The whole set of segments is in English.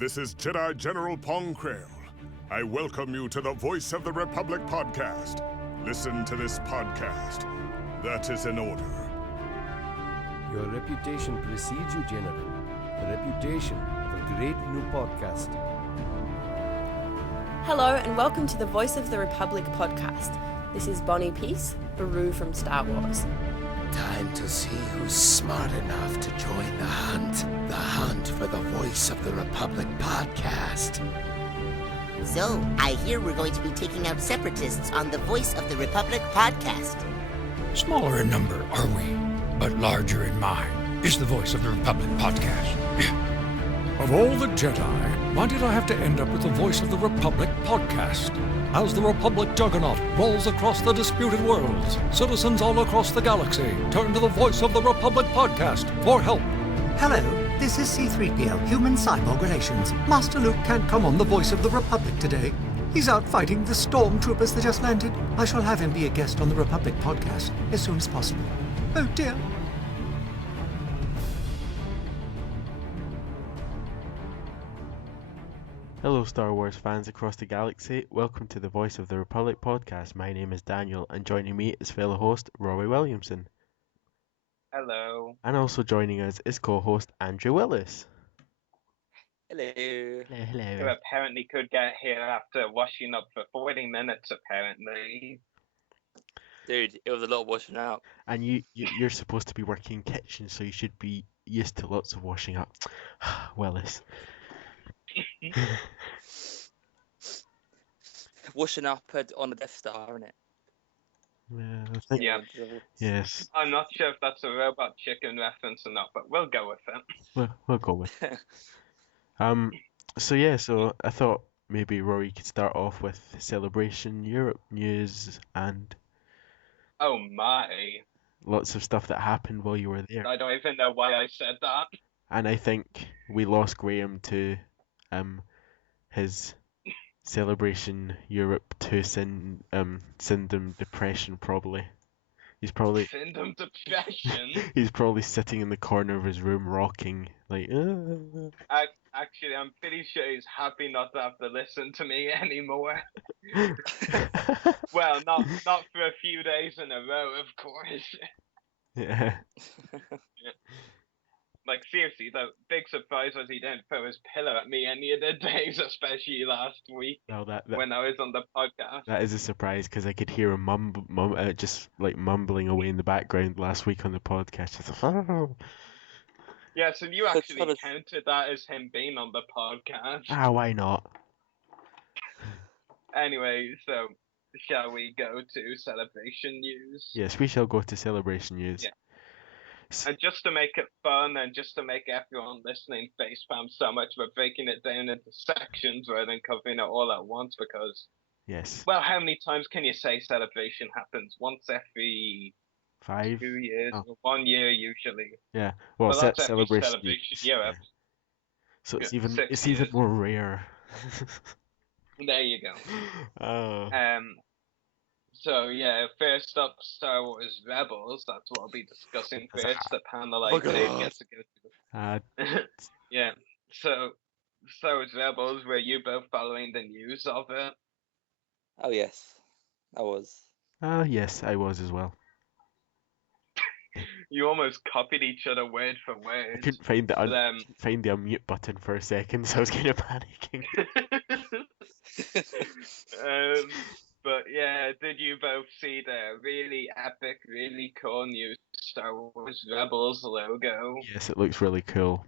This is Jedi General Pong Krail. I welcome you to the Voice of the Republic podcast. Listen to this podcast. That is in order. Your reputation precedes you, General. The reputation of a great new podcast. Hello and welcome to the Voice of the Republic podcast. This is Bonnie Peace, Beru from Star Wars. Time to see who's smart enough to join the hunt. The hunt for the Voice of the Republic podcast. So, I hear we're going to be taking out separatists on the Voice of the Republic podcast. Smaller in number, are we? But larger in mind is the Voice of the Republic podcast. Of all the Jedi, why did I have to end up with the Voice of the Republic podcast? As the Republic juggernaut rolls across the disputed worlds, citizens all across the galaxy turn to the Voice of the Republic podcast for help. Hello, this is C-3PO, Human-Cyborg Relations. Master Luke can't come on the Voice of the Republic today. He's out fighting the stormtroopers that just landed. I shall have him be a guest on the Republic podcast as soon as possible. Oh dear. Hello Star Wars fans across the galaxy, welcome to the Voice of the Republic podcast. My name is Daniel and joining me is fellow host Rory Williamson. Hello. And also joining us is co-host Andrew Willis. Hello. Hello. Who apparently could get here after washing up for 40 minutes apparently. Dude, it was a lot of washing out. And you're supposed to be working kitchen, so you should be used to lots of washing up. Willis. Washing up on the Death Star, isn't it? Yeah, I think. Yeah. Yes. I'm not sure if that's a Robot Chicken reference or not, but we'll go with it. We'll go with it. So I thought maybe Rory could start off with Celebration Europe news and Oh my. lots of stuff that happened while you were there. I don't even know why I said that. And I think we lost Graham to his Celebration Europe 2 syndrome depression probably. He's probably Syndrome depression? he's probably sitting in the corner of his room rocking like Actually, I'm pretty sure he's happy not to have to listen to me anymore. Well, not for a few days in a row, of course. Yeah. Like, seriously, the big surprise was he didn't throw his pillow at me any of the days, especially last week Well, that when I was on the podcast. that is a surprise because I could hear him just like mumbling away in the background last week on the podcast. Just like, "Oh." Yeah, so you actually sort of- counted that as him being on the podcast. Why not? Anyway, so shall we go to celebration news? Yes, we shall go to Celebration news. Yeah. And just to make it fun and just to make everyone listening facepalm so much, we're breaking it down into sections rather than covering it all at once because, Yes. well, how many times can you say celebration happens? Once every 5. 2 years, Oh. or 1 year usually. Yeah. Well, Well, that's every Celebration Celebration news. Europe. So it's Yeah, even 6 even years. more rare. There you go. Oh. So yeah, first up, Star Wars Rebels. That's what I'll be discussing first. The panel I Oh, did God. get to go to. Uh, Yeah. So Star Wars Rebels, were you both following the news of it? Oh, yes. I was. yes, I was as well. You almost copied each other word for I word. couldn't find the But, find the unmute button for a second, so I was kind of panicking. But yeah, did you both see the really epic, really cool new Star Wars Rebels logo? Yes, it looks really cool.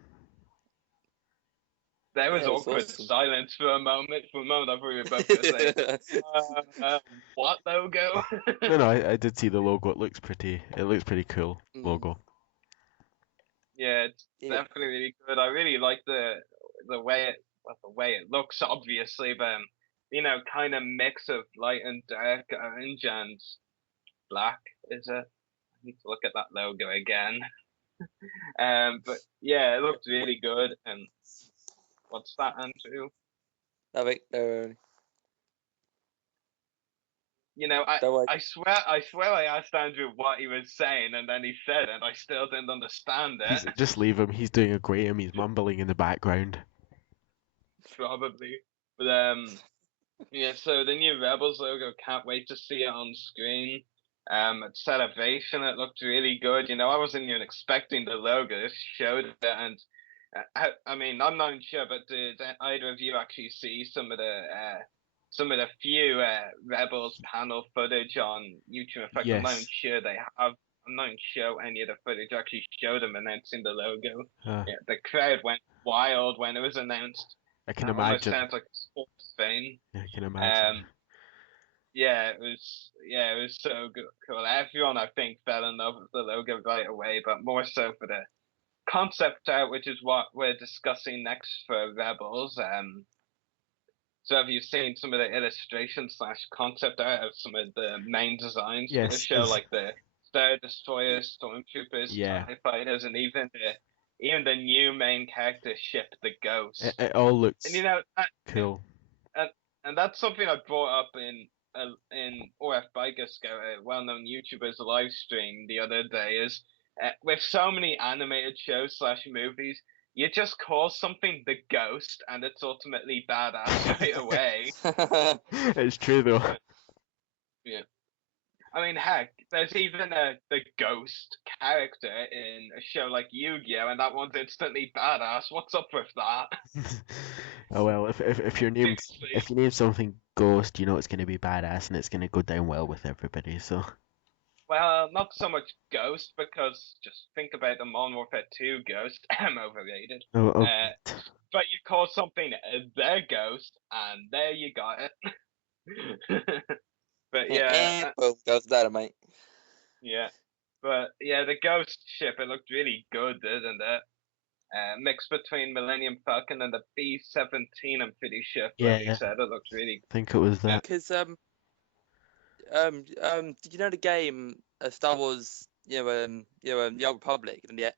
There was Yeah, it was awkward awesome. silence for a moment. For a moment, I thought we were both going to say, what logo? No, I did see the logo. It looks pretty cool Mm. logo. Yeah, it's Yeah. definitely really good. I really like the way it looks, obviously, but kind of mix of light and dark orange and black. Is it? I need to look at that logo again. But yeah, it looks really good. And what's that, Andrew? I think they're... Don't worry. I swear I asked Andrew what he was saying, and then he said it, and I still didn't understand it. Just leave him. He's doing a Graham. He's mumbling in the background. probably. But yeah. So the new Rebels logo, can't wait to see it on screen. At Celebration, it looked really good. You know, I wasn't even expecting the logo. It showed it, and I mean, I'm not even sure, but did either of you actually see some of the few Rebels panel footage on YouTube? In fact, I'm not even Yes. sure they have. I'm not even sure any of the footage actually showed them announcing the logo. Yeah, the crowd went wild when it was announced. I can It almost imagine. sounds like a sports thing. I can imagine. Yeah, it was so good, cool. Everyone, I think, fell in love with the logo right away, but more so for the concept art, which is what we're discussing next for Rebels. So have you seen some of the illustration / concept art of some of the main designs for the Yes, show, like the Star Destroyers, Stormtroopers, Yeah. TIE Fighters, and even the new main character ship, the Ghost. It all looks And you know, cool. and that's something I brought up in OF Biker Scout, a well-known YouTuber's live stream the other day. Is with so many animated shows / movies, you just call something the Ghost, and it's ultimately badass right away. It's true though. Yeah. I mean, heck, there's even the Ghost character in a show like Yu-Gi-Oh, and that one's instantly badass. What's up with that? Oh well, if you name something Ghost, you know it's gonna be badass and it's gonna go down well with everybody. So Well, not so much Ghost, because just think about the Modern Warfare 2 Ghost. Overrated. oh, But you call something the Ghost, and there you got it. But yeah, Boom, goes dynamite. yeah. But yeah, the Ghost ship, it looked really good, didn't it? Mix between Millennium Falcon and the B-17, I'm pretty sure. Yeah, He said it looked really. I think it was that. Because did you know the game Star Wars? The Old Republic and the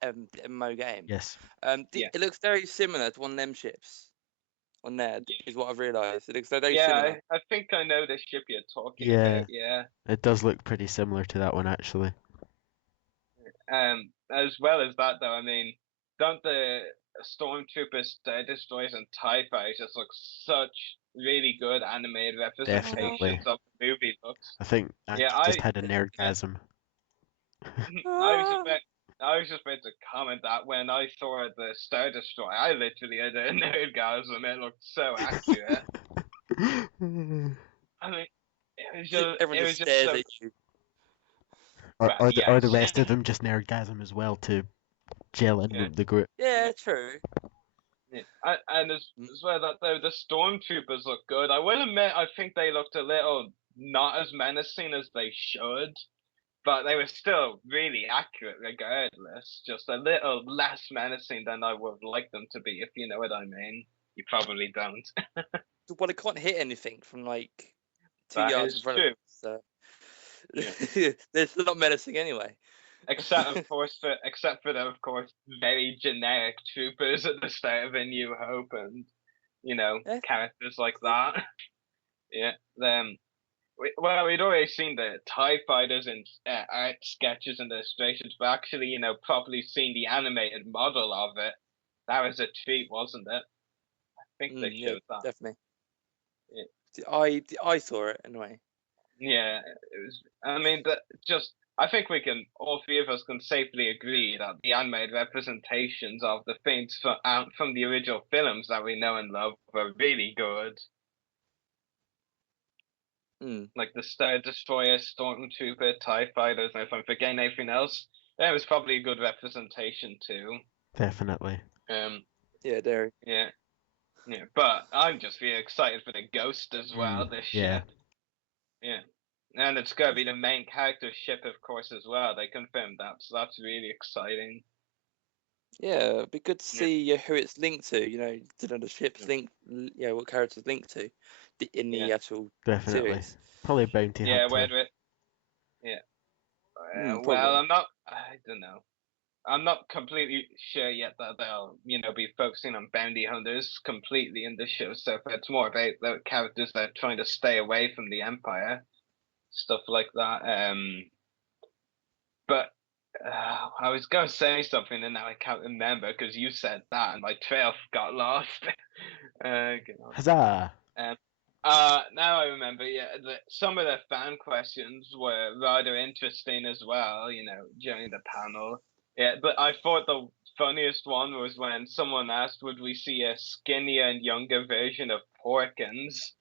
MMO game. Yes. It looks very similar to one of them ships. On there is what I've realised. It looks very Yeah, similar. I think I know the ship you're talking Yeah. about. Yeah. It does look pretty similar to that one actually. As well as that, though, I mean, don't the Stormtroopers, Star Destroyers, and TIE Fighters just look such really good animated representations Definitely. of the movie looks? I think I just had a nerdgasm. I was just about to comment that when I saw the Star Destroyer, I literally had a nerdgasm. It looked so accurate. I mean, it was just, Everyone just stares at you. Or the rest of them just nerdgasm as well to gel in with the group. Yeah, true. Yeah. And as well that though the Stormtroopers look good. I will admit I think they looked a little not as menacing as they should, but they were still really accurate regardless. Just a little less menacing than I would like them to be, if you know what I mean. You probably don't. Well, they can't hit anything from like 2 That yards is in front true. of them, so they're still not menacing anyway. Except for the of course very generic troopers at the start of A New Hope, and characters like that. Yeah, we'd already seen the TIE Fighters in art sketches and illustrations, but actually, properly seeing the animated model of it, that was a treat, wasn't it? I think they showed that. Definitely. Yeah. I saw it anyway. Yeah, it was. I mean, I think all three of us can safely agree that the animated representations of the things from the original films that we know and love were really good. Like the Star Destroyer, Stormtrooper, TIE Fighters, and if I'm forgetting anything else, that was probably a good representation too. Definitely. Yeah, there. Yeah. Yeah, but I'm just really excited for the Ghost as well, this yeah. ship. Yeah. And it's going to be the main character ship, of course, as well. They confirmed that, so that's really exciting. Yeah, it'd be good to see who it's linked to. The ship's linked. What character's linked to in the actual Definitely. series. Probably Bounty Yeah, Hunter. Well, I don't know. I'm not completely sure yet that they'll, be focusing on bounty hunters completely in the show. So it's more about the characters that are trying to stay away from the Empire, stuff like that. But I was going to say something and now I can't remember because you said that and my trail got lost. Good on. Huzzah! Now I remember, yeah, some of the fan questions were rather interesting as well, during the panel. Yeah, but I thought the funniest one was when someone asked, would we see a skinnier and younger version of Porkins,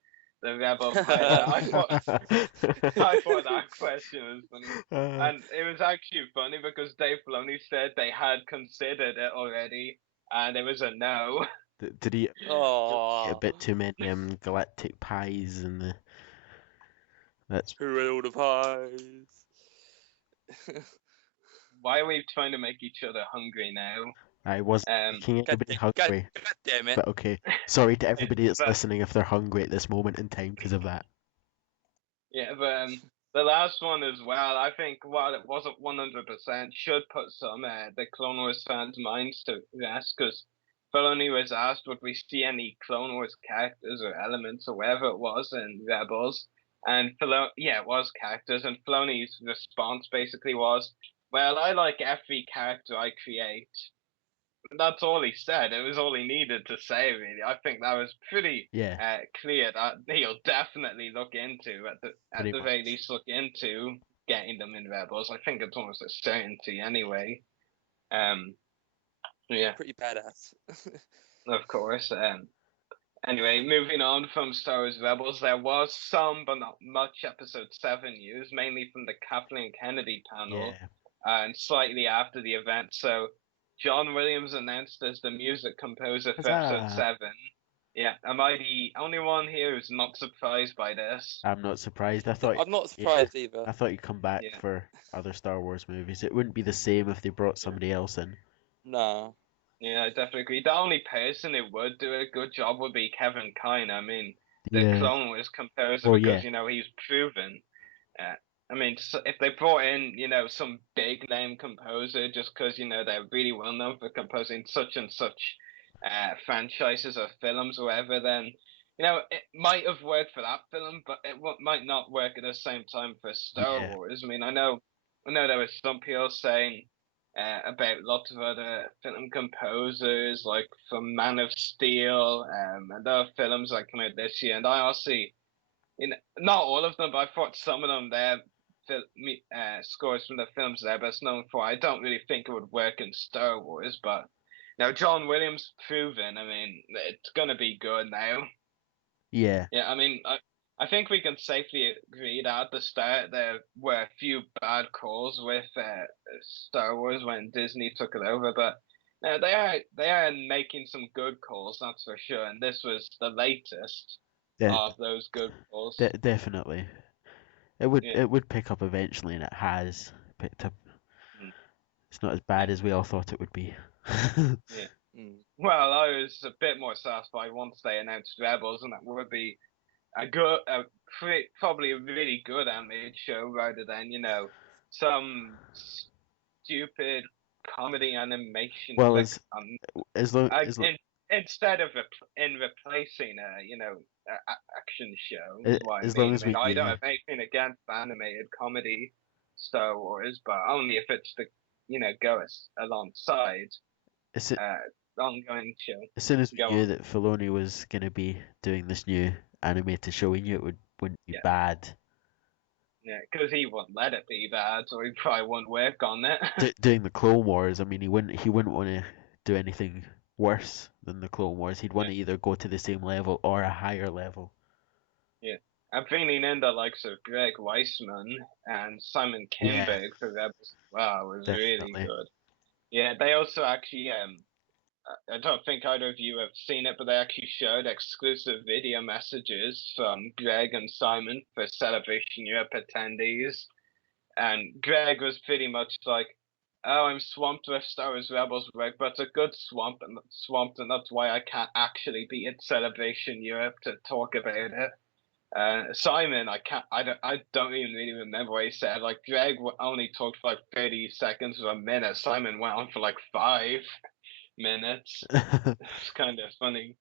the rebel pilot? I thought that question was funny. And it was actually funny because Dave Filoni said they had considered it already, and it was a no. Did he eat a Oh, bit too many galactic pies and the... That's who ate all the pies? Why are we trying to make each other hungry now? I wasn't making anybody hungry. God damn it. But okay, sorry to everybody that's But- listening if they're hungry at this moment in time because of that. Yeah, but the last one as well, I think while it wasn't 100%, should put some the Clone Wars fans' minds to rest, because Filoni was asked would we see any Clone Wars characters or elements or whatever it was in Rebels, and it was characters, and Filoni's response basically was, well, I like every character I create. That's all he said. It was all he needed to say, really. I think that was pretty Yeah. clear that he'll definitely look into, at Pretty the very much. least, look into getting them in Rebels. I think it's almost a certainty anyway. Yeah, Pretty badass. of course. Anyway, moving on from Star Wars Rebels, there was some, but not much, Episode 7 news, mainly from the Kathleen Kennedy panel, Yeah. and slightly after the event. So, John Williams announced as the music composer for Episode Huzzah. 7. Yeah, am I the only one here who's not surprised by this? I'm not surprised. I thought I'm not surprised either. I thought you'd come back Yeah. for other Star Wars movies. It wouldn't be the same if they brought somebody else in. No. Yeah, I definitely agree. The only person who would do a good job would be Kevin Kine. I mean, the Yeah. Clone Wars composer, Well, because, yeah. he's proven. I mean, if they brought in, some big name composer just because, they're really well known for composing such and such franchises or films or whatever, then, it might have worked for that film, but it might not work at the same time for Star Yeah. Wars. I mean, I know there was some people saying about lots of other film composers, like from Man of Steel, and other films that come out this year. And I honestly, not all of them, but I thought some of them there, scores from the films they're best known for, I don't really think it would work in Star Wars. But John Williams proven. I mean, it's gonna be good now. Yeah. Yeah, I mean, I think we can safely agree that at the start there were a few bad calls with Star Wars when Disney took it over, but they are making some good calls, that's for sure. And this was the latest of those good calls. Definitely. It would Yeah. it would pick up eventually, and it has picked up. Mm. It's not as bad as we all thought it would be. Yeah. Well, I was a bit more satisfied once they announced Rebels, and that would be probably a really good animated show rather than some stupid comedy animation. Well, like, as long instead of replacing a action show. Is what as I mean. long as we I don't have anything against animated comedy Star Wars, but only if it's to go alongside ongoing show. as soon as we Go knew on. that Filoni was going to be doing this new animated show, we knew it wouldn't be Yeah. bad. Yeah, because he wouldn't let it be bad, so he probably wouldn't work on it. Doing the Clone Wars, I mean, he wouldn't want to do anything worse than the Clone Wars. He'd want to either go to the same level or a higher level. Yeah, I'm bringing in the likes of Greg Weisman and Simon Kinberg for Rebels as well. Was really Definitely. good. Yeah, they also actually I don't think either of you have seen it, but they actually showed exclusive video messages from Greg and Simon for Celebration Europe attendees. And Greg was pretty much like, oh, I'm swamped with Star Wars Rebels work, but it's a good swamped, and that's why I can't actually be at Celebration Europe to talk about it. Simon, I don't even really remember what he said. Like, Greg only talked for like 30 seconds or a minute. Simon went on for like 5 minutes. It's kind of funny.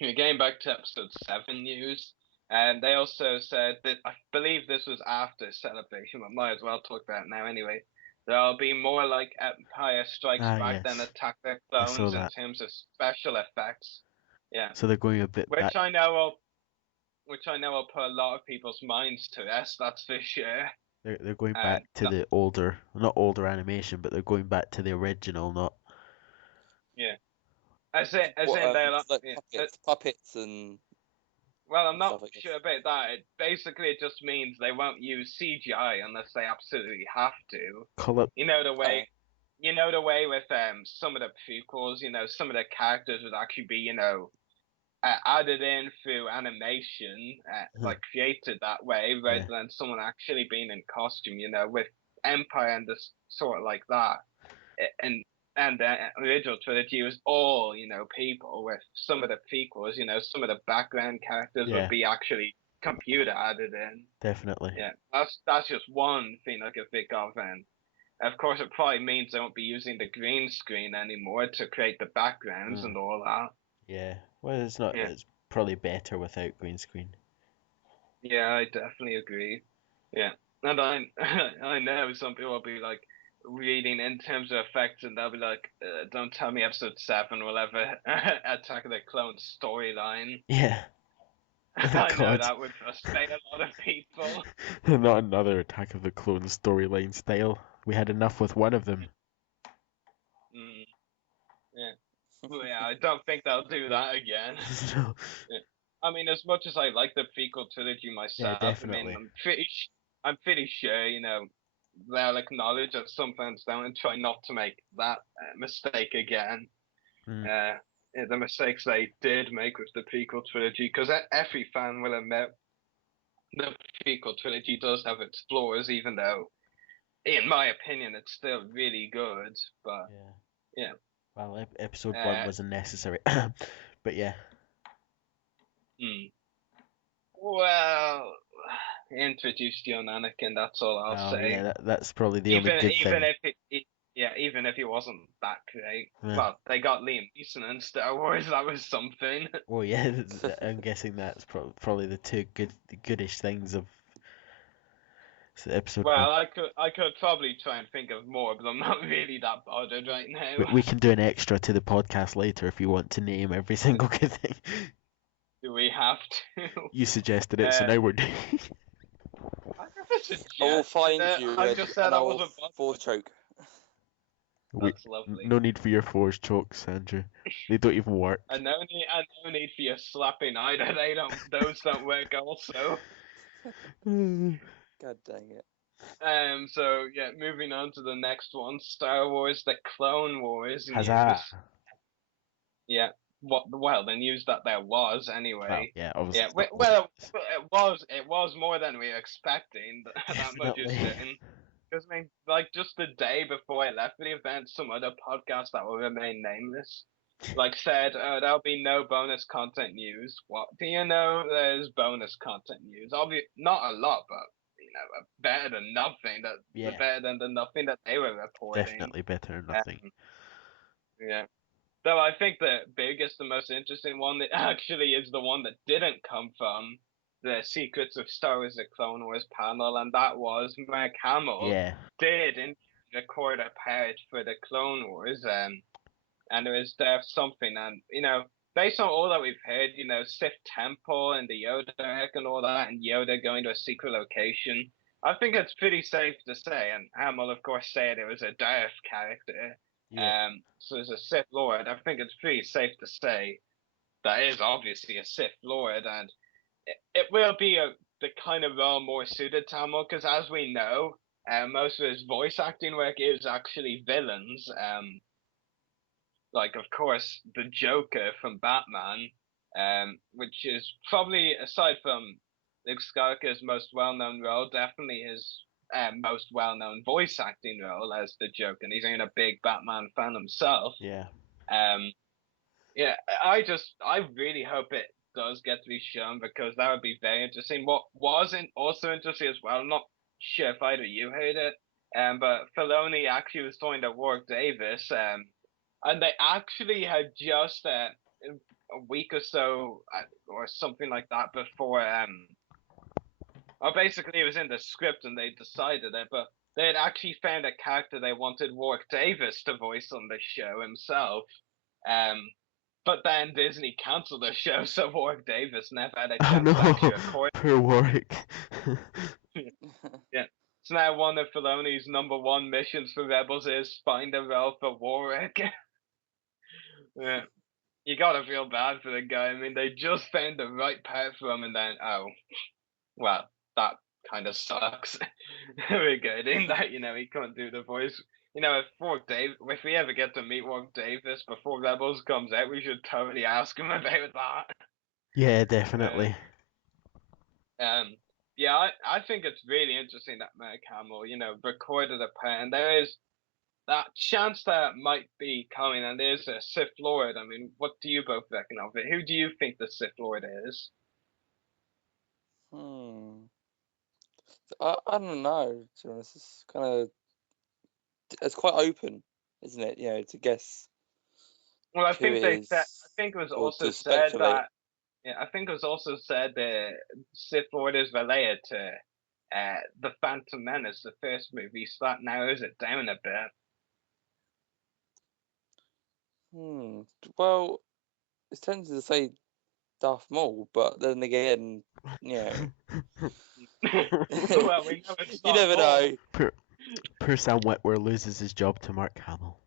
Getting back to Episode 7 news, and they also said that, I believe this was after Celebration, but might as well talk about it now anyway. There'll be more like Empire Strikes Back than yes. Attack the I saw Clones in that. terms of special effects. Yeah. So they're going a bit Which back. I know will put a lot of people's minds to rest. That's for sure. They're going And back to the older, not older animation, but they're going back to the original, not. yeah, as in What, they're like yeah, puppets and well, I'm not stuff, I guess. sure about that. Basically, it just means they won't use CGI unless they absolutely have to. Call it. You know the way, with some of the prequels. Some of the characters would actually be added in through animation, like created that way, rather Yeah. than someone actually being in costume. With Empire and this sort of like that, and the original trilogy was all people. With some of the prequels, some of the background characters Yeah. would be actually computer added in. Definitely. Yeah, that's just one thing I can think of, and of course it probably means they won't be using the green screen anymore to create the backgrounds and all that. Yeah. Well, it's not. Yeah. It's probably better without green screen. Yeah, I definitely agree. Yeah, and I know some people will be like reading in terms of effects, and they'll be like, "Don't tell me episode 7 will ever Attack of the Clones storyline." Yeah. I know God. that would frustrate a lot of people. Not another Attack of the Clones storyline style. We had enough with one of them. Yeah. Well, yeah, I don't think they'll do that again. No. Yeah. I mean, as much as I like the prequel trilogy myself, definitely. I mean, I'm pretty sure, they'll acknowledge that some fans don't and try not to make that mistake again. The mistakes they did make with the prequel trilogy, because every fan will admit the prequel trilogy does have its flaws, even though, in my opinion, it's still really good. But yeah. Well, episode 1 was unnecessary, but yeah. Well, introduced young Anakin. That's all I'll say. Yeah, that's probably the only good thing. Even if he wasn't that great. Yeah. Well, they got Liam Neeson in Star Wars. That was something. Well, yeah, I'm guessing that's probably the two goodish things of episode 1. Well, I could probably try and think of more, but I'm not really that bothered right now. We can do an extra to the podcast later if you want to name every single good thing. Do we have to? You suggested it, so now we're doing. I will find you. I just said I wasn't force choke. That's lovely. No need for your force chokes, Andrew. They don't even work. And no need for your slapping either. Those don't work also. God dang it. So yeah, moving on to the next one, Star Wars: The Clone Wars. Huzzah! Yeah. Well, the news that there was anyway. Well, yeah, obviously. Yeah. Well, it was more than we were expecting. That much is certain. Because I mean, like just the day before I left for the event, some other podcast that will remain nameless, said, there'll be no bonus content news. What do you know? There's bonus content news. Obviously, not a lot, but better than nothing. Better than the nothing that they were reporting. Definitely better than nothing. Yeah. Though I think the biggest and most interesting one actually is the one that didn't come from the Secrets of Star Wars: The Clone Wars panel, and that was Mark Hamill did record a part for the Clone Wars, and there is something, and based on all that we've heard, Sith Temple and the Yoda arc and all that, and Yoda going to a secret location, I think it's pretty safe to say, and Hamill of course said it was a Darth character. So as a Sith Lord, I think it's pretty safe to say that is obviously a Sith Lord, and it will be the kind of role more suited to Hamill, because as we know, most of his voice acting work is actually villains. Like of course the Joker from Batman, which is probably, aside from Luke Skywalker's most well-known role, definitely his most well-known voice acting role as the Joker, and he's even a big Batman fan himself. Yeah. Yeah, I really hope it does get to be shown, because that would be very interesting. What wasn't also interesting as well, I'm not sure if either of you heard it, but Filoni actually was talking to Warwick Davis, and they actually had just a week or so, or something like that, before or basically it was in the script and they decided it, but they had actually found a character they wanted Warwick Davis to voice on the show himself. But then Disney cancelled the show, so Warwick Davis never had a Oh chance to actually no, record. poor Warwick. Yeah. So now one of Filoni's #1 missions for Rebels is find a role for Warwick. Yeah. You gotta feel bad for the guy. I mean, they just found the right part for him, and then, oh, well, that kind of sucks. Regarding that, he couldn't do the voice. If we ever get to meet Warwick Davis before Rebels comes out, we should totally ask him about that. Yeah, definitely. Yeah, I think it's really interesting that Mark Hamill, recorded a part, and there is that chance that might be coming, and there's a Sith Lord. I mean, what do you both reckon of it? Who do you think the Sith Lord is? I don't know. To be honest, it's quite open, isn't it? To guess. Well, I who think it they is, said. I think it was or also to said speculate. that. Yeah, I think it was also said the Sith Lord is related to the Phantom Menace, the first movie. So that narrows it down a bit. Well, it's tempting to say Darth Maul, but then again, Well, we know it's you not never Maul. know. Poor Sam Witwer loses his job to Mark Hamill.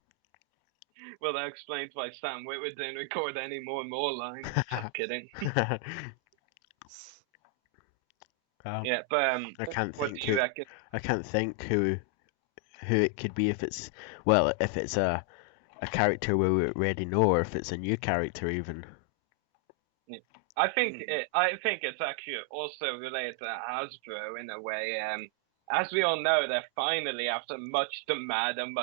Well, that explains why Sam Witwer didn't record any more lines. Just kidding. Yeah, but I can't what think do you reckon? I can't think who it could be if it's a character we already know, or if it's a new character even. I think it's actually also related to Hasbro in a way. As we all know, they're finally, after much demand and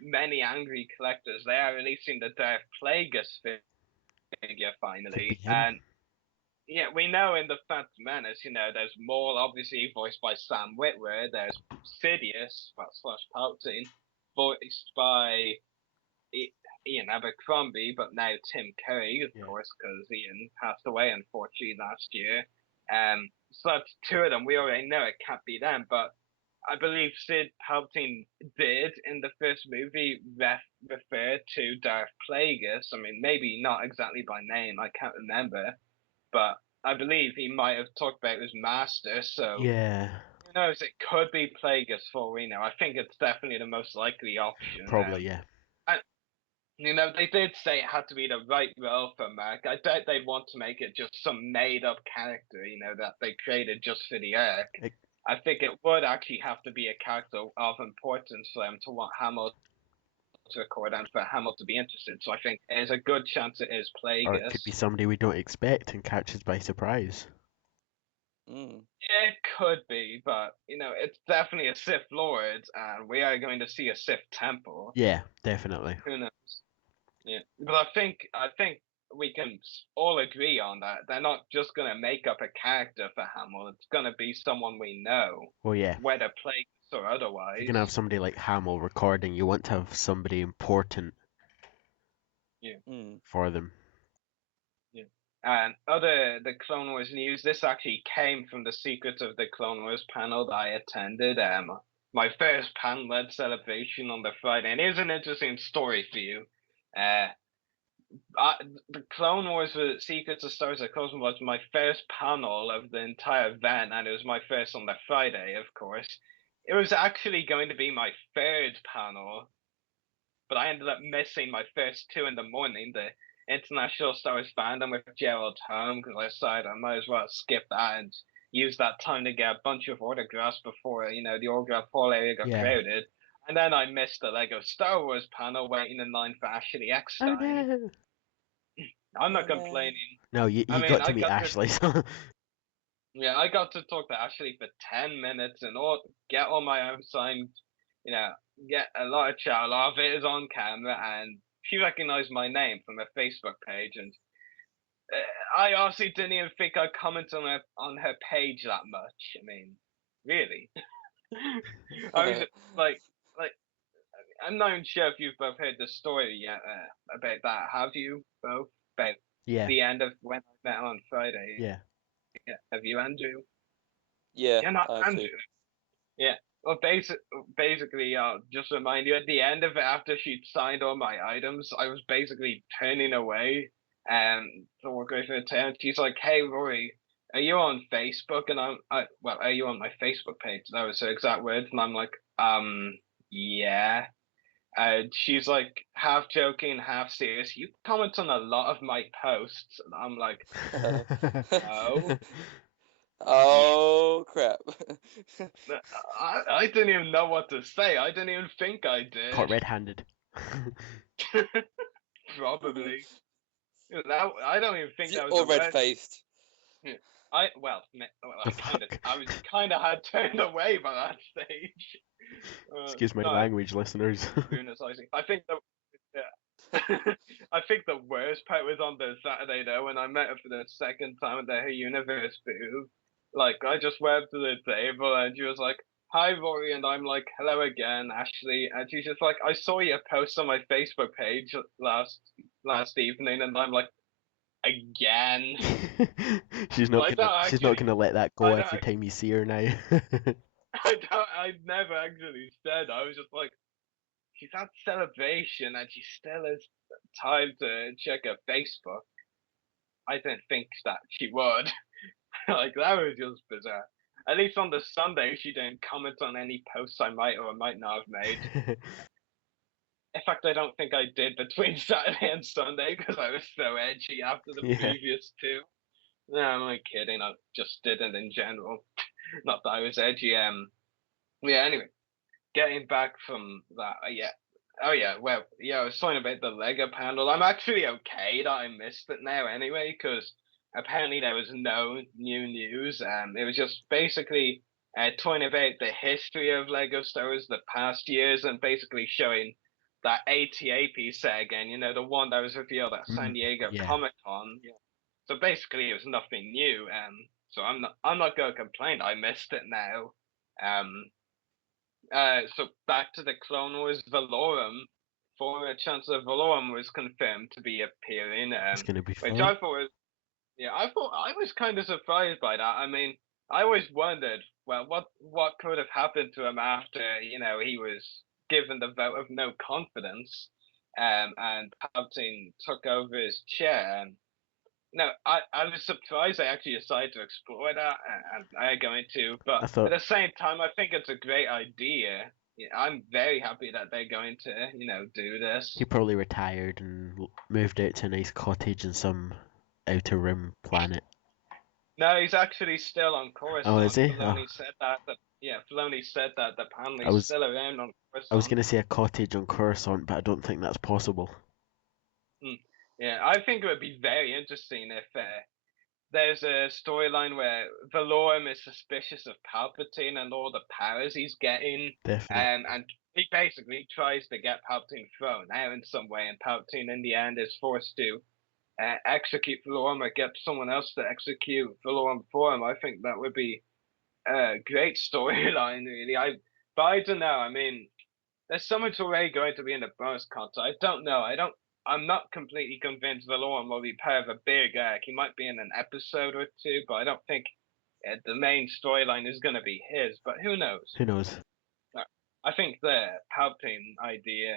many angry collectors, they are releasing the Darth Plagueis figure finally. And yeah, we know in the Phantom Menace, there's Maul, obviously voiced by Sam Witwer. There's Sidious, / Palpatine, voiced by Ian Abercrombie, but now Tim Curry, of course, because Ian passed away unfortunately last year. So that's two of them. We already know it can't be them, but I believe Sid Palpatine did in the first movie refer to Darth Plagueis. I mean, maybe not exactly by name, I can't remember, but I believe he might have talked about his master. So yeah, who knows? It could be Plagueis for all we know. I think it's definitely the most likely option. probably yeah. They did say it had to be the right role for Mark. I doubt they'd want to make it just some made-up character, that they created just for the arc. I think it would actually have to be a character of importance for them to want Hamill to record and for Hamill to be interested. So I think there's a good chance it is Plagueis. Or it could be somebody we don't expect and catches by surprise. It could be, but it's definitely a Sith Lord, and we are going to see a Sith temple. Yeah, definitely. Who knows? Yeah, but I think we can all agree on that. They're not just gonna make up a character for Hamill. It's gonna be someone we know. Well, yeah. Whether Plagueis or otherwise. You're gonna have somebody like Hamill recording. You want to have somebody important. Yeah. For them. Yeah. And the Clone Wars news, this actually came from the Secrets of the Clone Wars panel that I attended. My first panel-led celebration on the Friday, and here's an interesting story for you. The Clone Wars with Secrets of Star Wars Cosmos was my first panel of the entire event, and it was my first on the Friday, of course. It was actually going to be my third panel, but I ended up missing my first two in the morning, the International Star Wars Fandom with Gerald home, because I decided I might as well skip that and use that time to get a bunch of autographs before, the autograph hall area got crowded. And then I missed the Lego Star Wars panel waiting in line for Ashley Eckstein. I'm not complaining. No, you got to meet Ashley. Yeah, I got to talk to Ashley for 10 minutes and get all my own signed, get a lot of chat. A lot of it is on camera, and she recognized my name from her Facebook page. And I honestly didn't even think I'd comment on her page that much. I mean, really. I was like, I'm not even sure if you've both heard the story yet about that. Have you both? About the end of when I met on Friday. Yeah. Have you, Andrew? Yeah. You're not Andrew. Yeah. Well, basically, I'll just remind you, at the end of it, after she'd signed all my items, I was basically turning away, So we're going through the town. She's like, "Hey, Rory, are you on Facebook?" And well, are you on my Facebook page? That was her exact words. And I'm like, yeah. And she's like, half joking, half serious. You comment on a lot of my posts. And I'm like, oh. Oh crap! I didn't even know what to say. I didn't even think I did. Caught red-handed. Probably. I don't even think that was Or a word. red-faced. I kind of had turned away by that stage. Excuse my no, language, listeners. I think I think the worst part was on the Saturday though, when I met her for the second time at the universe booth. Like, I just went up to the table and she was like, "Hi, Rory," and I'm like, "Hello again, Ashley." And she's just like, "I saw your post on my Facebook page last evening," and I'm like, "Again?" she's not gonna let that go every time you see her now. I never actually said. I was just like, she's at celebration and she still has time to check her Facebook. I didn't think that she would. Like, that was just bizarre. At least on the Sunday, she didn't comment on any posts I might or might not have made. In fact, I don't think I did between Saturday and Sunday because I was so edgy after the previous two. No, I'm only kidding. I just didn't in general. Not that I was edgy. Yeah, anyway. Getting back from that, I was talking about the Lego panel. I'm actually okay that I missed it now anyway, because apparently there was no new news. It was just basically talking about the history of Lego Star Wars the past years and basically showing that AT-AP set again, you know, the one that was revealed at San Diego Comic-Con. Yeah. So basically it was nothing new. So I'm not going to complain. I missed it now. So back to the Clone Wars Valorum. Former Chancellor Valorum was confirmed to be appearing. It's gonna be fun. Which I thought I was kind of surprised by that. I mean, I always wondered, well, what could have happened to him after, you know, he was given the vote of no confidence, and Palpatine took over his chair. No, I was surprised they actually decided to explore that, and I'm going to. But at the same time, I think it's a great idea. Yeah, I'm very happy that they're going to, you know, do this. He probably retired and moved out to a nice cottage in some outer rim planet. No, he's actually still on Coruscant. Oh, is he? Filoni said that. Filoni said that apparently he's still around on Coruscant. I was going to say a cottage on Coruscant, but I don't think that's possible. Yeah, I think it would be very interesting if there's a storyline where Valorum is suspicious of Palpatine and all the powers he's getting. Definitely. And he basically tries to get Palpatine thrown out in some way, and Palpatine in the end is forced to execute Valorum or get someone else to execute Valorum for him. I think that would be a great storyline, really. But I don't know. I mean, there's so much already going to be in the bonus content. I don't know. I'm not completely convinced Valorum will be part of a big arc. He might be in an episode or two, but I don't think the main storyline is going to be his. But who knows? Who knows? I think the Palpatine idea,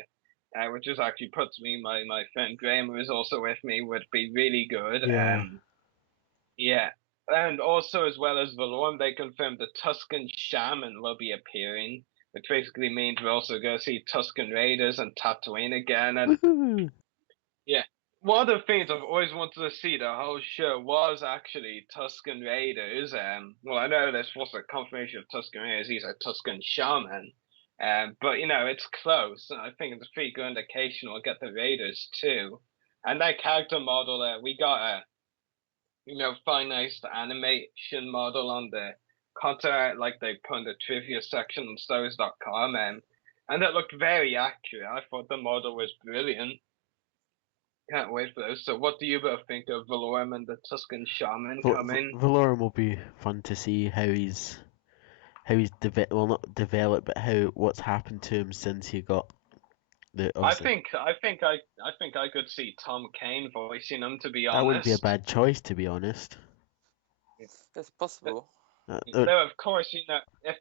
which is actually puts me, my friend Graham, who is also with me, would be really good. Yeah. And also, as well as Valorum, they confirmed the Tusken Shaman will be appearing, which basically means we're also going to see Tusken Raiders and Tatooine again. And yeah, one of the things I've always wanted to see the whole show was actually Tusken Raiders. Well, I know there's supposed to be a confirmation of Tusken Raiders. He's a Tusken Shaman. But, you know, it's close. And I think it's a pretty good indication we'll get the Raiders too. And that character model, we got a, you know, finite animation model on the content art, like they put in the trivia section on StarWars.com. And it looked very accurate. I thought the model was brilliant. Can't wait for those. So what do you both think of Valorum and the Tusken Shaman coming? Valorum will be fun to see how he's not developed, but what's happened to him since he got the. I think I could see Tom Kane voicing him, to be honest. That wouldn't be a bad choice, to be honest. It's possible. Though of course, you know, if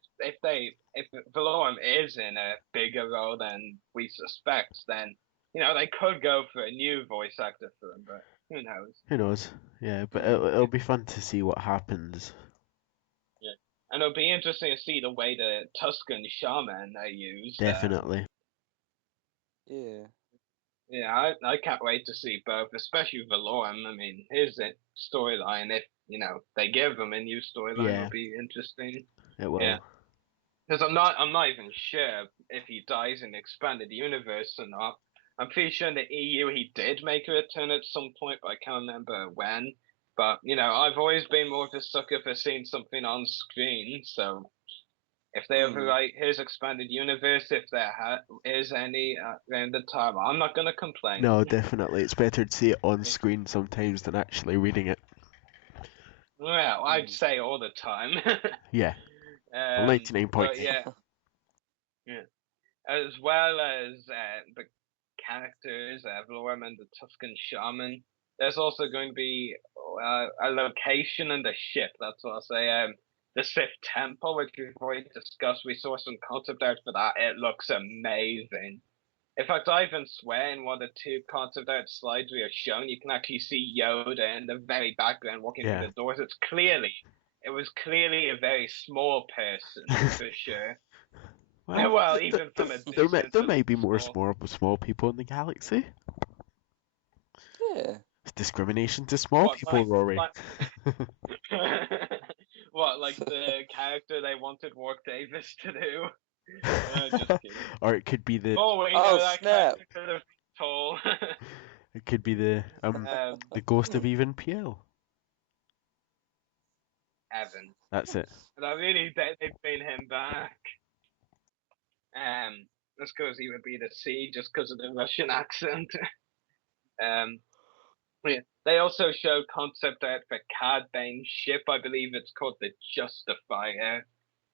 Valorum is in a bigger role than we suspect, then, you know, they could go for a new voice actor for him, but Who knows? Who knows? Yeah, but it'll be fun to see what happens. Yeah. And it'll be interesting to see the way the Tuscan shaman are used. Definitely. Yeah. Yeah, I can't wait to see both, especially Valorum. I mean, his storyline, if, they give him a new storyline, Yeah. will be interesting. It will. Yeah. Because I'm not even sure if he dies in the expanded universe or not. I'm pretty sure in the EU he did make a return at some point, but I can't remember when. But I've always been more of a sucker for seeing something on screen. So if they ever write his expanded universe, if there is any around the time, I'm not gonna complain. No, definitely. It's better to see it on screen sometimes than actually reading it. Well, I'd say all the time. Yeah. Well, 99 But points. yeah. As well as the characters, Valorum and the Tuscan Shaman. There's also going to be a location and a ship. That's what I'll say. The Sith Temple, which we've already discussed. We saw some concept art for that. It looks amazing. In fact, I even swear in one of the two concept art slides we have shown, you can actually see Yoda in the very background walking through the doors. It was clearly a very small person for sure. Well, even from a distance, there may be more small people in the galaxy. Yeah. It's discrimination to small people, Rory. What, like the character they wanted Warwick Davis to do? Just kidding. Or it could be the. Oh, we know that snap. character could have been tall. It could be the ghost of Even Piel. Evan. That's it. And I really think they'd bring him back. Just because he would be the C, just because of the Russian accent. Yeah. They also show concept art for Cad Bane's ship. I believe it's called the Justifier.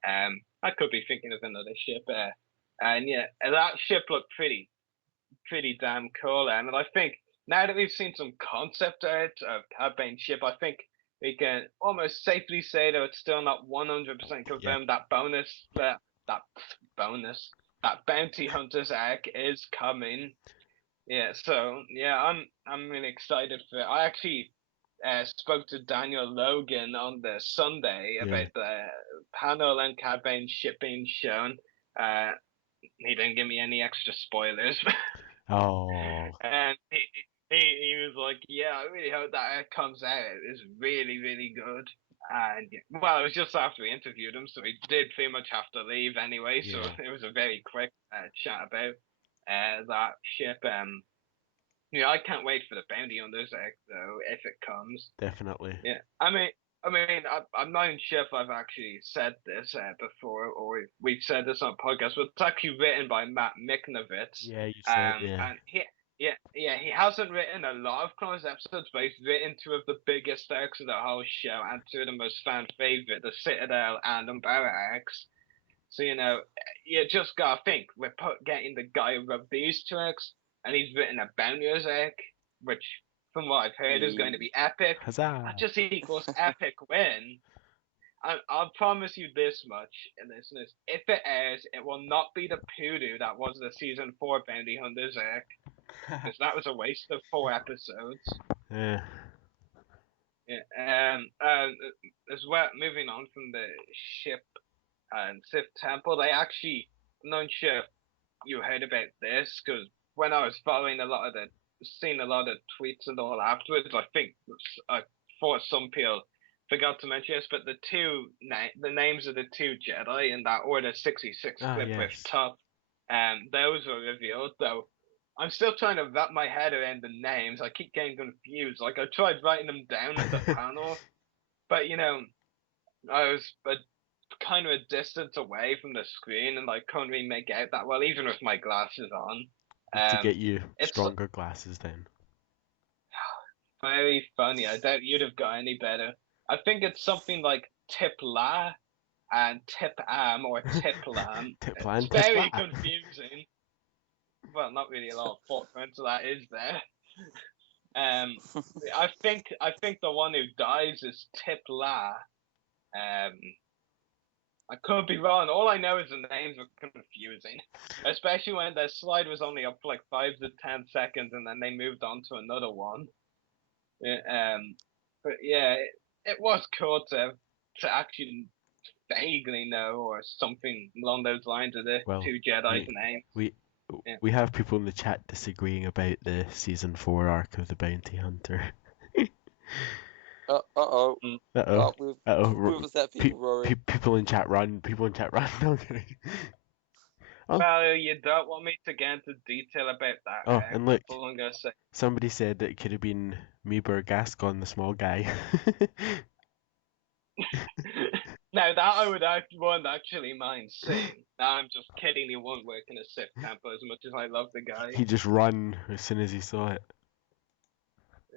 I could be thinking of another ship. And yeah, that ship looked pretty damn cool. And I think now that we've seen some concept art of Cad Bane's ship, I think we can almost safely say that it's still not 100% confirmed that that bounty hunter's arc is coming. Yeah, so yeah, I'm really excited for it. I actually spoke to Daniel Logan on the Sunday about the panel and Cad Bane's ship being shown. He didn't give me any extra spoilers. Oh. And he was like, yeah, I really hope that comes out. It's really, really good. And well, it was just after we interviewed him, so he did pretty much have to leave anyway. So it was a very quick chat about that ship. I can't wait for the Bounty Hunters arc though, if it comes. Definitely. Yeah, I mean, I'm not even sure if I've actually said this before, or we've said this on a podcast, but it's actually written by Matt Miknovitz. Yeah, you said, And he hasn't written a lot of Clone Wars episodes, but he's written two of the biggest arcs of the whole show, and two of the most fan favorite, the Citadel and Umbara arcs. So, you just gotta think, we're getting the guy who wrote these two arcs, and he's written a Bounty Hunters arc, which, from what I've heard, is going to be epic. Huzzah. That just equals epic win. I'll promise you this much, listeners. If it airs, it will not be the poodoo that was the season 4 Bounty Hunters arc. Because that was a waste of 4 episodes. Yeah. Yeah. As well, moving on from the ship and Sith Temple, I'm not sure if you heard about this, because when I was following seeing a lot of tweets and all afterwards, I thought some people forgot to mention this, but the names of the 2 Jedi in that Order 66 clip with Tup, those were revealed, though I'm still trying to wrap my head around the names. I keep getting confused. Like, I tried writing them down at the panel, but, I was kind of a distance away from the screen, and I couldn't really make out that well, even with my glasses on. To get you stronger glasses then. Very funny. I doubt you'd have got any better. I think it's something like Tip La and Tip Am or Tip Lam. It's very confusing. Well, not really a lot of thought into that, is there? I think the one who dies is Tip La. I could be wrong. All I know is the names are confusing, especially when the slide was only up for like 5 to 10 seconds, and then they moved on to another one. But yeah, it was cool to actually vaguely know or something along those lines of the Well, two Jedi's name. Yeah. We have people in the chat disagreeing about the season 4 arc of the Bounty Hunter. Uh-oh. Uh-oh. Who was that, people, Rory? People in chat run. People in chat run. Okay. Oh. Well, you don't want me to get into detail about that. Oh, and look, all I'm gonna say. somebody said that it could have been Meeber Gascon, the small guy. No, that I wouldn't actually mind seeing. No, I'm just kidding. He won't work in a Sith camp as much as I love the guy. He just run as soon as he saw it.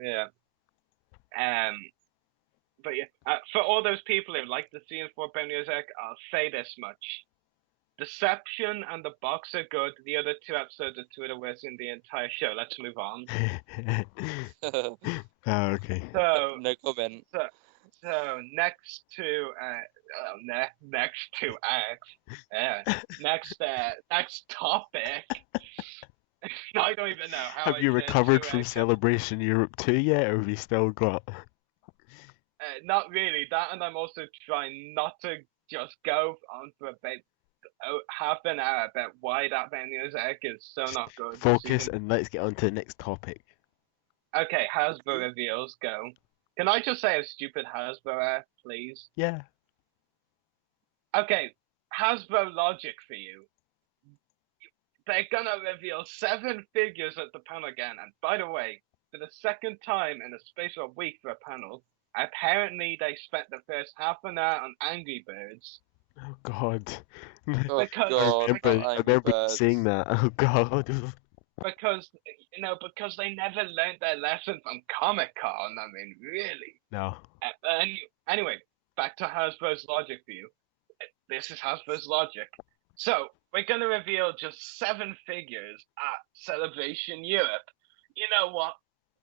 Yeah. But yeah, for all those people who like the season 4 Bounty Hunter, I'll say this much. Deception and the Box are good. The other 2 episodes are 2 of the worst in the entire show. Let's move on. Oh, okay. So no comment. So next to next topic. I don't even know how. Have you recovered from Celebration Europe 2 yet, or have you still got? Not really. That, and I'm also trying not to just go on for about half an hour about why that Bounty Hunter is so not good. Focus and let's get on to the next topic. Okay, Hasbro reveals, go. Can I just say a stupid Hasbro, please? Yeah. Okay, Hasbro logic for you. They're gonna reveal 7 figures at the panel again, and by the way, for the second time in the space of a week for a panel, apparently they spent the first half an hour on Angry Birds. Oh God. Oh Because- God. I remember you saying that. Oh God. Because they never learned their lesson from Comic-Con. I mean, really. No. Anyway, back to Hasbro's logic for you. This is Hasbro's logic. So, we're going to reveal just 7 figures at Celebration Europe. You know what?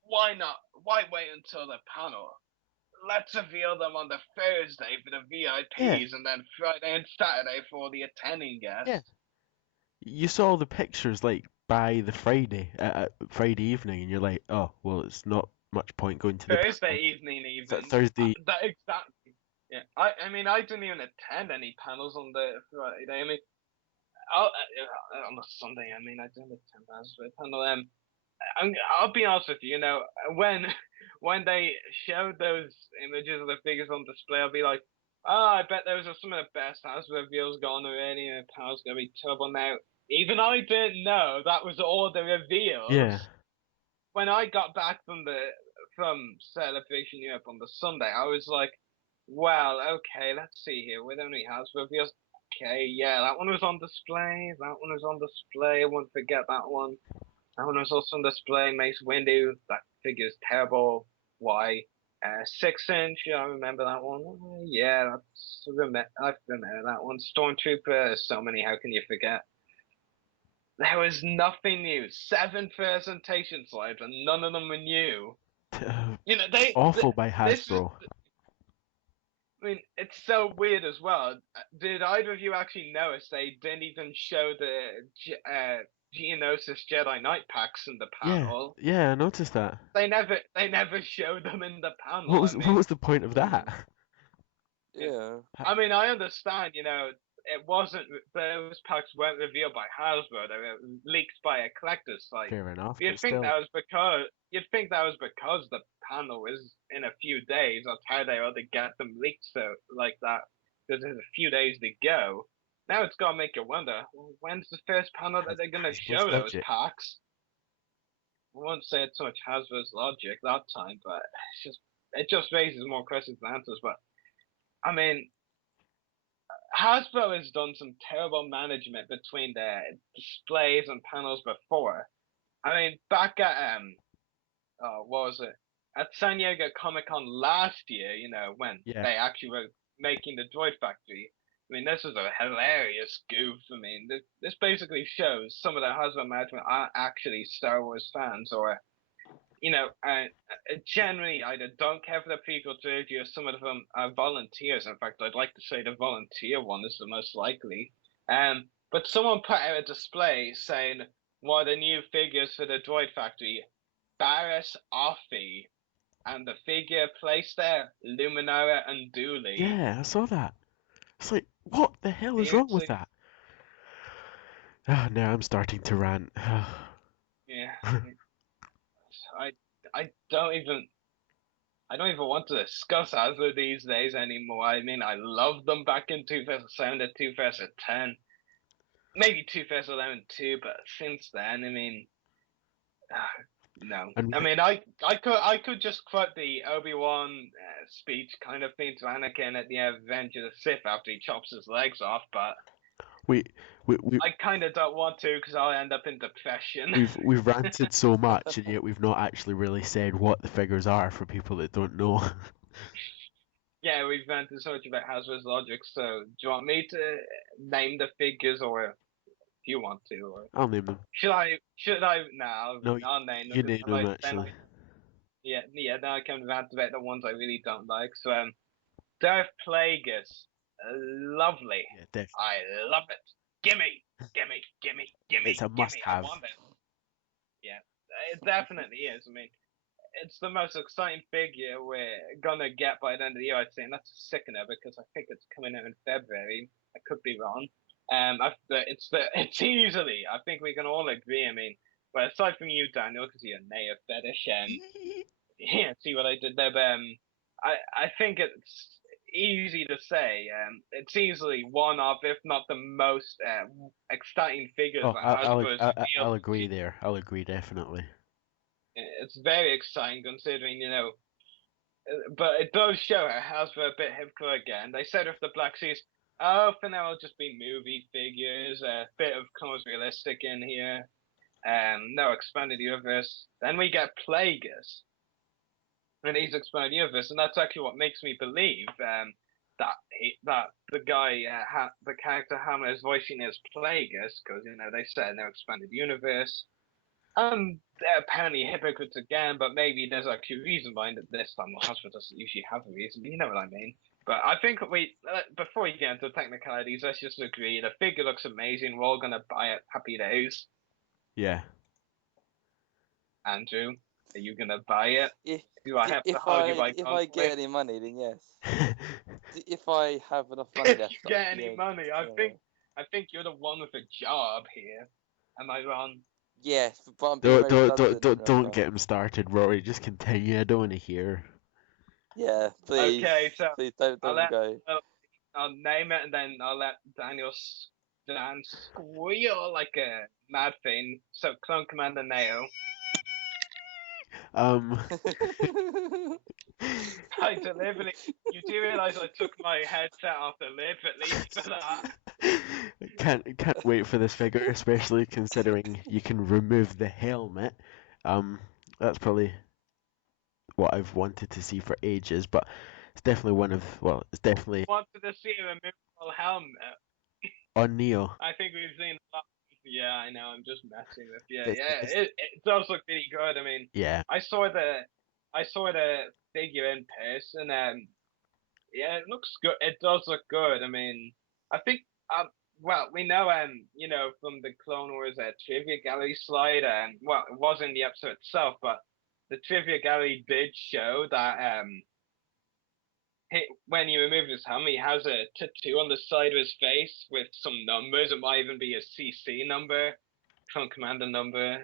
Why not? Why wait until the panel? Let's reveal them on the Thursday for the VIPs and then Friday and Saturday for the attending guests. Yeah. You saw the pictures like by the Friday evening, and you're like, oh well, it's not much point going to the Thursday evening even. Thursday. That exactly. Yeah. I mean, I didn't even attend any panels on the Friday. I mean, on the Sunday. I mean, I didn't attend the panel. I'll be honest with you. You know, when they showed those images of the figures on display, I'll be like, oh, I bet those are some of the best Hasbro reveals gone already, and the panel's gonna be terrible now. Even I didn't know that was all the reveals. Yeah. When I got back from Celebration Europe on the Sunday, I was like, well, okay, let's see here. With only Hasbro reveals, okay, yeah, that one was on display. That one was on display. I won't forget that one. That one was also on display. Mace Windu, that figure's terrible. Why? 6-inch, I remember that one. Yeah, I remember that one. Stormtrooper, so many, how can you forget? There was nothing new. 7 presentation slides, and none of them were new. You know, awful by Hasbro. I mean, it's so weird as well. Did either of you actually notice they didn't even show the Geonosis Jedi Knight packs in the panel? Yeah, I noticed that. They never showed them in the panel. What was the point of that? Yeah. I mean, I understand, you know, those packs weren't revealed by Hasbro. They were leaked by a collector's site. Fair enough. You'd think that was because the panel was in a few days. That's how they ought to get them leaked so like that. Because there's a few days to go. Now it's gotta make you wonder, when's the first panel that they're gonna show those packs? I won't say it's so much Hasbro's logic that time, but it just raises more questions than answers. But I mean, Hasbro has done some terrible management between their displays and panels before. I mean, back at what was it? At San Diego Comic-Con last year, you know, when they actually were making the Droid Factory. I mean, this was a hilarious goof. I mean, this basically shows some of the Hasbro management aren't actually Star Wars fans, or, you know, generally either don't care for the prequel trilogy, or some of them are volunteers. In fact, I'd like to say the volunteer one is the most likely. But someone put out a display saying, one of the new figures for the Droid Factory, Barriss Offee. and the figure placed there, Luminara and Dooley. Yeah, I saw that. It's like, what the hell is wrong with that? Now I'm starting to rant. Yeah. I don't even want to discuss Hasbro these days anymore. I mean, I loved them back in 2007 to 2010, maybe 2011 too. But since then, I mean, no. I mean, I could just quote the Obi-Wan speech kind of thing to Anakin at the Revenge of the Sith after he chops his legs off, but I kind of don't want to because I'll end up in depression. We've ranted so much, and yet we've not actually really said what the figures are for people that don't know. Yeah, we've ranted so much about Hasbro's logic. So, do you want me to name the figures, or do you want to? Or... I'll name them. Should I? No, I'll name them. You name them actually. Yeah. Then I can rant about the ones I really don't like. So, Darth Plagueis, lovely. Yeah, definitely. I love it. Gimme. It's a must-have. Yeah, it definitely is. I mean, it's the most exciting figure we're gonna get by the end of the year, I'd say, and that's a sickener because I think it's coming out in February. I could be wrong. It's easily. I think we can all agree. I mean, well, aside from you, Daniel, because you're a Neo fetish, yeah, see what I did there. But I think it's easy to say. It's easily one of, if not the most exciting figures. Oh, I'll agree there. I'll agree definitely. It's very exciting considering, but it does show Hasbro a bit hypocritical again. They said with the Black Seas, for now it'll just be movie figures, a bit of comes realistic in here, no expanded universe. Then we get Plagueis, and he's expanded universe, and that's actually what makes me believe that the guy, the character Hammer is voicing as Plagueis, because they said no expanded universe. They're apparently hypocrites again, but maybe there's actually a reason behind it this time. Well, Hasbro doesn't usually have a reason, but you know what I mean. But I think before we get into technicalities, let's just agree the figure looks amazing. We're all gonna buy it. Happy days. Yeah. Andrew, are you gonna buy it? Do I have to If hold you by if I get any money, then yes. If I have enough money If left, you get any money, I think you're the one with a job here. Am I wrong? Yes, but I'm being very blunt, don't get him started, Rory. Just continue. I don't want to hear. Yeah, please. Okay, so please don't go. I'll name it and then I'll let Daniel squeal like a mad thing. So, Clone Commander Neo. I deliberately. You do realise I took my headset off the lip at least for that. Can't wait for this figure, especially considering you can remove the helmet. That's probably what I've wanted to see for ages, but it's definitely it's definitely wanted to see a removable helmet on Neo. I think we've seen a lot. Yeah, I know. I'm just messing with you. It does look really good. I mean, yeah. I saw the figure in person, and yeah, it looks good. It does look good. I mean, I think well, we know from the Clone Wars trivia gallery slide, well, it wasn't the episode itself, but the trivia gallery did show that when you remove his helmet, he has a tattoo on the side of his face with some numbers. It might even be a CC number, Clone Commander number.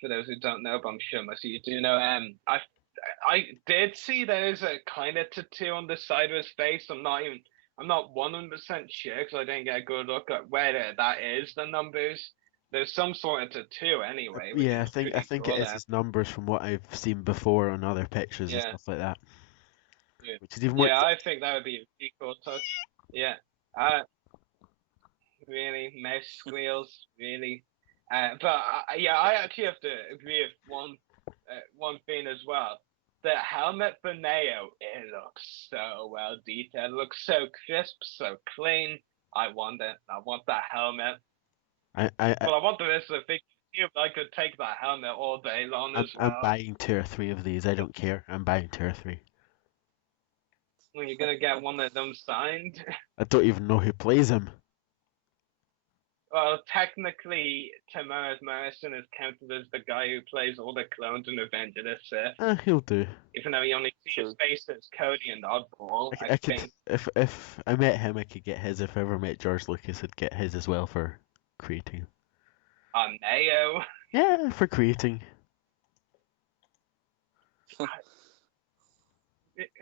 For those who don't know, but I'm sure most of you do know. I did see there's a kind of tattoo on the side of his face. I'm not 100% sure because I didn't get a good look at where that is. The numbers. There's some sort of tattoo anyway. Yeah, I think cool, it is his numbers from what I've seen before on other pictures and stuff like that. Yeah. Which is even I think that would be a pretty cool touch. Yeah. Really, mouse squeals, really. But I actually have to agree with one thing as well. The helmet for Neo, it looks so well detailed. It looks so crisp, so clean. I want it. I want that helmet. I want the rest of the figure. I could take that helmet all day long as well. I'm buying 2 or 3 of these. I don't care. I'm buying 2 or 3. Well, you're gonna get one of them signed. I don't even know who plays him. Well, technically, Tamaris Morrison is counted as the guy who plays all the clones in Revenge of the Sith. He'll do. Even though you only see his face as Cody and Oddball, I could, think. if I met him, I could get his. If I ever met George Lucas, I'd get his as well for creating. On Neo. Yeah, for creating.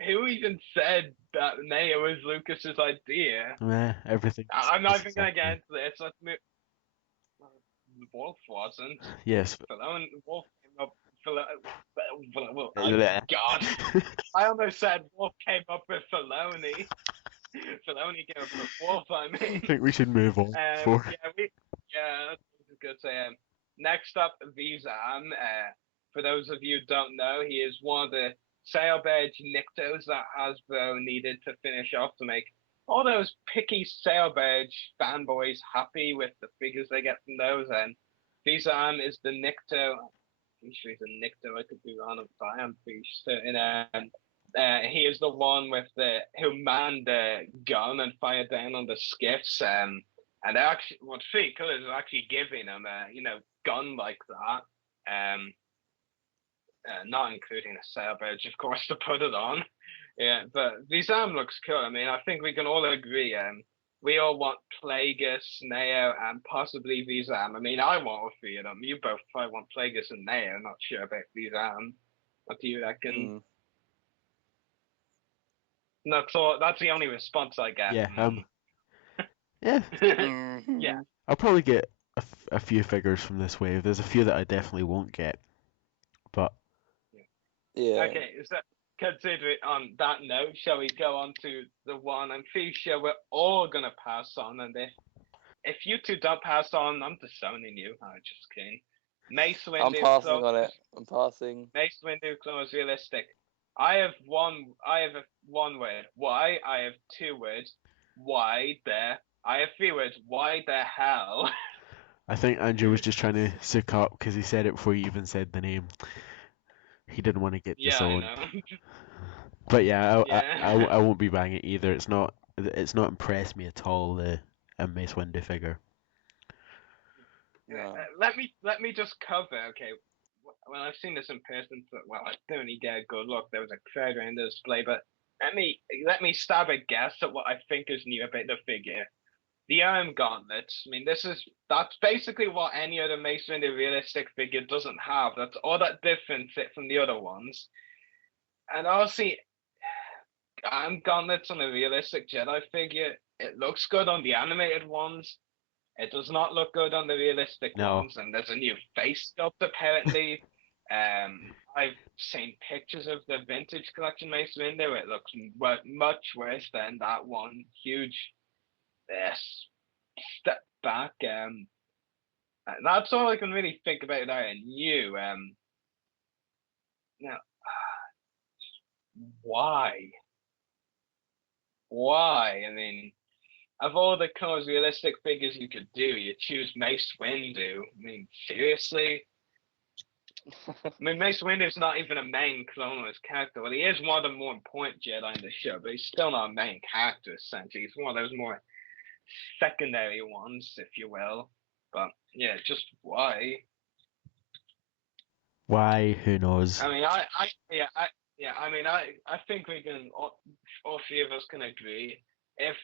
Who even said that Neo was Lucas's idea? Everything. I'm not even gonna get into this. Let's move. Wolf wasn't. Yes. Wolf came up. Oh God! I almost said Wolf came up with Filoni. Filoni came up with Wolf. I mean. I think we should move on. Yeah, I was gonna say. Next up, Vizam. For those of you who don't know, he is one of the Sailbage Nyctos that Hasbro needed to finish off to make all those picky Sailbage fanboys happy with the figures they get from those. And Vizam is the Nycto. I'm pretty sure he's a Nycto. I could be wrong, but I am pretty certain. He is the one with who manned the gun and fired down on the skiffs. And actually, what's pretty cool is actually giving him a gun like that. Not including a Sailbage, of course, to put it on. Yeah, but Vizam looks cool. I mean, I think we can all agree. We all want Plagueis, Neo, and possibly Vizam. I mean, I want all three of them. You both probably want Plagueis and Neo. Not sure about Vizam. What do you reckon? No, so that's the only response I get. Yeah. Yeah. Yeah. I'll probably get a few figures from this wave. There's a few that I definitely won't get, but. Yeah. Okay, so considering on that note, shall we go on to the one I'm pretty sure we're all gonna pass on, and if you two don't pass on, I'm disowning you. I'm just kidding. Mace Windu. I'm passing on it. I'm passing. Mace Windu Clone Wars Realistic. I have one word. Why? I have two words. Why the? I have three words. Why the hell? I think Andrew was just trying to soak up because he said it before you even said the name. He didn't want to get disowned. I know. But yeah, I won't be buying it either. It's not impressed me at all, the Mace Windu figure. Let me just cover. Okay, well, I've seen this in person. Well, I didn't really get a good look. There was a crowd around the display, but let me stab a guess at what I think is new about the figure. The arm gauntlets. I mean, that's basically what any other Mace Windu realistic figure doesn't have. That's all that difference it from the other ones. And honestly, arm gauntlets on a realistic Jedi figure, it looks good on the animated ones. It does not look good on the realistic ones. And there's a new face sculpt apparently. I've seen pictures of the vintage collection Mace Windu. It looks much worse than that one. Huge. Step back. That's all I can really think about that and you. Now, why? I mean, of all the Clone Wars realistic figures you could do, you choose Mace Windu. I mean, seriously? I mean, Mace Windu's not even a main Clone Wars character. Well, he is one of the more important Jedi in the show, but he's still not a main character, essentially. He's one of those more secondary ones, if you will. But yeah, just why? Why? Who knows? I mean, I think we can all three of us can agree. If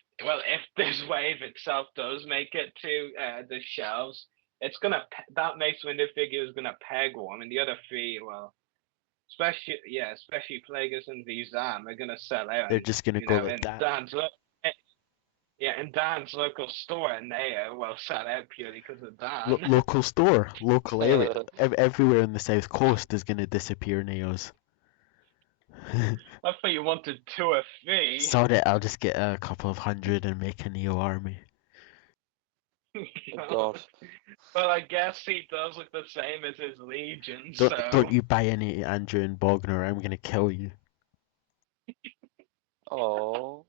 this wave itself does make it to the shelves, that Mace Windu figure is gonna peg one. I mean, the other three, well, especially Plagueis and Vizam are gonna sell out. They're just gonna go like that. In Dan's local store, and they will sell out purely because of Dan. Local store, local area, everywhere on the south coast is gonna disappear. Neos. I thought you wanted 2 or 3. Sorry, I'll just get a couple of hundred and make a Neo army. Oh God. Well, I guess he does look the same as his Legion. Don't you buy any Andrew and Bogner, I'm gonna kill you. Oh.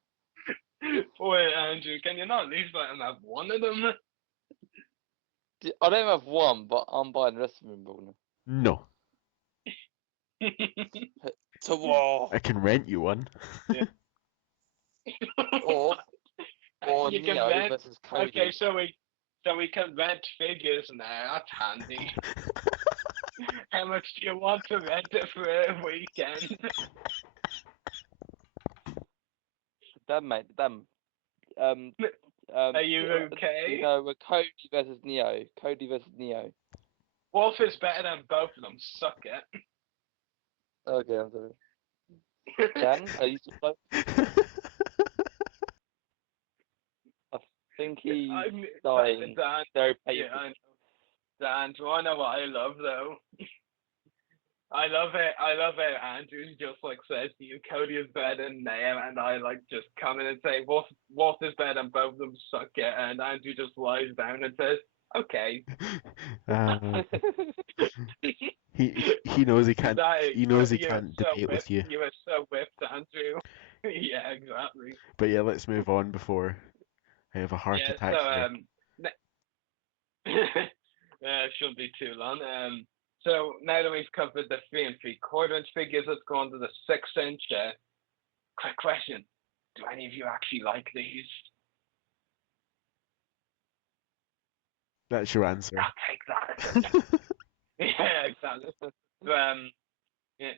Poor Andrew, can you not at least let him have one of them? I don't have one, but I'm buying the rest of them, Bogner. No. To war. I can rent you one. Yeah. or you Neo can rent. versus Cody. Okay, so So we can rent figures now. That's handy. How much do you want to rent it for a weekend? Damn, mate, damn. Are you okay? You know, Cody versus Neo. Cody versus Neo. Wolf is better than both of them. Suck it. Okay, I'm sorry. Dan, are you still I think he's dying. Dan, Very yeah, painful. I know. Dan, do I know what I love though? I love it. I love it. Andrew just like says to you, Cody is better than Naya, and I like just come in and say, Wolf is better than both of them. Suck it. And Andrew just lies down and says, okay. He knows he can't. He knows he can't debate with you. You were so whipped, Andrew. Yeah, exactly. But yeah, let's move on before I have a heart attack. It shouldn't be too long. So now that we've covered the 3 3/4 inch figures, let's go on to the 6 inch. Quick question: do any of you actually like these? That's your answer. I'll take that. Yeah, exactly. Yeah.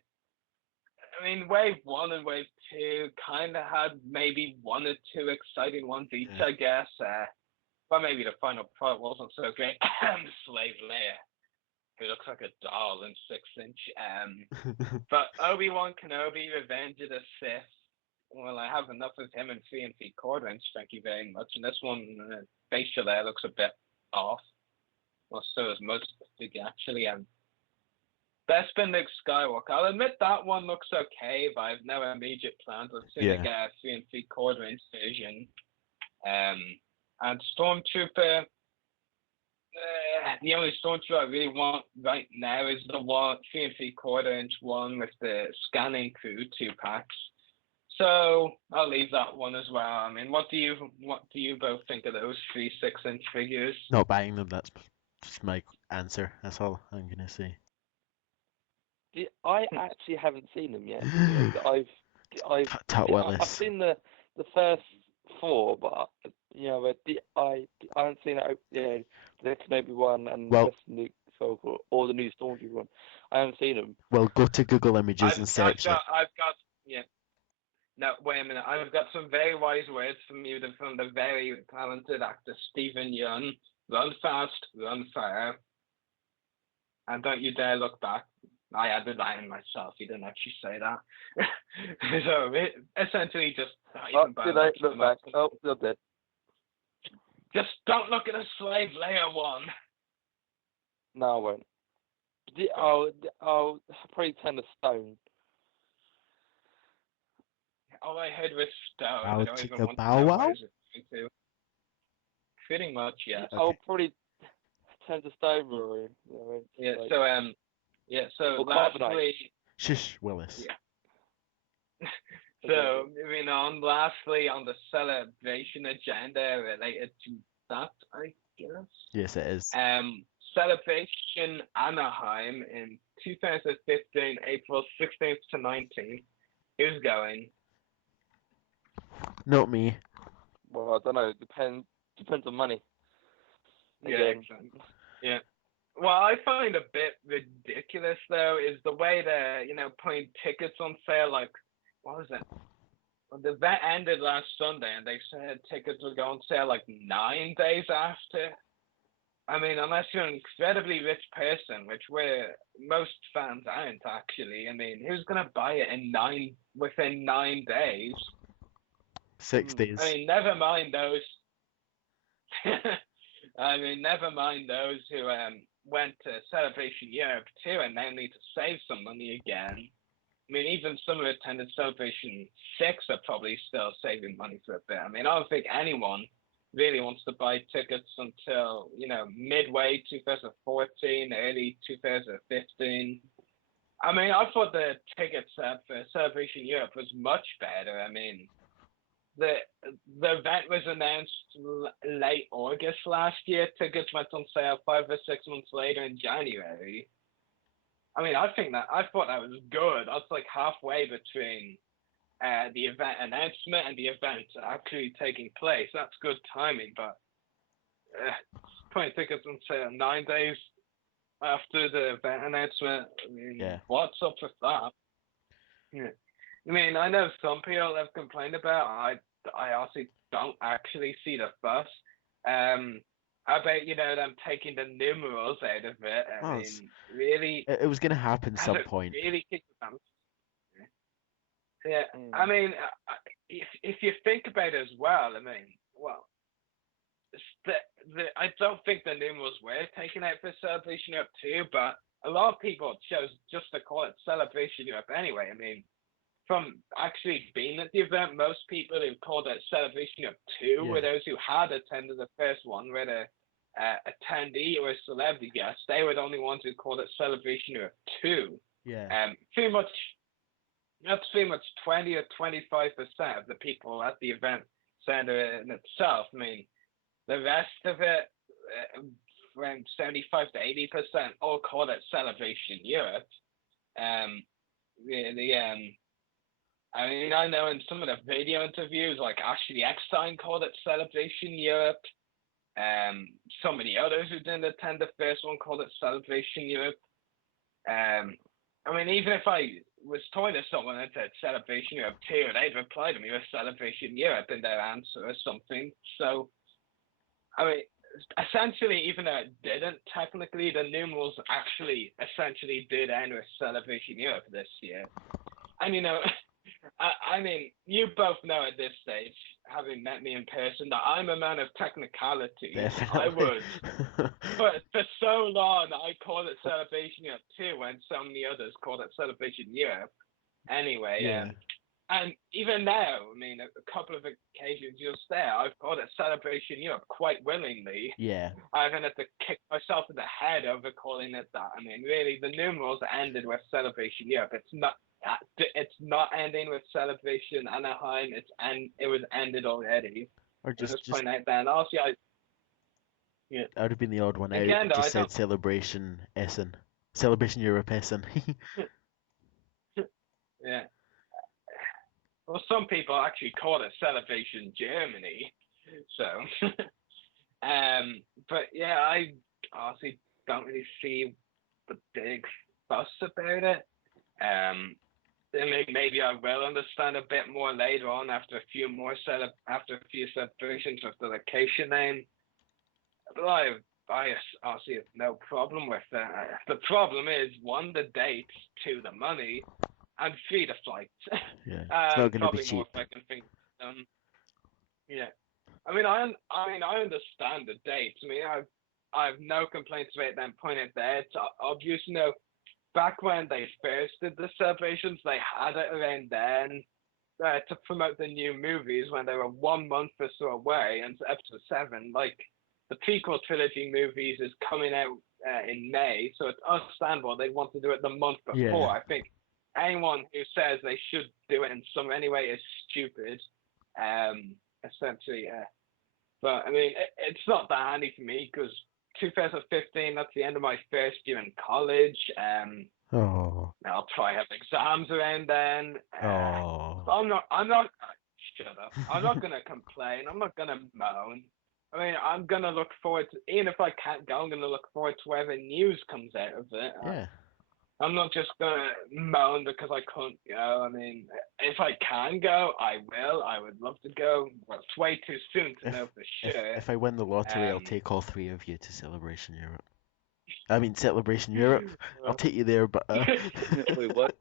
I mean, wave 1 and wave 2 kind of had maybe 1 or 2 exciting ones each, Yeah. I guess. Well, maybe the final product wasn't so great. Slave Leia, who looks like a doll in 6 inch. But Obi-Wan Kenobi, Revenge of the Sith. Well, I have enough of him in 3 3/4 inch. Thank you very much. And this one, facial there looks a bit off. Well, so is most of the figure actually. Bespin Luke Skywalker. I'll admit that one looks okay, but I've no immediate plans. I'd sooner get a 3 3/4 inch version. And Stormtrooper. The only Stormtrooper I really want right now is the 3 3/4 inch one with the scanning crew 2-packs. So I'll leave that one as well. I mean, what do you both think of those 3 6 inch figures? Not buying them. That's just my answer. That's all I'm gonna say. I actually haven't seen them yet. Tut Willis. I've seen the first 4, but I haven't seen it. The Kenobi one and the Luke Skywalker or the new Stormtrooper one. I haven't seen them. Well, go to Google Images and search it. No, wait a minute. I've got some very wise words from you from the very talented actor Stephen Yeun. Run fast, run far, and don't you dare look back. I added that in myself. He didn't actually say that. So it essentially just. Did I look back? Oh, you're dead. Just don't look at a Slave Leia one. No, I won't. I'll probably turn to stone. All I heard was stone. I'll I don't take even a want bow to know wow? what it's to. Pretty much, yes. Okay. I'll probably turn to stone, Rory. Yeah. Like, So or lastly. carbonite. Shush, Willis. Yeah. So moving on, lastly on the celebration agenda related to that, I guess. Yes, it is. Celebration Anaheim in 2015, April 16th to 19th. Who's going? Not me. Well, I don't know. Depends on money. Yeah, Again. exactly. Yeah. Well, I find a bit ridiculous though is the way they're putting tickets on sale. Like, what was it? Well, the event ended last Sunday, and they said tickets would go on sale like 9 days after. I mean, unless you're an incredibly rich person, which most fans aren't actually. I mean, who's gonna buy it within 9 days? 6 days. I mean, never mind those. I mean, never mind those who went to Celebration Europe too, and now need to save some money again. I mean, even some who attended Celebration 6 are probably still saving money for a bit. I mean, I don't think anyone really wants to buy tickets until, midway 2014, early 2015. I mean, I thought the ticket set for Celebration Europe was much better. I mean, the event was announced late August last year. Tickets went on sale 5 or 6 months later in January. I mean, I thought that was good. That's like halfway between the event announcement and the event actually taking place. That's good timing, but Putting tickets on sale 9 days after the event announcement. I mean, what's up with that? Yeah. I mean, I know some people have complained about. I honestly don't actually see the fuss. I bet them taking the numerals out of it. I mean, really. It was gonna happen some point. Really kicked the pants. Yeah. I mean, if you think about it as well, I mean, well, I don't think the numerals were taken out for Celebration Europe 2, but a lot of people chose just to call it Celebration Europe anyway. I mean, from actually being at the event, most people who called it Celebration Europe 2 were those who had attended the first one, whether attendee or a celebrity guest. They were the only ones who called it Celebration Europe 2. Yeah. That's pretty much 20 or 25% of the people at the event center in itself. I mean, the rest of it, around 75 to 80%, all call it Celebration Europe. I mean, I know in some of the video interviews, like Ashley Eckstein called it Celebration Europe. Some of the others who didn't attend the first one called it Celebration Europe. I mean, even if I was talking to someone that said Celebration Europe 2, they'd reply to me with Celebration Europe in their answer or something. So, I mean, essentially, even though it didn't, technically, the numerals actually essentially did end with Celebration Europe this year. And, I mean, you both know at this stage, having met me in person, that I'm a man of technicality. Definitely. I was. But for so long, I called it Celebration Europe 2 when so many others called it Celebration Europe. Anyway, and even now, I mean, a couple of occasions just there, I've called it Celebration Europe quite willingly. Yeah. I haven't had to kick myself in the head over calling it that. I mean, really, the numerals ended with Celebration Europe. It's not ending with Celebration Anaheim. It was ended already. Or just point out that. And also, I would have been the odd one Again, out. Just said Celebration Essen, Celebration Europe Essen. Yeah. Well, some people actually call it Celebration Germany. So, but yeah, I honestly don't really see the big fuss about it. Maybe I will understand a bit more later on after a few celebrations with the location name. But I honestly have no problem with that. The problem is 1, the dates, 2, the money, and 3, the flights. Yeah, it's not going to be cheap. More if I can think. Yeah, I mean, I understand the dates. I mean, I have no complaints about them pointing there. It's obvious, back when they first did the celebrations, they had it around then to promote the new movies when they were 1 month or so away, and episode 7, like the prequel trilogy movies, is coming out in May, so it's understandable they want to do it the month before. Yeah. I think anyone who says they should do it in some anyway is stupid, essentially. But I mean, it's not that handy for me because 2015, that's the end of my first year in college. I'll probably have exams around then. I'm not. Shut up. I'm not gonna complain. I'm not gonna moan. I mean, I'm gonna look forward to. Even if I can't go, I'm gonna look forward to whatever news comes out of it. Yeah. I'm not just gonna moan because I can't go. I mean, if I can go, I will. I would love to go. Well, it's way too soon to know for sure. If I win the lottery, I'll take all 3 of you to Celebration Europe. I mean, Celebration Europe. I'll take you there, but. Wait, what?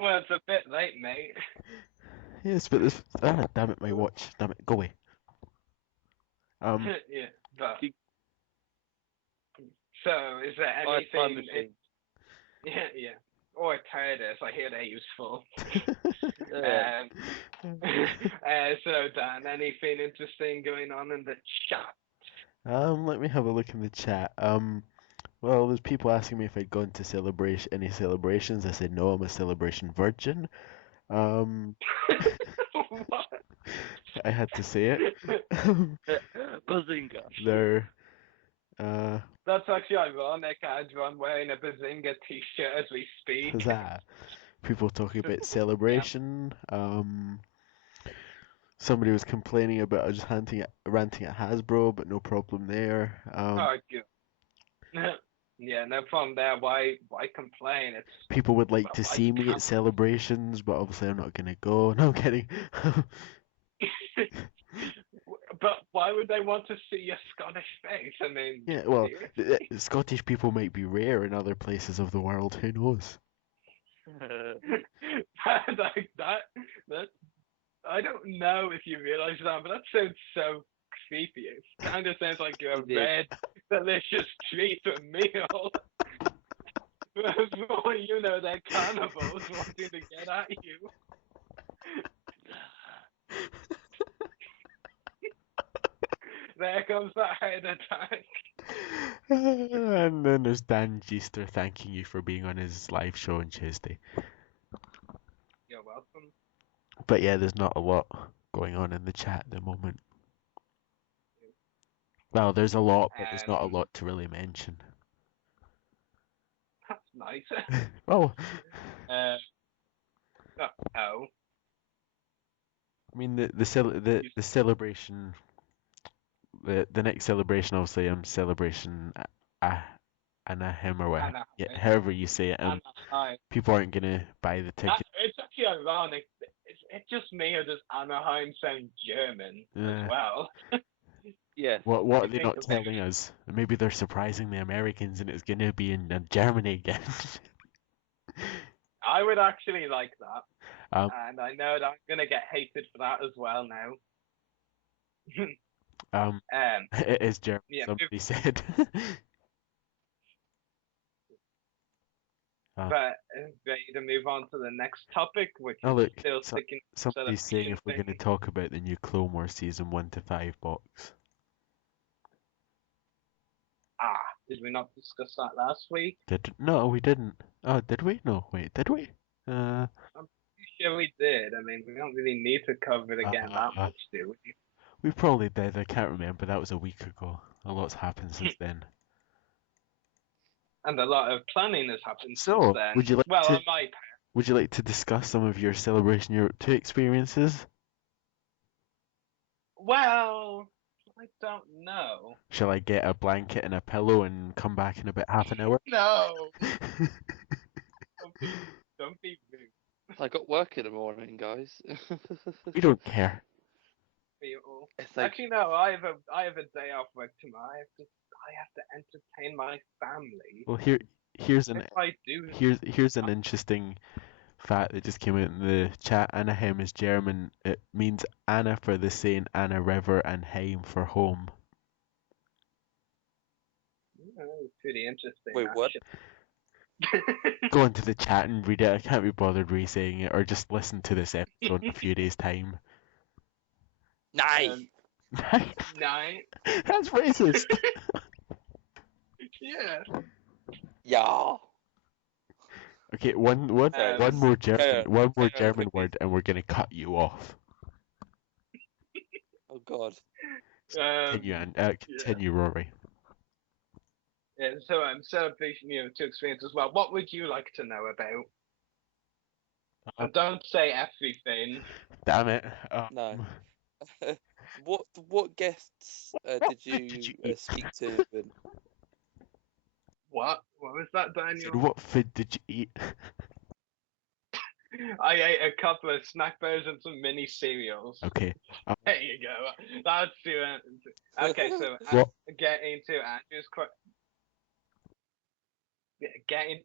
Well, it's a bit late, mate. Yes, but this. Damn it, my watch. Damn it, go away. Yeah, but. So, is there anything? Yeah. Or TARDIS, I hear they're useful. So, Dan, anything interesting going on in the chat? Let me have a look in the chat. Well, there's people asking me if I'd gone to any celebrations. I said no, I'm a celebration virgin. What? I had to say it. Bazinga. That's actually ironic, Andrew. I'm wearing a Bazinga t-shirt as we speak. That people talking about celebration. Somebody was complaining about us ranting at Hasbro, but no problem there. Oh, good. Yeah, no problem there. Why complain? It's People would like to I see me at can't. celebrations, but obviously I'm not gonna go. No, I'm kidding. But why would they want to see your Scottish face? I mean, Yeah, well, seriously? Scottish people might be rare in other places of the world. Who knows? Like that. I don't know if you realize that, but that sounds so creepy. It kind of sounds like a red, delicious treat or meal. Whereas for all you know, they're cannibals wanting to get at you. There comes that head attack. And then there's Dan Geester thanking you for being on his live show on Tuesday. You're welcome. But yeah, there's not a lot going on in the chat at the moment. Well, there's a lot, but there's not a lot to really mention. That's nice. Well, oh. I mean the celebration, the next celebration, obviously, celebration Anaheim or whatever, however you say it. People aren't gonna buy the ticket. It's actually ironic. It's just me, or does Anaheim sound German as well? Yes. What are they not telling us? Maybe they're surprising the Americans, and it's gonna be in Germany again. I would actually like that, and I know that I'm gonna get hated for that as well now. It is German. Yeah, somebody said. But ready to move on to the next topic, which Oh is look, still sticking. somebody's saying if we're going to talk about the new Clone Wars season 1 to 5 box. Did we not discuss that last week? No, we didn't. Oh, did we? No, wait, did we? I'm pretty sure we did. I mean, we don't really need to cover it again that much, do we? We probably did. I can't remember. That was a week ago. A lot's happened since then. And a lot of planning has happened So, since then. would you like on my part. Would you like to discuss some of your Celebration Europe 2 experiences? Well, I don't know. Shall I get a blanket and a pillow and come back in about half an hour? No. Don't be rude. I got work in the morning, guys. We don't care. Actually, no. I have a day off work tomorrow. I have to entertain my family. Well, here's an interesting fact that just came out in the chat. Anaheim is German. It means Anna for the Seine, Anna River, and Heim for home. Pretty interesting. Wait, what? Go into the chat and read it. I can't be bothered re-saying it, or just listen to this episode in a few days' time. Nice. Nine. That's racist. Yeah. Yeah. Okay, one more German word, and we're gonna cut you off. Oh God. Continue, Rory. Yeah, so Celebration Europe 2 experience as well. What would you like to know about? Don't say everything. Damn it. No. What guests did you speak to? What? What was that, Daniel? What food did you eat? I ate a couple of snack bars and some mini cereals. Okay. There you go. That's okay. So getting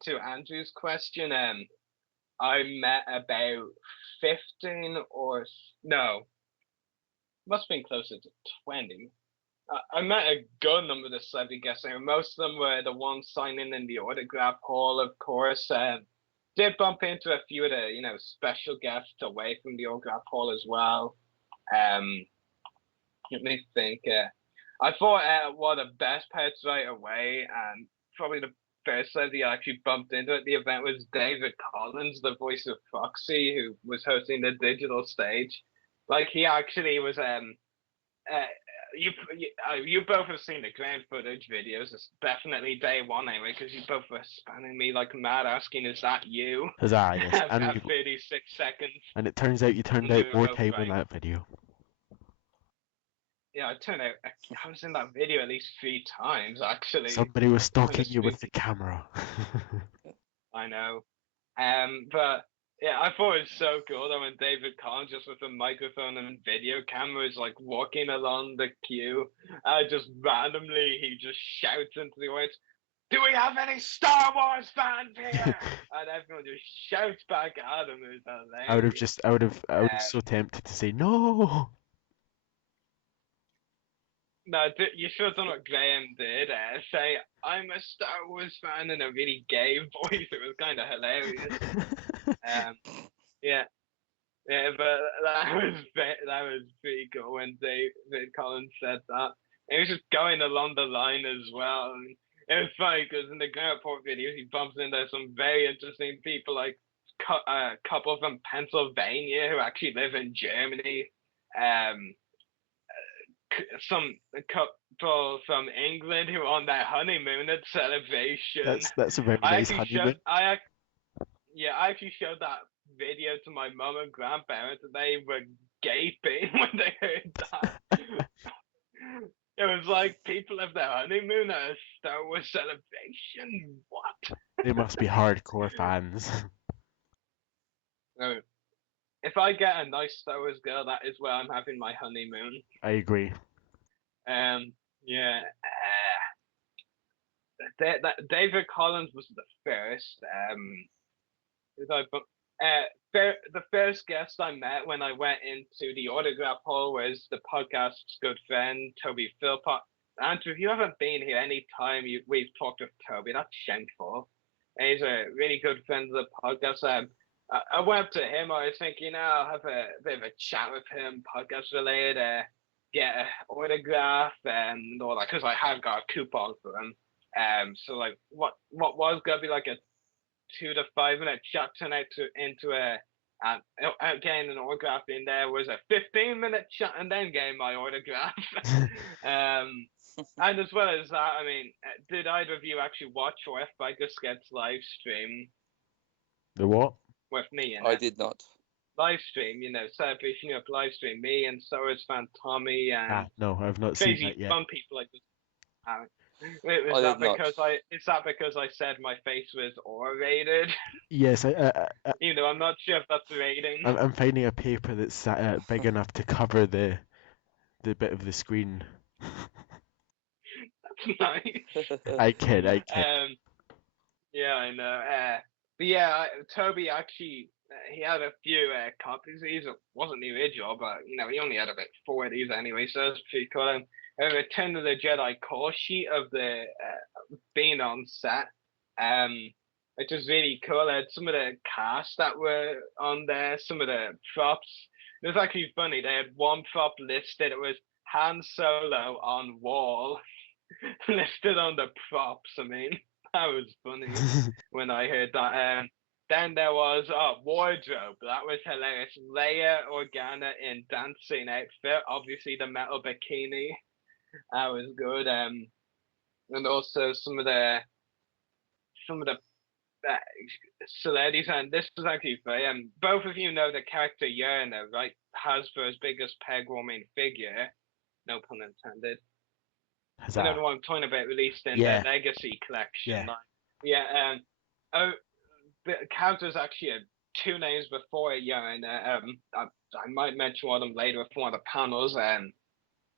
to Andrew's question. I met about 15 or no, must have been closer to 20. I met a good number of celebrity guests. Most of them were the ones signing in the autograph hall, of course. Did bump into a few of the, special guests away from the autograph hall as well. Let me think. I thought one of the best parts right away, and probably the first celebrity I actually bumped into at the event was David Collins, the voice of Foxy, who was hosting the digital stage. Like, he actually was you both have seen the ground footage videos. It's definitely day one anyway, because you both were spamming me like mad, asking, "Is that you?" Huzzah, yes. At 36 seconds. And it turns out you turned out more time in that video. yeah, I turned out I was in that video at least 3 times actually. Somebody was Kinda stalking you with the spooky. camera. I know. But yeah, I thought it was so cool that when David Collins just with a microphone and video camera is like walking along the queue, just randomly he just shouts into the audience, "Do we have any Star Wars fans here?" And everyone just shouts back at him. It was hilarious. I would have so tempted to say no. No, you should have done what Graham did. Say, "I'm a Star Wars fan" in a really gay voice. It was kind of hilarious. Yeah, yeah, but that was pretty cool when David Collins said that. He was just going along the line as well. And it was funny because in the Graham Report videos, he bumps into some very interesting people, like a couple from Pennsylvania who actually live in Germany. A couple from England who are on their honeymoon at Celebration. That's a very nice honeymoon. I actually showed that video to my mum and grandparents, and they were gaping when they heard that. It was like people have their honeymoon at a Star Wars Celebration. What? They must be hardcore fans. So, if I get a nice Star Wars girl, that is where I'm having my honeymoon. I agree. Yeah. David Collins was the first. The first guest I met when I went into the autograph hall was the podcast's good friend Toby Philpott. Andrew, if you haven't been here any time we've talked with Toby, that's shameful. And he's a really good friend of the podcast. I went up to him. I was thinking, I'll have a bit of a chat with him, podcast related, get an autograph and all that, because I had got a coupon for him. So like, what was gonna be like a 2 to 5 minute chat tonight into getting an autograph in there was a 15-minute chat and then getting my autograph. And as well as that, I mean, did either of you actually watch F Bikers Gets live stream? The what? With me and I did not. Live stream, Celebration Europe live stream. Me and Star Wars fan Tommy and no, I've not seen crazy that yet. fun people like this. Is that because I said my face was R-rated? Yes, Even though I'm not sure if that's rating. I'm finding a paper that's big enough to cover the bit of the screen. That's nice. I kid. Yeah, I know. But yeah, Toby actually he had a few copies. These wasn't the original, but he only had about 4 of these anyway, so that's pretty cool. Return of the Jedi call sheet of the being on set, which was really cool. I had some of the cast that were on there, some of the props. It was actually funny. They had one prop listed. It was Han Solo on wall, listed on the props. I mean, that was funny when I heard that. Then there was wardrobe. That was hilarious. Leia Organa in dancing outfit, obviously the metal bikini. That was good. And also some of the celebrities, and this was actually funny. Both of you know the character Yerna, right? Hasbro's biggest peg warming figure. No pun intended. I don't know what I'm talking about. Released in the Legacy collection. The character's actually 2 names before Yerna. I might mention one of them later with one of the panels.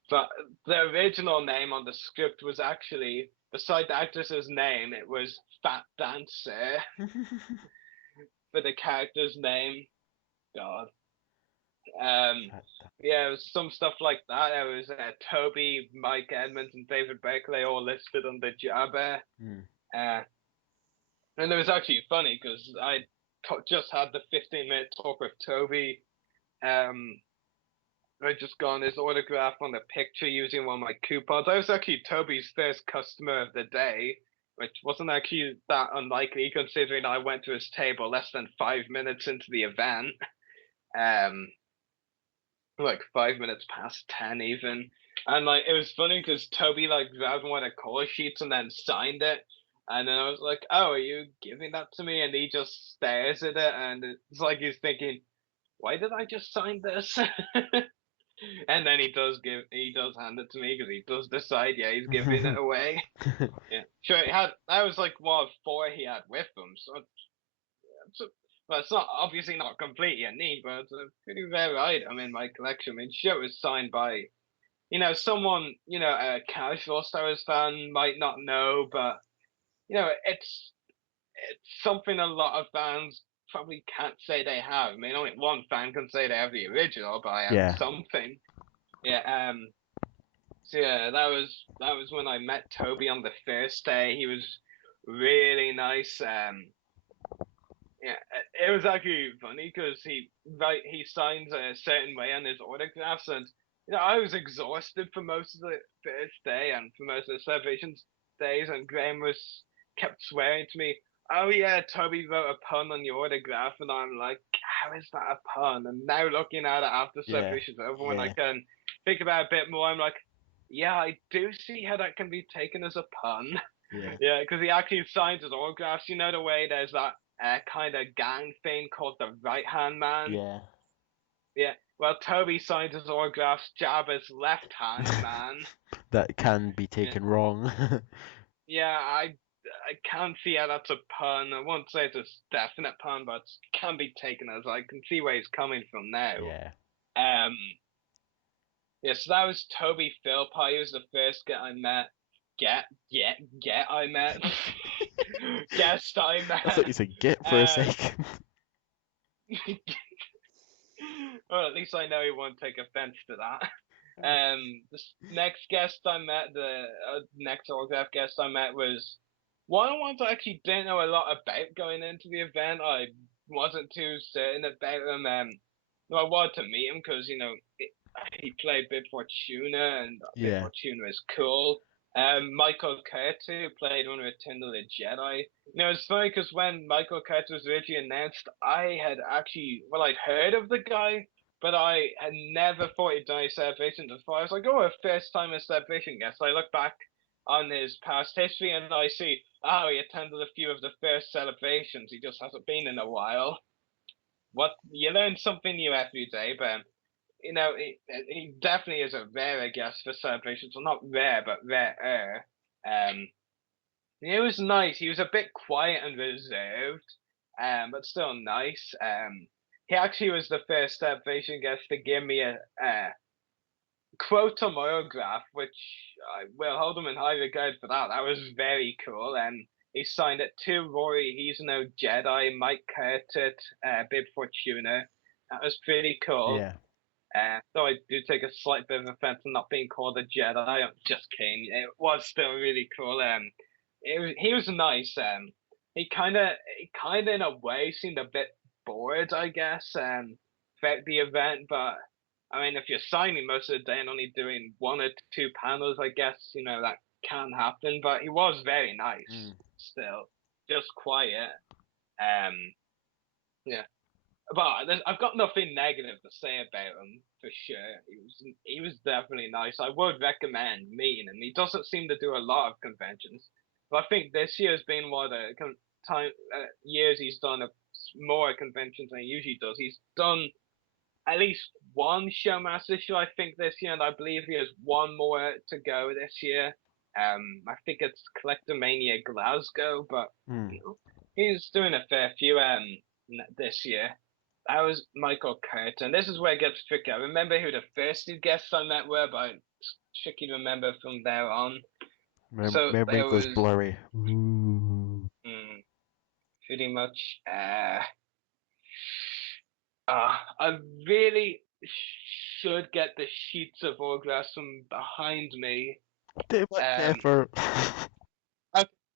But the original name on the script was actually, beside the actress's name, it was Fat Dancer for the character's name. God. It was some stuff like that. There was Toby, Mike Edmonds, and David Berkeley all listed under Jabba. And it was actually funny because I just had the 15-minute talk with Toby. I just got his autograph on the picture using one of my coupons. I was actually Toby's first customer of the day, which wasn't actually that unlikely considering I went to his table less than 5 minutes into the event. Like 5 minutes past 10 even. And it was funny because Toby grabbed one of the call sheets and then signed it. And then I was like, "Oh, are you giving that to me?" And he just stares at it and it's like he's thinking, "Why did I just sign this?" And then he does hand it to me because he does decide, yeah, he's giving it away. Yeah, sure. That was like one of 4 he had with him, well, it's not obviously not completely unique, but it's a pretty rare item in my collection. I mean, sure, it was signed by, someone, a casual Star Wars fan might not know, but it's something a lot of fans probably can't say they have. I mean, only one fan can say they have the original, but I have Yeah. something. Yeah. So yeah, that was when I met Toby on the first day. He was really nice. Yeah, it was actually funny because he signs a certain way on his autographs, and I was exhausted for most of the first day and for most of the celebrations days, and Graham kept swearing to me, "Oh yeah, Toby wrote a pun on your autograph," and I'm like, "How is that a pun?" And now looking at it after celebrations over, when I can think about it a bit more, I'm like, yeah, I do see how that can be taken as a pun. Yeah, because he actually signs his autographs. You know the way there's that kind of gang thing called the Right Hand Man. Yeah. Yeah. Well, Toby signs his autographs Jabba's Left Hand Man. That can be taken wrong. Yeah, I can't see how that's a pun. I won't say it's a definite pun, but it can be taken as, I can see where he's coming from now. Yeah. Yeah, so that was Toby Philpott. He was the first guy I met. I met. Guest I met. I thought you said get for a second. Well, at least I know he won't take offense to that. The next guest I met, the next autograph guest I met was one of the ones I actually didn't know a lot about going into the event. I wasn't too certain about him. I wanted to meet him because, he played Bib Fortuna, and Bib Fortuna is cool. Michael Curtis, who played one of Return of the Jedi. It's funny because when Michael Curtis was originally announced, I had actually, I'd heard of the guy, but I had never thought he'd done a celebration before. I was like, oh, a first time a celebration guest. I look back on his past history and I see, he attended a few of the first celebrations. He just hasn't been in a while. You learn something new every day, but he definitely is a rarer guest for celebrations. Well, not rare, but rarer. It was nice. He was a bit quiet and reserved, but still nice. He actually was the first celebration guest to give me a quote on my autograph, which I will hold him in high regard for that. That was very cool. He signed it to Rory. He's no Jedi. Mike Curtis, Bib Fortuna. That was pretty cool. Yeah. So I do take a slight bit of offense in not being called a Jedi. I'm just kidding. It was still really cool. He was nice. He kind of in a way seemed a bit bored, I guess, throughout the event. But I mean, if you're signing most of the day and only doing 1 or 2 panels, I guess that can happen. But he was very nice. Still, just quiet. Yeah. But I've got nothing negative to say about him, for sure. He was definitely nice. I would recommend meeting him. He doesn't seem to do a lot of conventions, but I think this year has been one of the years he's done more conventions than he usually does. He's done at least one Showmaster show, I think, this year, and I believe he has one more to go this year. I think it's Collectomania Glasgow, but he's doing a fair few this year. That was Michael Curtis, and this is where it gets tricky. I remember who the first 2 guests I met were, but it's tricky to remember from there on. Memory goes blurry. Pretty much. I really should get the sheets of autographs from behind me. Effort.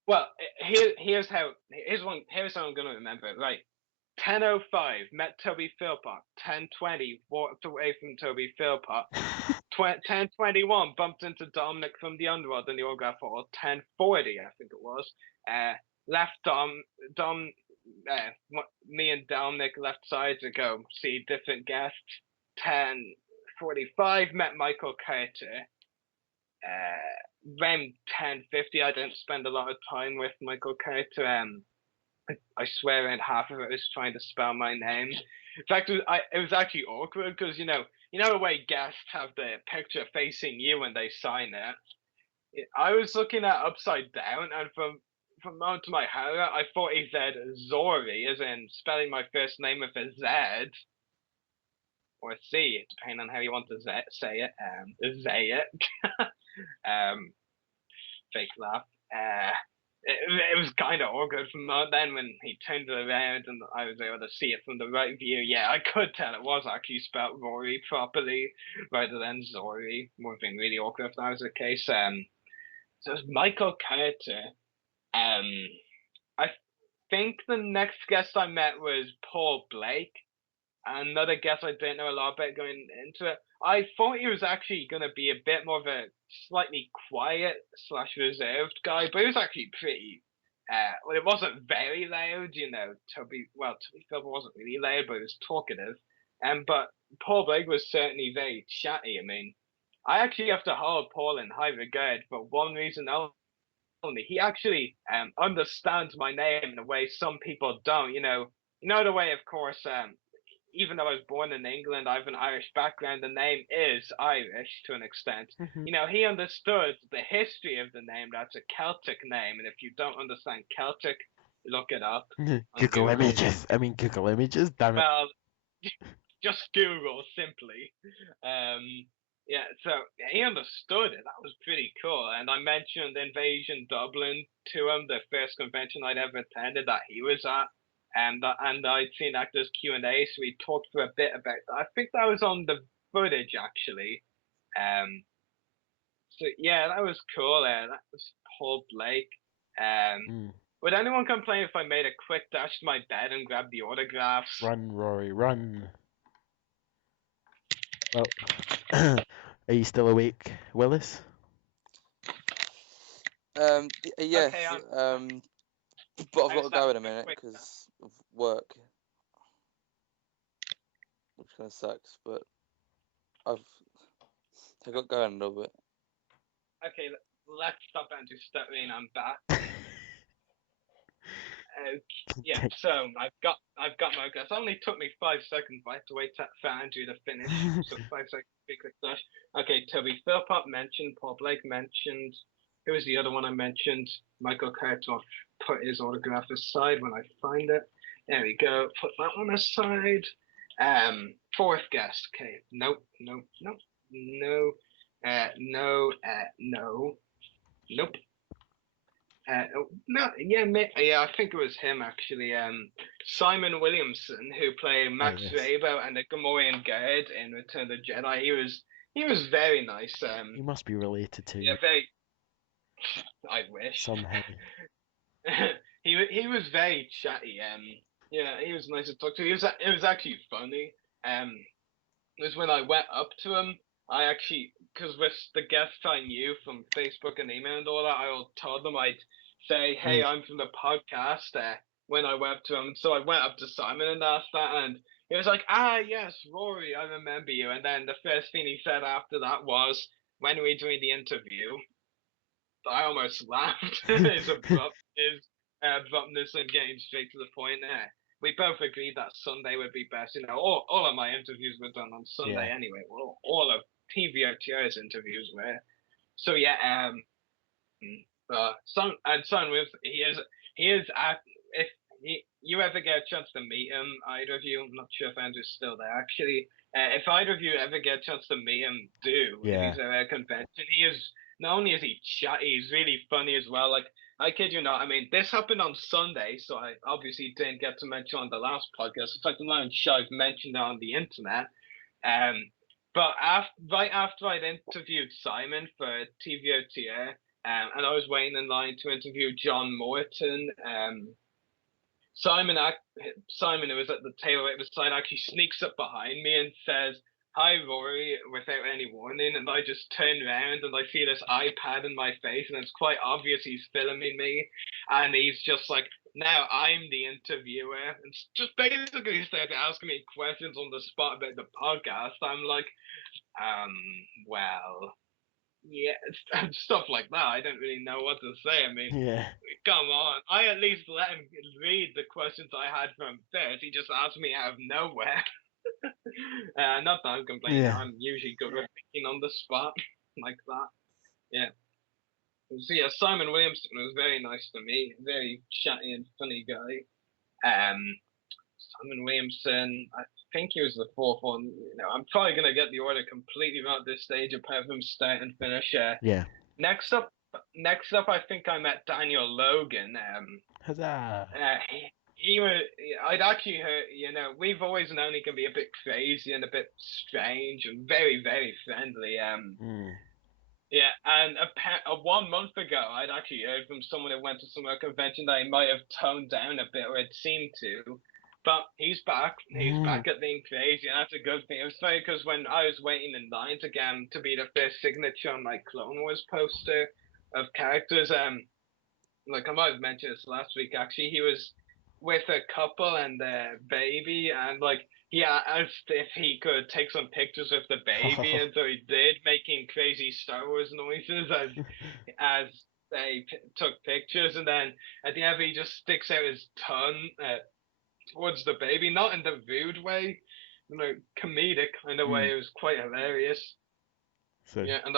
Well, here's how I'm gonna remember it. Right. 10:05, met Toby Philpott. 10:20, walked away from Toby Philpott. 10:21, bumped into Dominic from the Underworld in the autograph hall. 10:40, I think it was. Left me and Dominic left side to go see different guests. 10:45, met Michael Curtis. Around 10:50, I didn't spend a lot of time with Michael Curtis. I swear around half of it was trying to spell my name. In fact, it was actually awkward because you know the way guests have the picture facing you when they sign it. I was looking at upside down, and from moment to my horror, I thought he said Zori, as in spelling my first name with a Z or a C, depending on how you want to say it. Say it. Fake laugh. It was kind of awkward from then when he turned it around and I was able to see it from the right view. Yeah, I could tell it was actually spelled Rory properly rather than Zori. Would have been really awkward if that was the case. So it was Michael Carter. I think the next guest I met was Paul Blake. Another guest I didn't know a lot about going into it. I thought he was actually going to be a bit more of a slightly quiet / reserved guy, but he was actually pretty. Well, it wasn't very loud, Toby Philpott wasn't really loud, but he was talkative. But Paul Blake was certainly very chatty. I mean, I actually have to hold Paul in high regard for one reason only. He actually understands my name in a way some people don't. You know the way, of course. Even though I was born in England, I have an Irish background. The name is Irish to an extent. He understood the history of the name. That's a Celtic name, and if you don't understand Celtic, look it up. Google images. I mean, Google images. Damn it. Well, just Google simply. Yeah, so he understood it. That was pretty cool. And I mentioned Invasion Dublin to him, the first convention I'd ever attended that he was at. And I'd seen Actors Q&A, so we talked for a bit about that. I think that was on the footage, actually. So yeah, that was cool. That was Paul Blake. Would anyone complain if I made a quick dash to my bed and grabbed the autographs? Run, Rory, run. Well, are you still awake, Willis? Yes. Okay, but I've got to go in a minute because of work, which kind of sucks. But I got to go in a little bit. Okay, let's stop Andrew stuttering. I'm back. Yeah, so I've got my guess. It only took me 5 seconds, but I had to wait for Andrew to finish. So 5 seconds, be quick dash. Okay, Toby Philpott mentioned, Paul Blake mentioned. Who was the other one I mentioned? Michael Carter. Put his autograph aside when I find it. There we go. Put that one aside. Fourth guest. Okay. Nope. No. No. Yeah. I think it was him actually. Simon Williamson, who played Max Rebo and the Gamorrean Guard in Return of the Jedi. He was very nice. He must be related to. Yeah, very. I wish. Somehow. he was very chatty. Yeah, he was nice to talk to. It was actually funny. It was when I went up to him. I actually, because with the guests I knew from Facebook and email and all that, I all told them I'd say, "Hey, I'm from the podcast." When I went up to him, so I went up to Simon and asked that, and he was like, "Ah, yes, Rory, I remember you." And then the first thing he said after that was, "When are we doing the interview?" I almost laughed. His abruptness and getting straight to the point. We both agreed that Sunday would be best. All of my interviews were done on Sunday anyway. Well, all of TVOTR's interviews were. So yeah, Son with he is if you ever get a chance to meet him, either of you, I'm not sure if Andrew's still there actually. If either of you ever get a chance to meet him, do. Yeah. If he's at a convention, he is. Not only is he chatty, he's really funny as well. Like, I kid you not, I mean, this happened on Sunday, so I obviously didn't get to mention on the last podcast. In fact, I'm not sure I've mentioned it on the internet. But right after I'd interviewed Simon for TVOTR, and I was waiting in line to interview John Morton, Simon, who was at the table right beside, actually sneaks up behind me and says, "Hi, Rory," without any warning, and I just turn around and I see this iPad in my face, and it's quite obvious he's filming me, and he's just like, "Now I'm the interviewer," and just basically started asking me questions on the spot about the podcast. I'm like, well, yeah, stuff like that. I don't really know what to say. I mean, Yeah. come on. I at least let him read the questions I had from first. He just asked me out of nowhere. Not that I'm complaining. Yeah. I'm usually good at thinking on the spot like that. Yeah. So yeah, Simon Williamson was very nice to me. Very chatty and funny guy. Simon Williamson, I think he was the fourth one. You know, I'm probably gonna get the order completely wrong at this stage, apart from start and finish. Yeah. Next up, I think I met Daniel Logan. Huzzah. He was. I'd actually heard. You know, we've always known he can be a bit crazy and a bit strange and very, very friendly. Yeah, and 1 month ago, I'd actually heard from someone who went to some convention that he might have toned down a bit, or it seemed to. But he's back. He's back at being crazy, and that's a good thing. It was funny because when I was waiting in line to get him to be the first signature on my Clone Wars poster of characters, like I might have mentioned this last week, actually, he was with a couple and their baby, and like he asked if he could take some pictures with the baby, and so he did, making crazy Star Wars noises as they took pictures, and then at the end he just sticks out his tongue towards the baby, not in the rude way, you know, comedic kind of way. It was quite hilarious. So. Yeah, and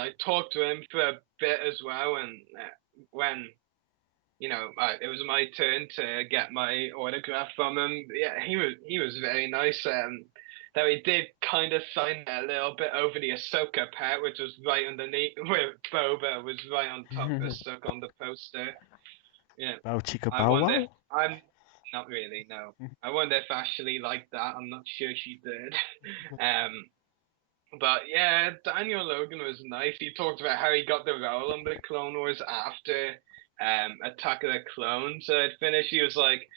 I talked to him for a bit as well, and when you know, it was my turn to get my autograph from him. Yeah, he was very nice. Though he did kind of sign a little bit over the Ahsoka part, which was right underneath, where Boba was right on top of stuck on the poster. Yeah. Bow chicka bow wow? I'm not really, no. I wonder if Ashley liked that. I'm not sure she did. But yeah, Daniel Logan was nice. He talked about how he got the role on the Clone Wars after Attack of the Clones had finished. He was like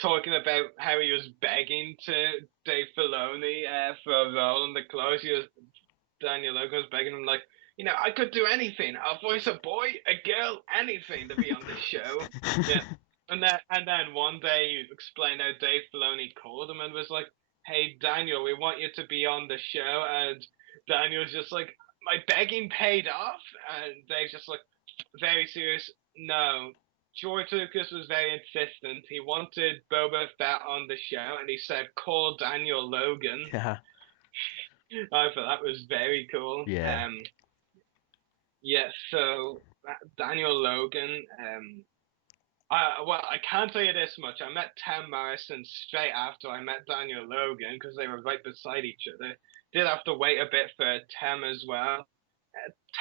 talking about how he was begging to Dave Filoni for a role in the Clones. Daniel Logan was begging him like, you know, I could do anything. I'll voice a boy, a girl, anything to be on the show. Yeah. And then one day he explained how Dave Filoni called him and was like, hey Daniel, we want you to be on the show, and Daniel was just like, my begging paid off, and Dave's just like, very serious. No, George Lucas was very insistent. He wanted Boba Fett on the show, and he said, call Daniel Logan. Yeah. I thought that was very cool. Yeah. Yeah, so Daniel Logan, well, I can't tell you this much. I met Tam Morrison straight after I met Daniel Logan because they were right beside each other. Did have to wait a bit for Tam as well.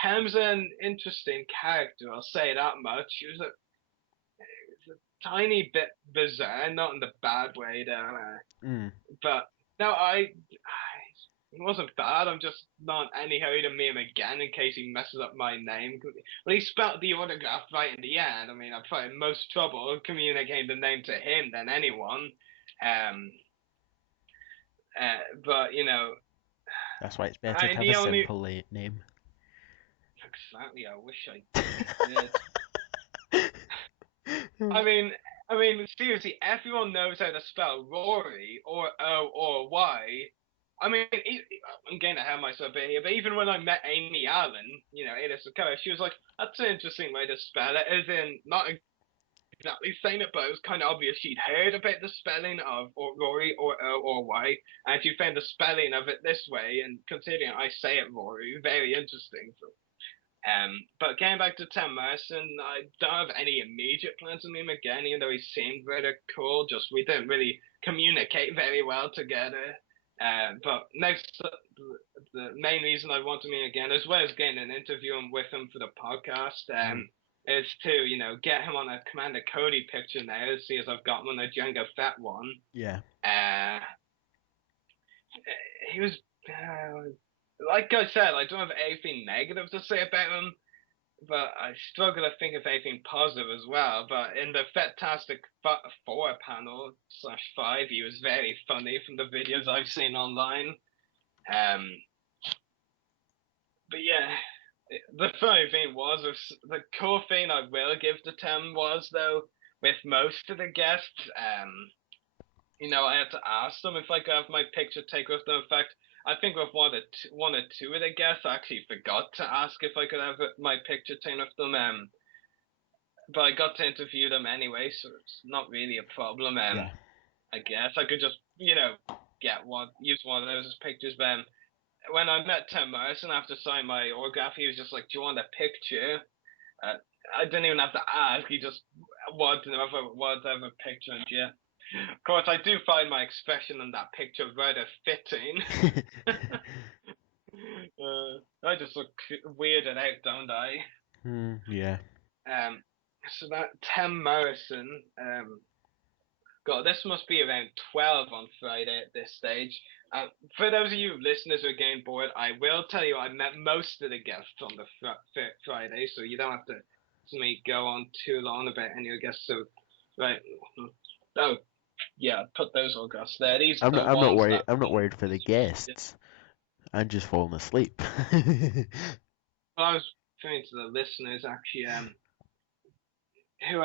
Tam's an interesting character, I'll say that much. He was a tiny bit bizarre, not in the bad way though. But no, it wasn't bad. I'm just not in any hurry to meet him again in case he messes up my name. Well, he spelled the autograph right in the end. I mean, I'm probably most trouble communicating the name to him than anyone. But you know, that's why it's better to have a simple name. Exactly. I wish I did. I mean, seriously, everyone knows how to spell Rory or O or Y. I mean, I'm getting ahead of myself a bit here, but even when I met Amy Allen, you know, Ada Sakura, she was like, that's an interesting way to spell it, as in, not exactly saying it, but it was kind of obvious she'd heard about the spelling of Rory or O or Y, and she found the spelling of it this way, and considering I say it Rory, very interesting. So, but getting back to Tam Morrison, I don't have any immediate plans to meet him again, even though he seemed very cool, just we didn't really communicate very well together. But next, the main reason I want to meet him again, as well as getting an interview with him for the podcast, is to, you know, get him on a Commander Cody picture now, see as I've got him on a Jango Fett one. Yeah. He was, like I said, I don't have anything negative to say about him, but I struggle to think of anything positive as well. But in the Fantastic Four panel /5, he was very funny from the videos I've seen online. But yeah, the funny thing was, the cool thing I will give to Tim was, though, with most of the guests, I had to ask them if I could have my picture taken with them. In fact, I think with one or two of the guests, I actually forgot to ask if I could have my picture taken with them. But I got to interview them anyway, so it's not really a problem. Yeah. I guess I could just, use one of those as pictures. But when I met Tim Morrison after signing my autograph, he was just like, "Do you want a picture?" I didn't even have to ask. He just wanted to know if I wanted to have a picture, and yeah. Of course, I do find my expression in that picture rather fitting. I just look weirded out, don't I? Yeah. So that Tim Morrison, God, this must be around 12 on Friday at this stage. For those of you listeners who are getting bored, I will tell you I met most of the guests on the Friday, so you don't have to me go on too long about any of the guests. So, right. Oh, yeah, put those autographs there. These I'm are not worried. I'm not worried for the guests. I'm just falling asleep. Well, I was referring to the listeners actually. Who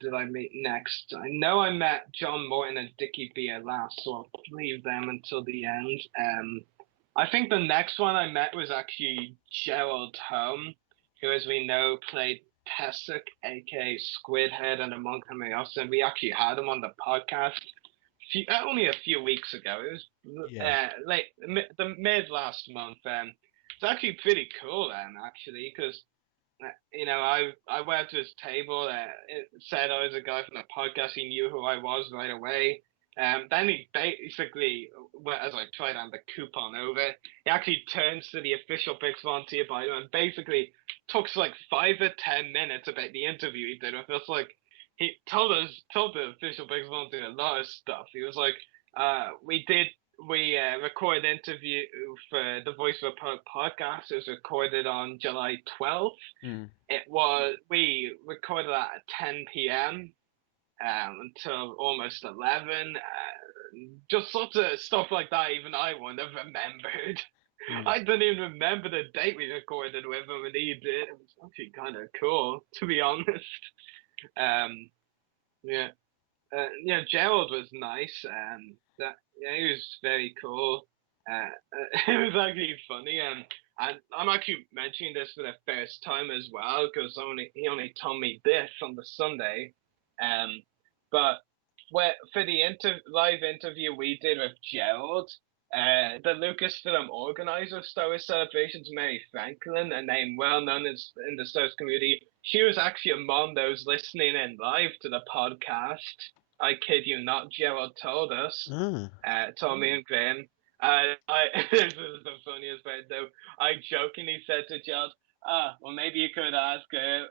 did I meet next? I know I met John Morton and Dickie Beer last, so I'll leave them until the end. I think the next one I met was actually Gerald Home, who, as we know, played Pesach, aka Squidhead, and Among Us, and we actually had him on the podcast only a few weeks ago. It was the mid last month. It's actually pretty cool, actually, because I went to his table. It said I was a guy from the podcast. He knew who I was right away. Then he basically, as I tried on the coupon over, he actually turns to the official Big Volunteer bio and basically talks like 5 or 10 minutes about the interview he did with us. Like, he told the official Big Volunteer a lot of stuff. He was like, we recorded an interview for the Voice of a podcast. It was recorded on July 12th. We recorded that at 10 p.m. Until almost 11. Just sort of stuff like that. Even I wouldn't have remembered. I didn't even remember the date we recorded with him, and he did. It was actually kind of cool, to be honest. Gerald was nice. He was very cool. It was actually funny, and I'm actually mentioning this for the first time as well, because he only told me this on the Sunday. But for the live interview we did with Gerald, the Lucasfilm organizer of Star Wars Celebrations, Mary Franklin, a name well known in the Star Wars community, she was actually among those listening in live to the podcast. I kid you not, Gerald told us. Told me and Graham. This is the funniest part though. I jokingly said to Gerald, well, maybe you could ask her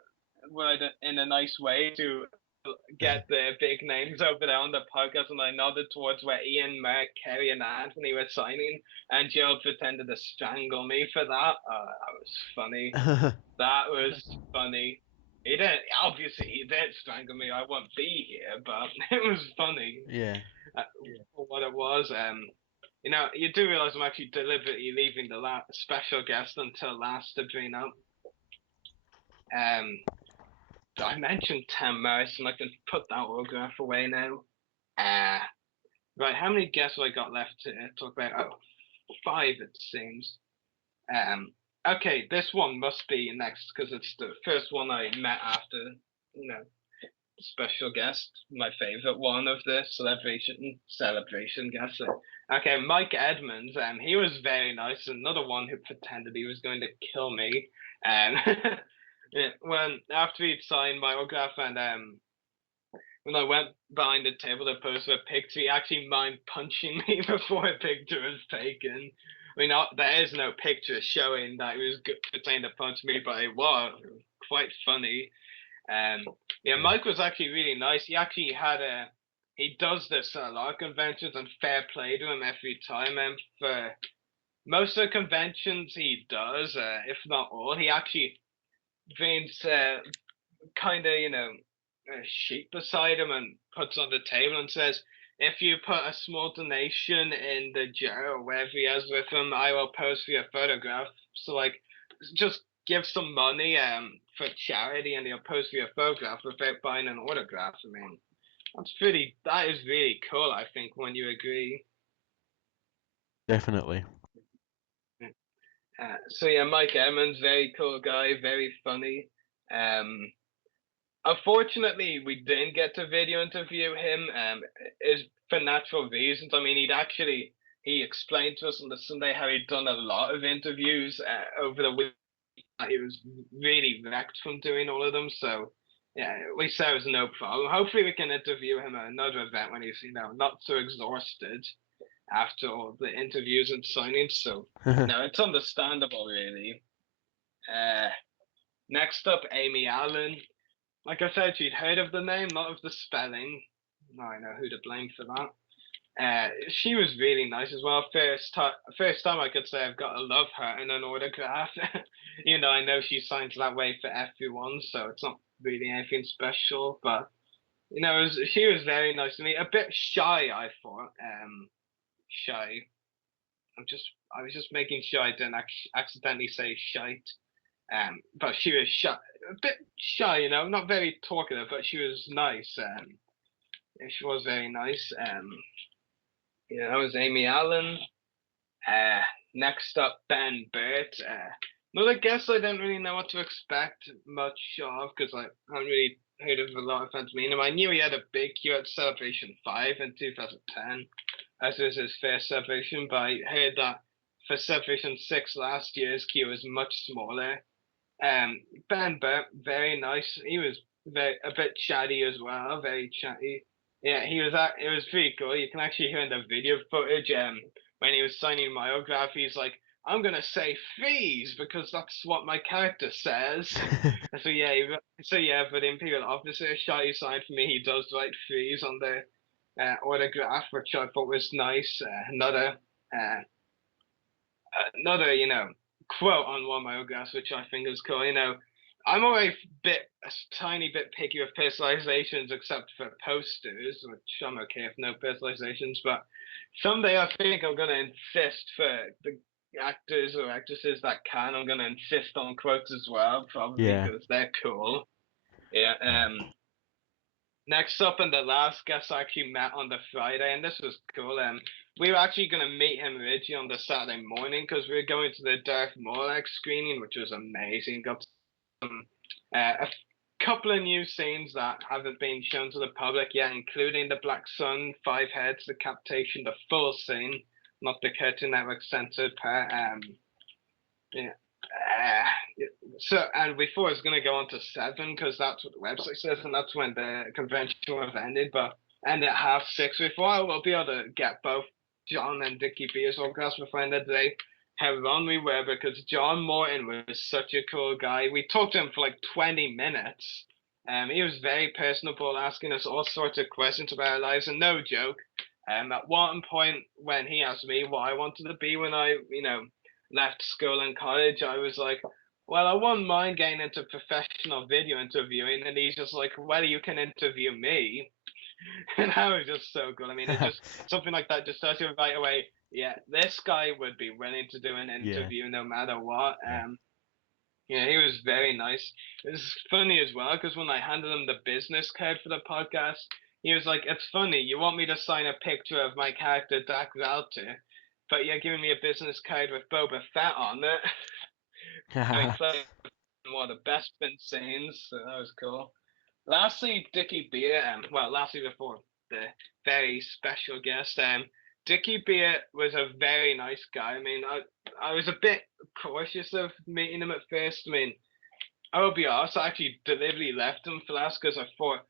in a nice way to get the big names over there on the podcast, and I nodded towards where Ian, Mark, Kerry, and Anthony were signing, and Gerald pretended to strangle me for that. That was funny. That was funny. He didn't strangle me. I won't be here, but it was funny. Yeah. For what it was. You do realize I'm actually deliberately leaving the special guest until last to bring up. I mentioned Tim Morrison. I can put that autograph away now. Right, how many guests have I got left to talk about? Oh, 5 it seems. Okay, this one must be next because it's the first one I met after, special guest, my favorite one of the celebration guests. Okay, Mike Edmonds, he was very nice. Another one who pretended he was going to kill me. When after he'd signed my autograph and when I went behind the table to pose for a picture, he actually mind punching me before a picture was taken. I mean, there is no picture showing that he was pretending to punch me, but it was quite funny. Mike was actually really nice. He actually he does this at a lot of conventions, and fair play to him every time. For most of the conventions he does, if not all, he actually brings kind of, a sheet beside him and puts on the table and says, if you put a small donation in the jar or wherever he has with him, I will pose for your photograph. So, like, just give some money for charity and he'll pose for your photograph without buying an autograph. I mean, That is really cool, I think, when you agree. Definitely. So yeah, Mike Emmons, very cool guy, very funny. Unfortunately, we didn't get to video interview him. Is for natural reasons. I mean, he explained to us on the Sunday how he'd done a lot of interviews over the week. He was really wrecked from doing all of them. So yeah, we said it was no problem. Hopefully, we can interview him at another event when he's not so exhausted after all the interviews and signings. So no, it's understandable, really. Next up, Amy Allen. Like I said, she'd heard of the name, not of the spelling. Now I know who to blame for that. She was really nice as well. First time I could say I've got to love her in an autograph. I know she signs that way for everyone, so it's not really anything special. But she was very nice to me. A bit shy, I thought. Shy. I was just making sure I didn't accidentally say shite. But she was shy, a bit shy, not very talkative, but she was nice. She was very nice. That was Amy Allen. Next up, Ben Burt. Another guest I didn't really know what to expect much of because I haven't really heard of a lot of fans meeting him. I knew he had a big queue at Celebration 5 in 2010, as was his first celebration, but I heard that for Celebration 6 last year's queue was much smaller. Ben Burt, very nice. He was a bit chatty as well, very chatty. Yeah, it was pretty cool. You can actually hear in the video footage when he was signing my autograph, he's like, I'm gonna say freeze because that's what my character says. so yeah, for the Imperial officer shot he signed for me, he does write freeze on the autograph, which I thought was nice. Another quote on one of my autographs, which I think is cool. I'm always a tiny bit picky with personalizations, except for posters, which I'm okay with no personalizations. But someday I think I'm gonna insist for the actors or actresses that can. I'm gonna insist on quotes as well, probably because they're cool. Yeah. Next up, and the last guest I actually met on the Friday, and this was cool. We were actually going to meet him originally on the Saturday morning because we were going to the Darth Maul screening, which was amazing. Got some, a couple of new scenes that haven't been shown to the public yet, including the Black Sun, 5 heads, the decapitation, the full scene, not the Cartoon Network censored part. So, and before I was going to go on to 7 because that's what the website says, and that's when the convention was ended. But ended at 6:30 before I will be able to get both John and Dickie Beer's autographs before the end of the day. How wrong we were because John Morton was such a cool guy. We talked to him for like 20 minutes. He was very personable, asking us all sorts of questions about our lives, and no joke. At one point when he asked me what I wanted to be when I, left school and college, I was like, well, I wouldn't mind getting into professional video interviewing, and he's just like, well, you can interview me. And that was just so good. I mean, it just something like that just tells you right away, yeah, this guy would be willing to do an interview no matter what. He was very nice. It was funny as well because when I handed him the business card for the podcast, he was like, it's funny, you want me to sign a picture of my character Dak Ralter, but you're giving me a business card with Boba Fett on it. It's like one of the best spin scenes, so that was cool. Lastly, Dickie Beer, lastly before the very special guest, Dickie Beer was a very nice guy. I mean, I was a bit cautious of meeting him at first. I mean, I will be honest, I actually deliberately left him for last because I thought,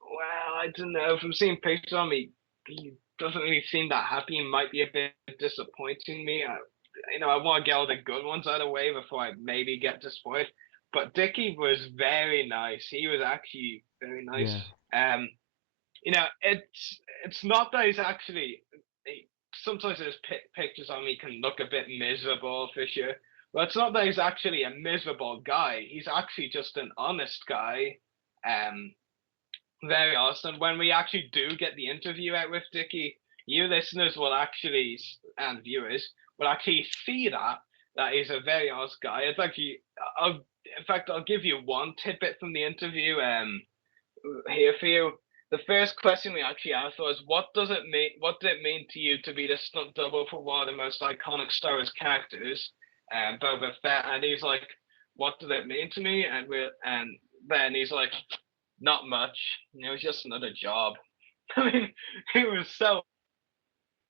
well, I don't know, from seeing pictures on me, he doesn't really seem that happy. He might be a bit disappointing me. I want to get all the good ones out of the way before I maybe get disappointed. But Dickie was very nice. He was actually very nice. Yeah. It's not that he's actually. Sometimes his pictures on me can look a bit miserable for sure. But it's not that he's actually a miserable guy. He's actually just an honest guy. Very awesome. When we actually do get the interview out with Dickie, you listeners will actually, and viewers, will actually see that he's a very honest guy. It's actually, I'll give you one tidbit from the interview here for you. the first question we actually asked was, what does it mean? What did it mean to you to be the stunt double for one of the most iconic Star Wars characters, Boba Fett? And he's like, what did it mean to me? And then he's like, not much. It was just another job. I mean, it was so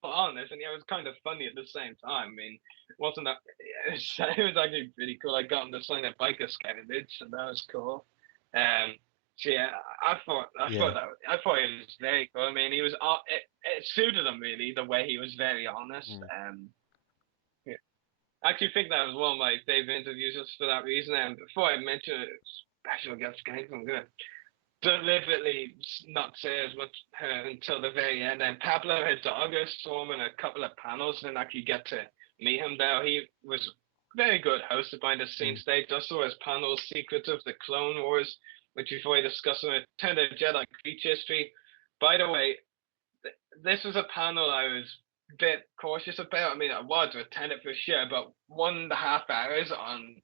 honest, and it was kind of funny at the same time. I mean, wasn't that? It was actually pretty cool. I got him to sign a biker scoutage, and that was cool. So yeah, I thought it was very cool. I mean, he was it suited him really the way he was very honest. Yeah. I actually think that was one of my favorite interviews just for that reason. And before I mention it, special guest game, I'm gonna deliberately not say as much until the very end. And Pablo Hidalgo saw him in a couple of panels and actually get to meet him there. He was very good host behind the scenes. They just saw his panel, Secrets of the Clone Wars, which we've already discussed, Return of the Jedi Creature History. By the way, this was a panel I was a bit cautious about. I mean, I was to attend it for sure, but 1.5 hours on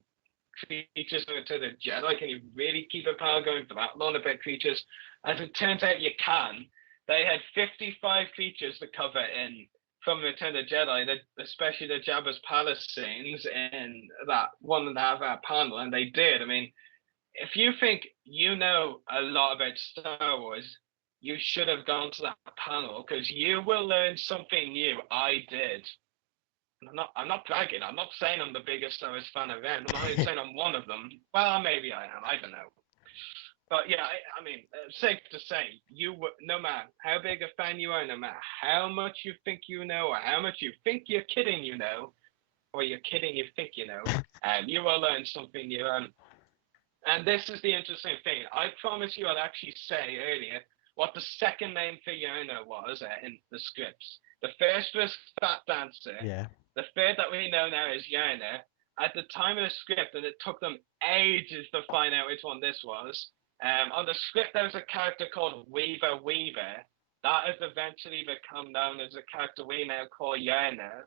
creatures to the Jedi. Can you really keep a panel going for that long about creatures? As it turns out, you can. They had 55 creatures to cover in from Return of the Jedi, especially the Jabba's palace scenes in that 1.5 hour panel, and they did. I mean, if you think you know a lot about Star Wars, you should have gone to that panel because you will learn something new. I did. I'm not bragging. I'm not saying I'm the biggest Star Wars fan around. I'm not even saying I'm one of them. Well, maybe I am. I don't know. But yeah, I mean, safe to say, no matter how big a fan you are, no matter how much you think you know, or how much you think you're kidding you know, or you're kidding you think you know, you will learn something new. And this is the interesting thing. I promise you I'll actually say earlier what the second name for Yerna was in the scripts. The first was Fat Dancer. Yeah. The third that we know now is Yerna. At the time of the script, and it took them ages to find out which one this was, on the script there was a character called Weaver Weaver. That has eventually become known as a character we now call Yerna.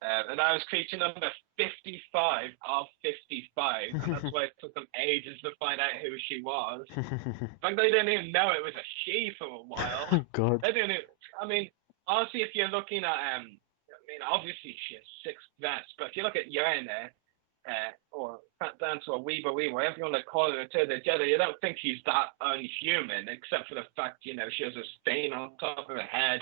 And that was creature number 55 of 55. And that's why it took them ages to find out who she was. In fact, they didn't even know it was a she for a while. Oh, God. They didn't. I mean, honestly, if you're looking at, I mean, obviously she has 6 vests, but if you look at Yerna, or Fat Dancer or Weaver Weaver, whatever you want to call her, Return of the Jedi, you don't think she's that unhuman, except for the fact, she has a stain on top of her head,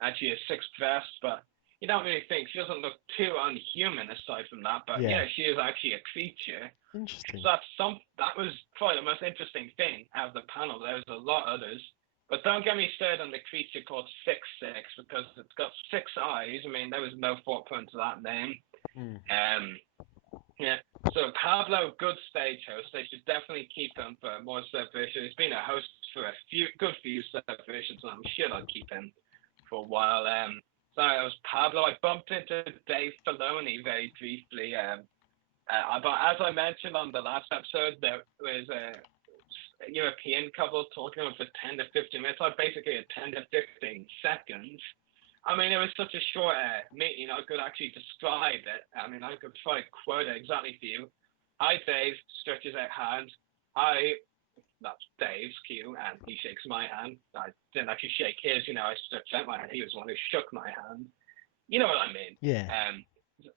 and she has 6 vests, but you don't really think she doesn't look too unhuman aside from that, but yeah, she is actually a creature. Interesting. So that was probably the most interesting thing out of the panel. There was a lot of others, but don't get me started on the creature called 6-6 because it's got 6 eyes. I mean, there was no thought put into that name. Yeah. So Pablo, good stage host. They should definitely keep him for more celebrations. He's been a host for a good few celebrations, and I'm sure they'll keep him for a while. So it was Pablo. I bumped into Dave Filoni very briefly. But as I mentioned on the last episode, there was a European couple talking for 10 to 15 minutes. I basically had 10 to 15 seconds. I mean, it was such a short meeting, I could actually describe it. I mean, I could try to quote it exactly for you. Hi, Dave, stretches out hand. Hi, that's Dave's cue, and he shakes my hand. I didn't actually shake his, I stretched out my hand. He was the one who shook my hand. You know what I mean? Yeah.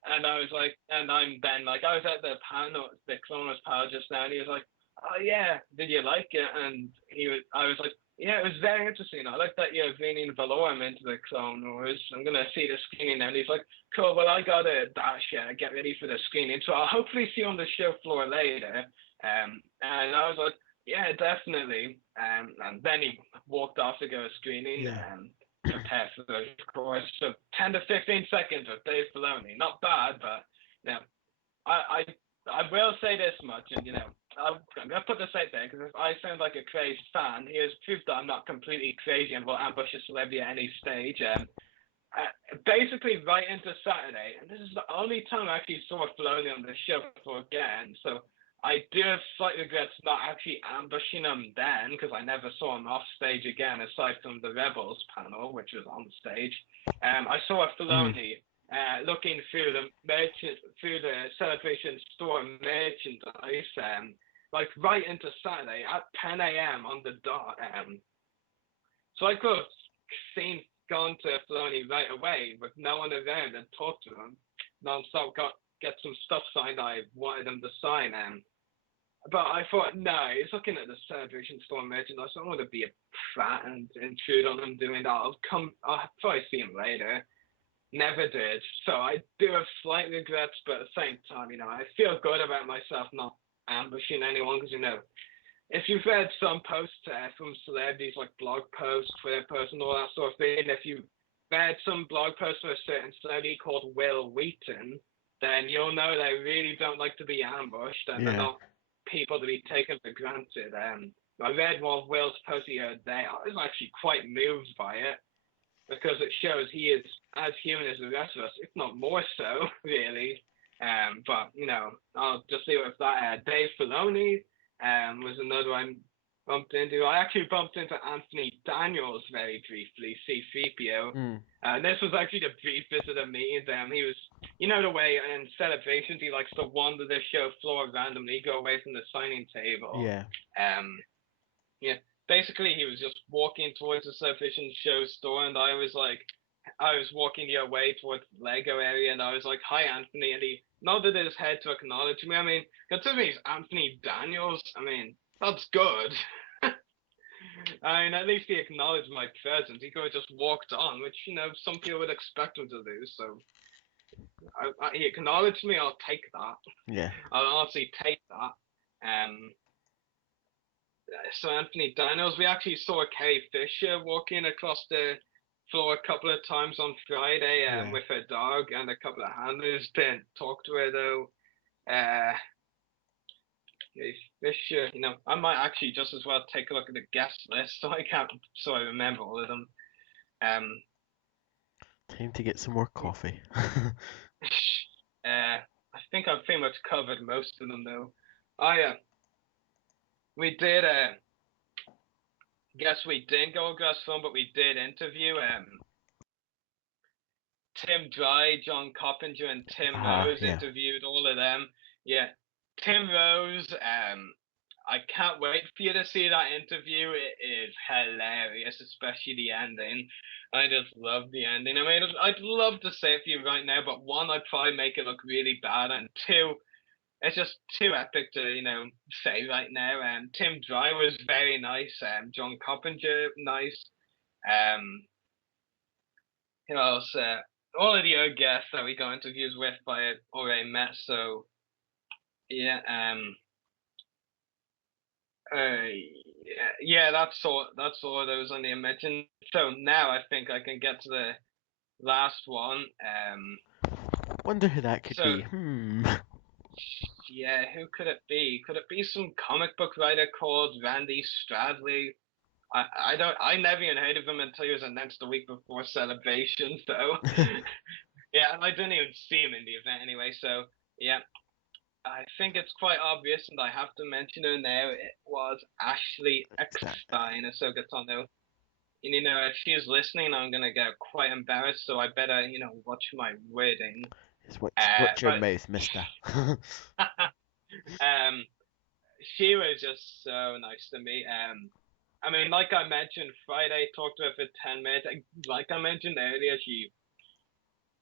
And I was like, and I'm then like, I was at the panel, the Clone Wars panel just now, and he was like, oh yeah, did you like it? And I was like, yeah, it was very interesting. I like that you're bringing Valorum into the Clone Wars. I'm going to see the screening now. And he's like, cool, well, I got to dash, get ready for the screening. So I'll hopefully see you on the show floor later. And I was like, yeah, definitely. And then he walked off to go to screening and prepare for the course. So 10 to 15 seconds with Dave Filoni. Not bad, but, I will say this much, and, I'm going to put this out there because if I sound like a crazed fan, here's proof that I'm not completely crazy and will ambush a celebrity at any stage. Basically, right into Saturday, and this is the only time I actually saw Filoni on the show before again, so I do have slight regrets not actually ambushing him then because I never saw him off stage again aside from the Rebels panel, which was on stage. I saw Filoni looking through the Celebration store merchandise, like right into Saturday at 10 a.m. on the dot. So I could have gone to Filoni right away with no one around and talked to him non-stop, get some stuff signed I wanted him to sign. But I thought, no, he's looking at the Celebration Store merchandise. I don't want to be a prat and intrude on him doing that. I'll probably see him later. Never did. So I do have slight regrets, but at the same time, I feel good about myself not ambushing anyone because, if you've read some posts from celebrities like blog posts, Twitter posts, and all that sort of thing, if you've read some blog posts for a certain celebrity called Will Wheaton, then you'll know they really don't like to be ambushed and they're not people to be taken for granted. I read one of Will's posts the other day. I was actually quite moved by it because it shows he is as human as the rest of us, if not more so, really. But, I'll just leave it with that. Dave Filoni was another one bumped into. I actually bumped into Anthony Daniels very briefly, C-3PO. This was actually the brief visit of meeting them. He was, the way in celebrations he likes to wander the show floor randomly, go away from the signing table. Yeah. Basically he was just walking towards the celebration show store, and I was walking the other way towards the Lego area, and I was like, "Hi, Anthony," and he nodded his head to acknowledge me. I mean, considering he's Anthony Daniels, that's good. At least he acknowledged my presence. He could have just walked on, which, some people would expect him to do. So he acknowledged me. I'll take that. Yeah. I'll honestly take that. So Anthony Daniels, we actually saw Carrie Fisher walking across the floor a couple of times on Friday with her dog and a couple of handlers. Didn't talk to her though. Fisher, I might actually just as well take a look at the guest list so I remember all of them. Time to get some more coffee. I think I've pretty much covered most of them though. We did guess we didn't go across film, but we did interview Tim Dry, John Coppinger, and Tim Rose. Interviewed all of them. Yeah, Tim Rose. I can't wait for you to see that interview. It is hilarious, especially the ending. I just love the ending. I'd love to say it for you right now, but one, I'd probably make it look really bad, and two, it's just too epic to, say right now. Tim Dry was very nice. John Coppinger, nice. Who else? All of the other guests that we got interviews with I already met. So, yeah. That's all of those on the mentioned. So now I think I can get to the last one. Wonder who that could be. Yeah, who could it be? Could it be some comic book writer called Randy Stradley? I never even heard of him until he was announced the week before Celebration, so yeah, I didn't even see him in the event anyway, so yeah. I think it's quite obvious, and I have to mention her now. It was Ashley Eckstein, Ahsoka Tano. If she's listening, I'm gonna get quite embarrassed, so I better, watch my wording. Watch your mouth, mister. She was just so nice to me. Like I mentioned, Friday, talked to her for 10 minutes. Like I mentioned earlier, she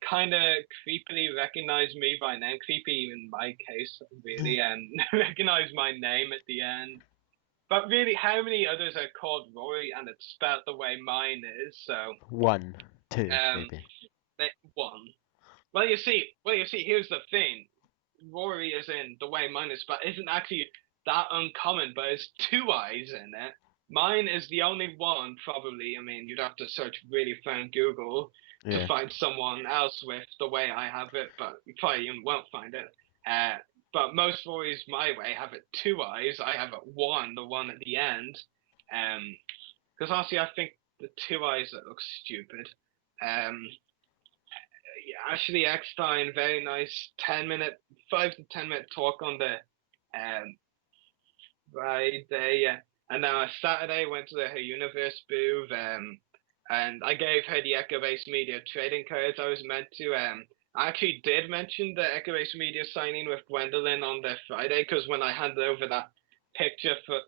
kind of creepily recognized me by name. Creepy in my case, really, and recognized my name at the end. But really, how many others are called Rory and it's spelled the way mine is? So 1, 2, maybe. One. Well, you see, here's the thing. Rory is in the way mine is, but isn't actually that uncommon, but it's 2 eyes in it. Mine is the only one, probably. You'd have to search really far on Google to find someone else with the way I have it, but you probably won't find it. But most Rorys my way have it 2 eyes. I have it 1, the one at the end. Because honestly, I think the 2 eyes that looks stupid. Ashley Eckstein, very nice 5 to 10 minute talk on the Friday, and now Saturday went to the Her Universe booth, and I gave her the Echo Base Media trading cards I was meant to. I actually did mention the Echo Base Media signing with Gwendolyn on the Friday, because when I handed over that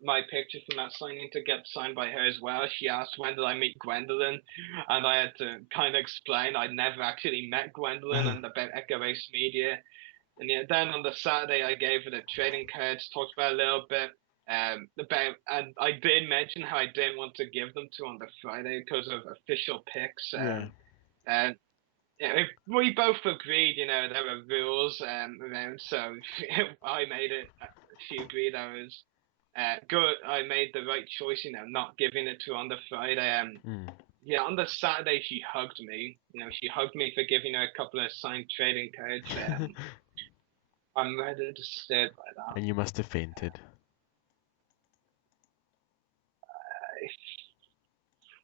my picture from that signing to get signed by her as well. She asked when did I meet Gwendolyn, and I had to kind of explain I'd never actually met Gwendolyn and about Echo Base Media. And yeah, then on the Saturday I gave her the trading cards, talked about a little bit about, and I did mention how I didn't want to give them to on the Friday because of official picks. And yeah, we both agreed, there were rules around, so I made it. She agreed I was good. I made the right choice, not giving it to her on the Friday. Yeah, on the Saturday she hugged me. She hugged me for giving her a couple of signed trading cards. I'm rather disturbed by that. And you must have fainted.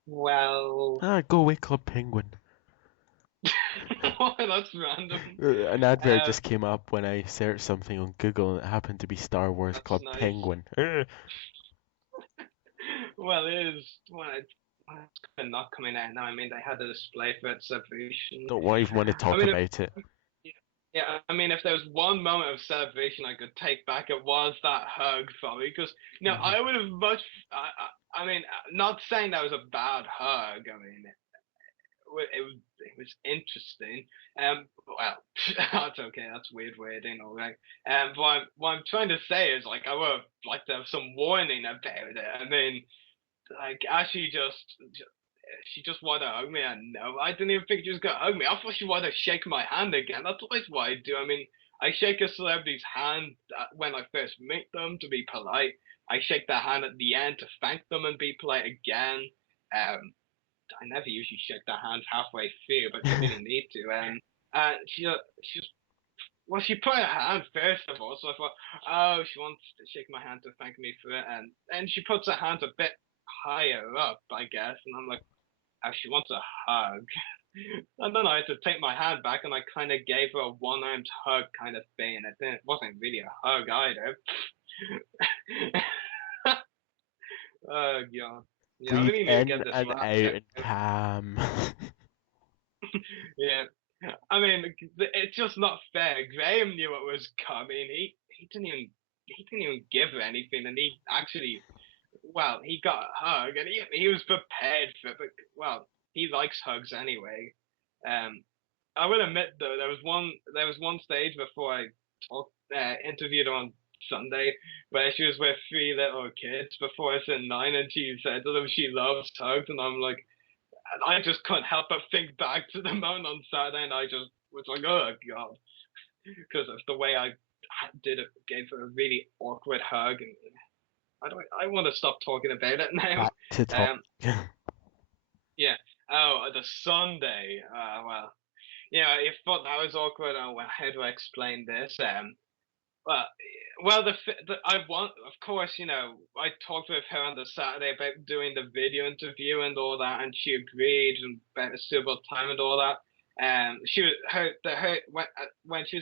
Well. Go away, Club Penguin. That's random. An advert just came up when I searched something on Google, and it happened to be Star Wars Club nice. Penguin. Well, it is. Well, it's not coming out now. I mean, they had a display for its celebration. Don't even want to talk about it. Yeah, I mean, if there was one moment of celebration I could take back, it was that hug for me. Because, I would have much. I mean, not saying that was a bad hug. I mean, it was interesting. Well, that's okay. That's weird wording, all right. What I'm trying to say is, like, I would have liked to have some warning about it. I mean, like, Ashley she just wanted to hug me, and no, I didn't even think she was gonna hug me. I thought she wanted to shake my hand again. That's always what I do. I mean, I shake a celebrity's hand when I first meet them to be polite. I shake their hand at the end to thank them and be polite again. I never usually shake their hands halfway through, but she didn't need to. She put her hand first of all, so I thought, oh, she wants to shake my hand to thank me for it, and she puts her hand a bit higher up, I guess, and I'm like, oh, she wants a hug. And then I had to take my hand back, and I kind of gave her a one-armed hug kind of thing, and it wasn't really a hug either. Oh, God. Yeah, I really need to get this and out and calm. Yeah, I mean, it's just not fair. Graham knew it was coming. He didn't even give her anything, and he actually, well, he got a hug, and he was prepared for it. But well, he likes hugs anyway. I will admit though, there was one stage before I interviewed her on Sunday where she was with 3 little kids before I said 9, and she said to them she loves hugs, and I'm like, and I just couldn't help but think back to the moment on Saturday, and I just was like, oh God, because of the way I did it, gave her a really awkward hug, and I want to stop talking about it now. Back to talk. Yeah. Oh, the Sunday. Well, you thought that was awkward. Oh, well, how do I explain this? Well, of course, I talked with her on the Saturday about doing the video interview and all that, and she agreed and about a suitable time and all that. When she was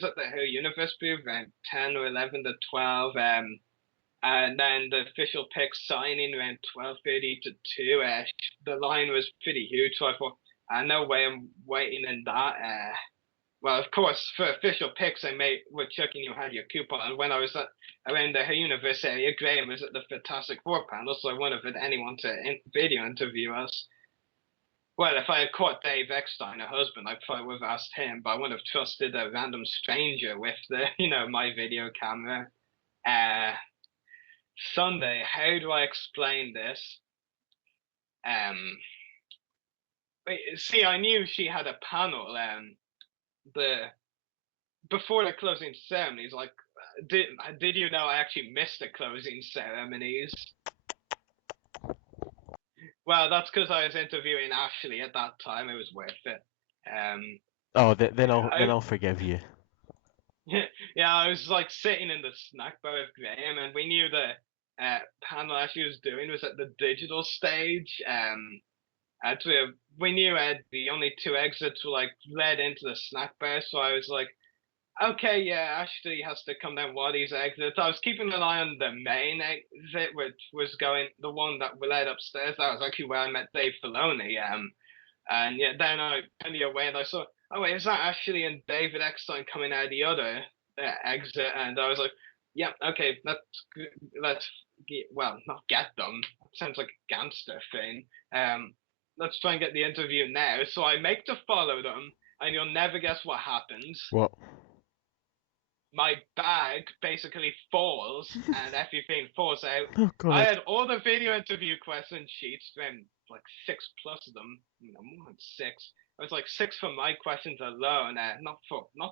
at the Her Universe booth around 10 or 11 to 12, and then the official pick signing around 12:30 to 2. The line was pretty huge, so I thought, no way I'm waiting in that. Well, of course, for official picks, we're checking you had your coupon. And when I was around the Her Universe area, Graham was at the Fantastic Four panel, so I wouldn't have had anyone to video interview us. Well, if I had caught Dave Eckstein, her husband, I probably would have asked him, but I wouldn't have trusted a random stranger with my video camera. Sunday, how do I explain this? See, I knew she had a panel, before the closing ceremonies. Like, did you know I actually missed the closing ceremonies? Well, that's because I was interviewing Ashley at that time. It was worth it. Then I'll forgive you. Yeah, I was like sitting in the snack bar with Graham, and we knew the panel Ashley was doing was at the digital stage. We knew the only 2 exits were like led into the snack bar, so I was like, okay, yeah, Ashley has to come down one of these exits. I was keeping an eye on the main exit, which was the one that led upstairs. That was actually where I met Dave Filoni. And yeah, then I turned away and I saw, oh wait, is that Ashley and David Eckstein coming out of the other exit? And I was like, yeah, okay, let's well, not get them. Sounds like a gangster thing. Let's try and get the interview now. So I make to follow them, and you'll never guess what happens. What? My bag basically falls, and everything falls out. Oh God. I had all the video interview question sheets, then like 6+ of them, more than 6. It was like 6 for my questions alone, not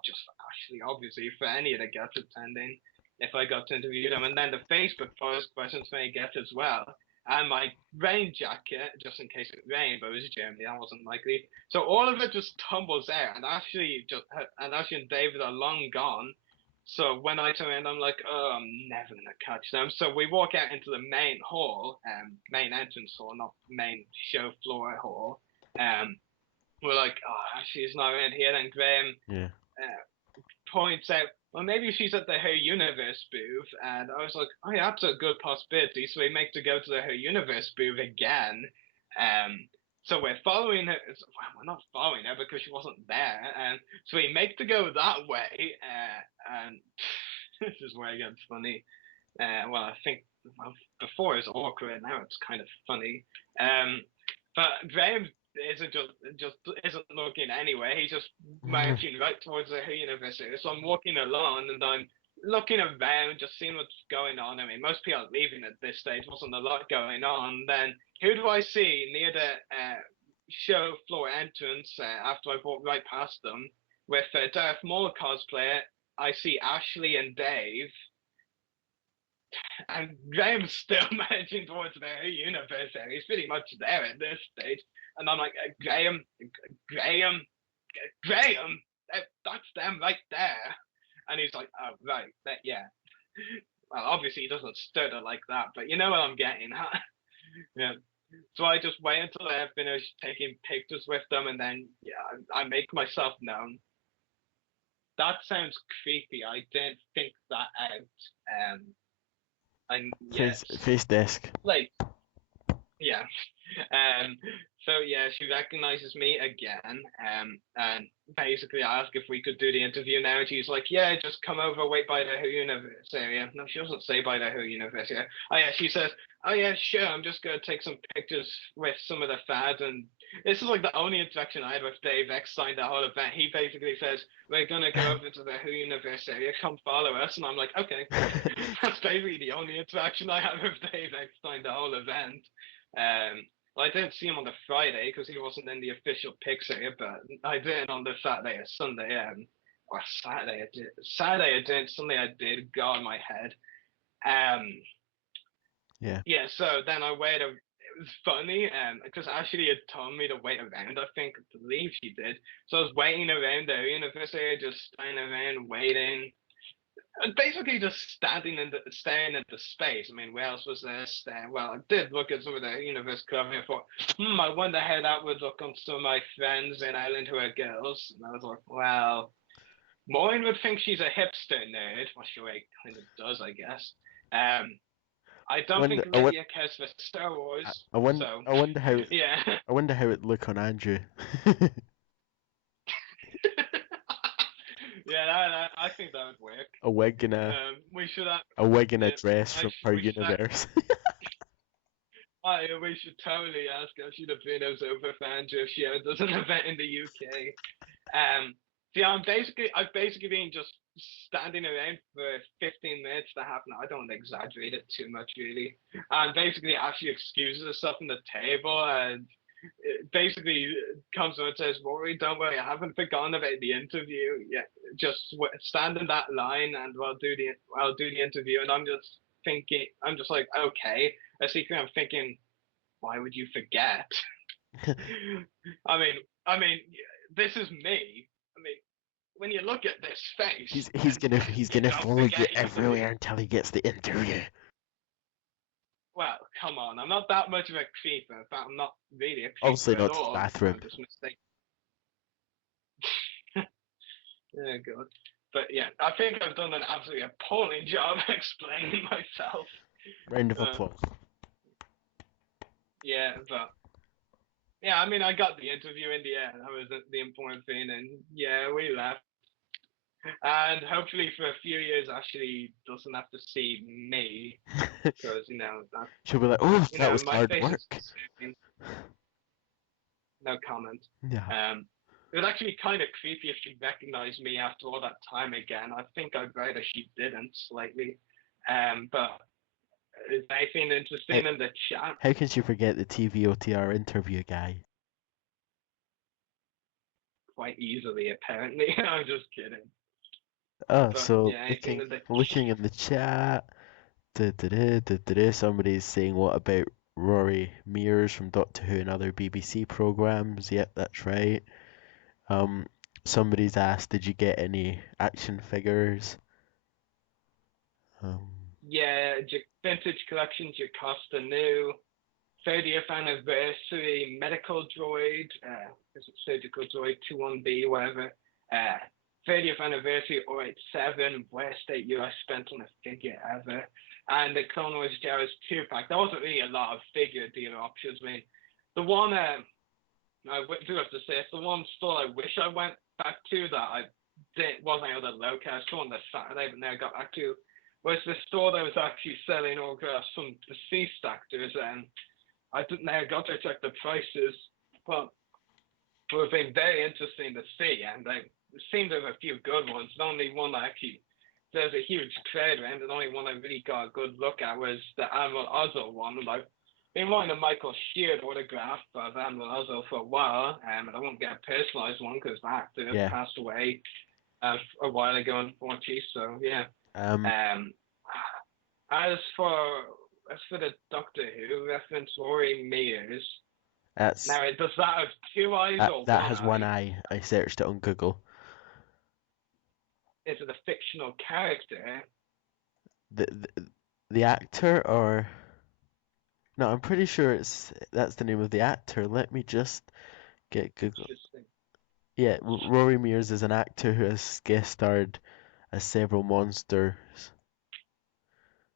just for Ashley, obviously, for any of the guests attending, if I got to interview them, and then the Facebook post questions for any guests as well. And my rain jacket, just in case it rained, but it was Germany, that wasn't likely. So all of it just tumbles out, and Ashley and David are long gone. So when I turn around, I'm like, oh, I'm never gonna catch them. So we walk out into the main hall, main entrance hall, not main show floor hall. We're like, oh, she's not around here. Then Graham points out, well, maybe she's at the Her Universe booth. And I was like, oh yeah, that's a good possibility. So we make to go to the Her Universe booth again. So we're following her. Well, we're not following her because she wasn't there. And so we make to go that way. And this is where it gets funny. Well, I think before it was awkward. Now it's kind of funny. But Graham isn't looking anyway. He's just marching right towards the university. So I'm walking along and I'm looking around, just seeing what's going on. I mean, most people are leaving at this stage. Wasn't a lot going on. Then who do I see near the show floor entrance after I walked right past them with Darth Maul cosplayer? I see Ashley and Dave. And Graham's still marching towards the universe there. He's pretty much there at this stage. And I'm like, Graham, that's them right there. And he's like, oh, right, yeah. Well, obviously he doesn't stutter like that, but you know what I'm getting, huh? Yeah. So I just wait until I finish taking pictures with them, and then I make myself known. That sounds creepy. I didn't think that out. And yes, face desk. Like, yeah. So yeah, she recognizes me again. And basically I asked if we could do the interview now, and she's like, yeah, just come over, wait by the Who Universe area. No, she doesn't say by the Who Universe area. Oh yeah, she says, oh yeah, sure, I'm just gonna take some pictures with some of the fans. And this is like the only interaction I had with Dave Eckstein the whole event. He basically says, we're gonna go over to the Who Universe area, come follow us. And I'm like, okay. That's basically the only interaction I had with Dave Eckstein the whole event. Well, I didn't see him on the Friday because he wasn't in the official pics area, but I did on the Saturday or Sunday. Or Saturday I did. Saturday I did. Sunday I did. God, my head. Yeah. So then I waited. It was funny, because Ashley had told me to wait around. I believe she did. So I was waiting around the university, just standing around waiting. And basically just staring at the space. I mean, where else was there? Well, I did look at some of the universe cover and thought, I wonder how that would look on some of my friends in Island Who Are Girls. And I was like, well, Maureen would think she's a hipster nerd. Well, she kind of does, I guess. I don't think Lydia cares for Star Wars. I wonder how. Yeah. I wonder how it'd look on Andrew. Yeah, I think that would work. A wig and a dress from Her Universe. We should totally ask her. She'd have been over for Andrew if she ever does an event in the UK. I've basically been just standing around for 15 minutes to half an hour. I don't want to exaggerate it too much, really. And basically, Ashley excuses herself from the table and basically comes on and says, Rory, don't worry, I haven't forgotten about the interview. Yeah, just stand in that line and I'll do the interview. And I'm just like, okay. A secret, I'm thinking, why would you forget? I mean, this is me. I mean, when you look at this face, he's gonna follow you everywhere until he gets the interview. Well, come on, I'm not that much of a creeper. In fact, I'm not really a creeper Obviously not at all. the bathroom. I'm just mistaken. Yeah, good. But yeah, I think I've done an absolutely appalling job explaining myself. Round of applause. Yeah, but yeah, I mean, I got the interview in the end. That was the important thing, and yeah, we left. And hopefully for a few years, Ashley doesn't have to see me, because She'll be like, "Oh, that was my hard face work." is no comment. Yeah. It was actually kind of creepy if she recognized me after all that time again. I think I'd rather she didn't slightly. But is anything interesting in the chat? How can she forget the TVOTR interview guy? Quite easily, apparently. I'm just kidding. Oh, But, so yeah, anything in the looking in the chat, somebody's saying, what about Rory Mears from Doctor Who and other BBC programs? Yep, that's right. Somebody's asked, did you get any action figures? Yeah, vintage collections, Jocasta New, 30th anniversary medical droid, is it surgical droid 21B, whatever. 30th anniversary 087, worst date I spent on a figure ever. And the Clone Wars Jawas 2-pack. There wasn't really a lot of figure dealer options. I mean, the one, I do have to say, it's the one store I wish I went back to that I wasn't able to locate. I saw on the Saturday, but never got back to, was the store that was actually selling autographs from deceased actors, and I never got to check the prices, but it would have been very interesting to see, and they seemed to have a few good ones. The only one that actually, there's a huge crowd around, and the only one I really got a good look at was the Admiral Ozzel one. Like, been wanting a Michael Sheard autograph of Admiral Ozzel for a while, and I won't get a personalized one because the actor passed away a while ago, unfortunately. So yeah. As for the Doctor Who reference, Rory Mears. Now, does that have two eyes or one? That has one eye. I searched it on Google. Is it a fictional character? The actor, or no? I'm pretty sure that's the name of the actor. Let me just get Google. Yeah, Rory Mears is an actor who has guest starred as several monsters.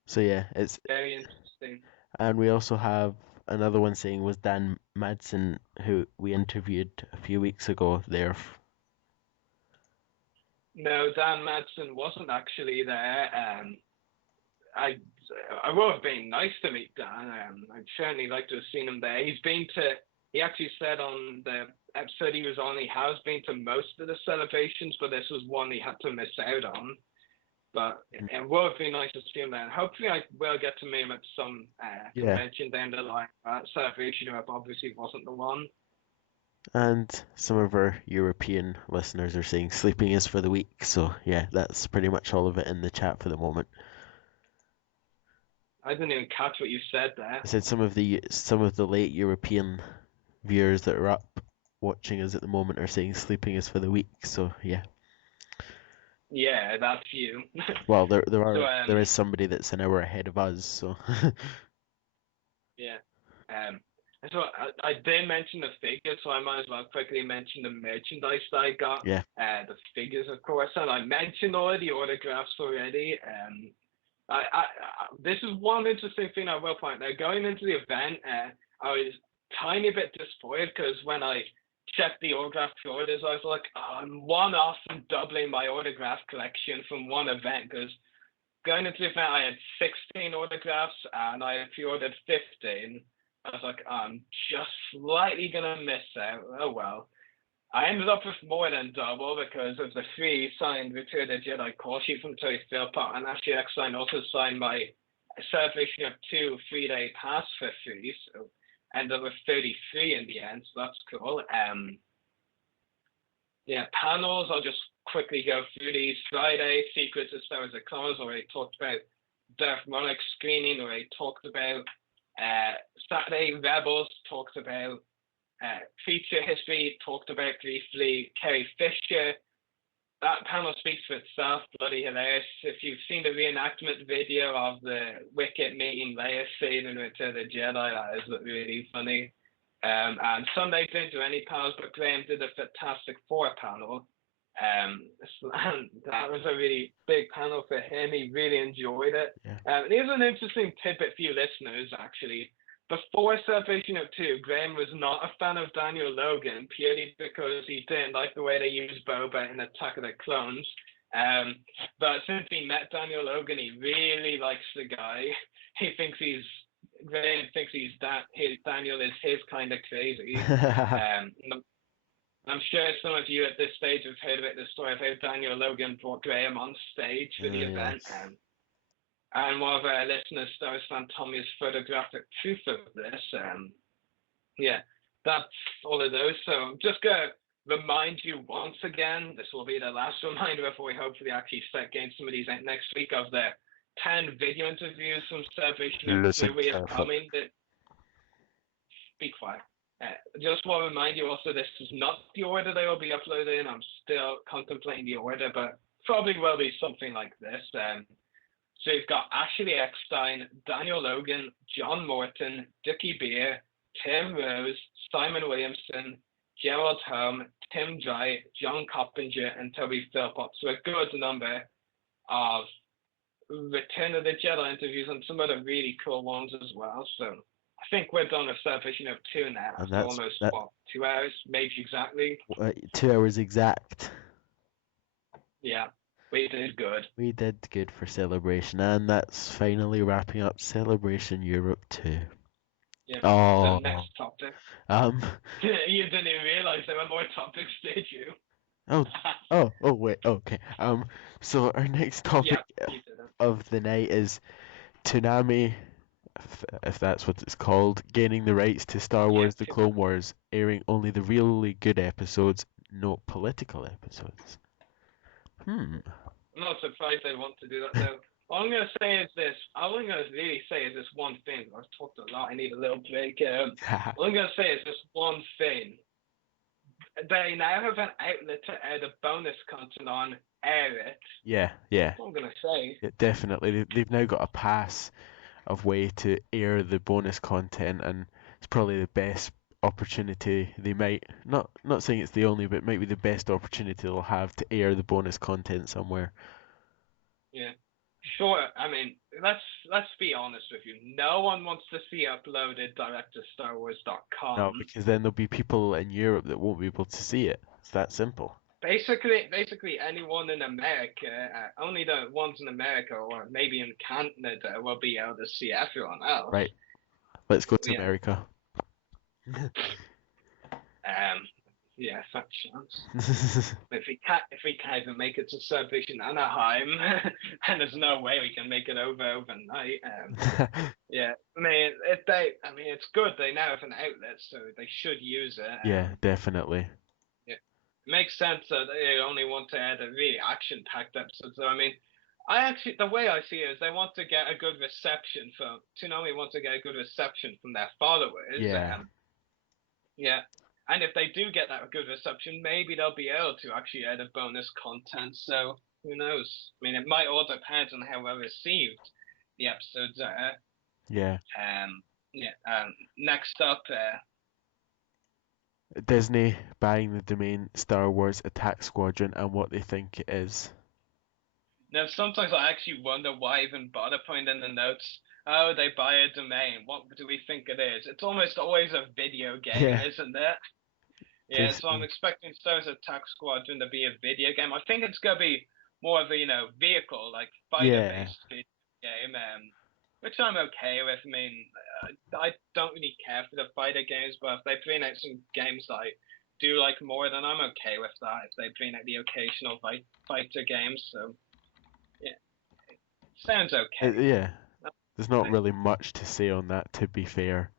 So yeah, it's very interesting. And we also have another one saying was Dan Madsen, who we interviewed a few weeks ago there. No, Dan Madsen wasn't actually there. I would have been nice to meet Dan. I'd certainly like to have seen him there. He actually said on the episode he was on, he has been to most of the celebrations, but this was one he had to miss out on. But it would have been nice to see him there. And hopefully I will get to meet him at some convention down the line. Celebration Europe obviously wasn't the one. And some of our European listeners are saying sleeping is for the weak. So yeah, that's pretty much all of it in the chat for the moment. I didn't even catch what you said there. I said some of the late European viewers that are up watching us at the moment are saying sleeping is for the weak. So yeah. Yeah, that's you. Well, there is somebody that's an hour ahead of us, so. Yeah. So I did mention the figures, so I might as well quickly mention the merchandise that I got. Yeah. The figures, of course, and I mentioned all the autographs already. This is one interesting thing I will point out. Going into the event, I was a tiny bit disappointed because when I checked the autograph pre-orders, I was like, I'm one off from doubling my autograph collection from one event, because going into the event I had 16 autographs and I had pre-ordered 15. I was like, I'm just slightly gonna miss out. Oh well. I ended up with more than double because of the 3 signed Return of the Jedi call sheet from Terry Philpott, and actually X-Line also signed my Celebration of 2 3-day pass for free, so ended up with 33 in the end, so that's cool. Yeah, panels, I'll just quickly go through these. Friday, Secrets of Star Wars: The Clones, already talked about. Darth Monarch screening, already talked about. Saturday, Rebels, talked about. Feature history, talked about briefly. Carrie Fisher, that panel speaks for itself, bloody hilarious. If you've seen the reenactment video of the Wicket meeting Leia scene in Return of the Jedi, that is really funny. And Sunday didn't do any panels, but Graham did a Fantastic Four panel. And that was a really big panel for him. He really enjoyed it. Yeah. Here's an interesting tidbit for you listeners, actually. Before Celebration of 2, Graham was not a fan of Daniel Logan, purely because he didn't like the way they used Boba in Attack of the Clones. But since he met Daniel Logan, he really likes the guy. He thinks Daniel is his kind of crazy. I'm sure some of you at this stage have heard about the story of how Daniel Logan brought Graham on stage for the event. And one of our listeners, Star Fan Tommy, has photographic proof of this. That's all of those. So I'm just going to remind you once again, this will be the last reminder before we hopefully actually start getting some of these out next week, of the 10 video interviews from Celebration of 2 we have coming. Be quiet. Just want to remind you also, this is not the order they will be uploaded in. I'm still contemplating the order, but probably will be something like this. So you've got Ashley Eckstein, Daniel Logan, John Morton, Dickie Beer, Tim Rose, Simon Williamson, Gerald Holm, Tim Dry, John Coppinger, and Toby Philpott. So a good number of Return of the Jedi interviews and some other really cool ones as well. So I think we're done with Celebration of 2 now. And that's almost, 2 hours, maybe exactly? 2 hours exact. Yeah, we did good. We did good for Celebration, and that's finally wrapping up Celebration Europe 2. Yeah. Oh. So next topic. You didn't even realize there were more topics, did you? Oh, wait, okay. So our next topic of the night is Toonami, if that's what it's called, gaining the rights to Star Wars The Clone Wars, airing only the really good episodes, no political episodes. I'm not surprised they want to do that though. All I'm going to say is this. All I'm going to really say is this one thing. I've talked a lot. I need a little break. All I'm going to say is this one thing. They now have an outlet to air the bonus content on Air It. Yeah. That's what I'm going to say. Yeah, definitely. They've now got a pass of way to air the bonus content, and it's probably the best opportunity they might, not saying it's the only, but it might be the best opportunity they'll have to air the bonus content somewhere. Yeah. Sure, I mean, let's be honest with you. No one wants to see uploaded direct to StarWars.com. No, because then there'll be people in Europe that won't be able to see it. It's that simple. Basically, anyone in America, only the ones in America or maybe in Canada will be able to see everyone else. Right. Let's go to America. Yeah, fat chance. if we can't even make it to Celebration Anaheim, and there's no way we can make it overnight. Yeah, I mean, it's good. They now have an outlet, so they should use it. Yeah, definitely. Yeah, it makes sense that they only want to add a really action-packed episode. So I mean, the way I see it is they want to get a good reception from Toonami. Want to get a good reception from their followers. Yeah. Yeah. And if they do get that good reception, maybe they'll be able to actually add a bonus content. So who knows? I mean, it might all depend on how well received the episodes are. Yeah. Next up, Disney buying the domain Star Wars Attack Squadron and what they think it is. Now, sometimes I actually wonder why even bother putting in the notes. Oh, they buy a domain. What do we think it is? It's almost always a video game, isn't it? Yeah, so I'm expecting Star Wars Attack Squadron to be a video game. I think it's gonna be more of a vehicle, like fighter-based video game, which I'm okay with. I mean, I don't really care for the fighter games, but if they bring out some games that I do like more, then I'm okay with that. If they bring out the occasional fighter games, so yeah, it sounds okay. Yeah, there's not really much to say on that, to be fair.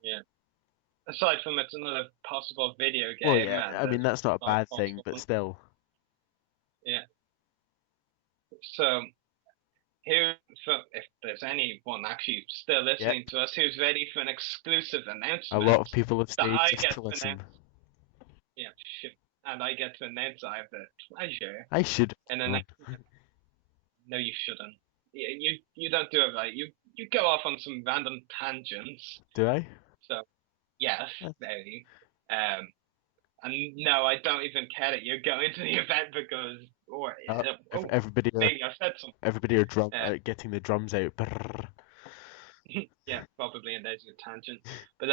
Yeah. Aside from it's another possible video game. Well, yeah, I mean, that's not a bad thing, but still. Yeah. So, if there's anyone actually still listening to us who's ready for an exclusive announcement. A lot of people have stayed just to listen. Yeah, and I get to announce I have the pleasure. I should. And then no, you shouldn't. You don't do it right. You go off on some random tangents. Do I? So. Yes, maybe. And no, I don't even care that you're going to the event because, everybody are getting the drums out. Yeah, probably, and there's your tangent. But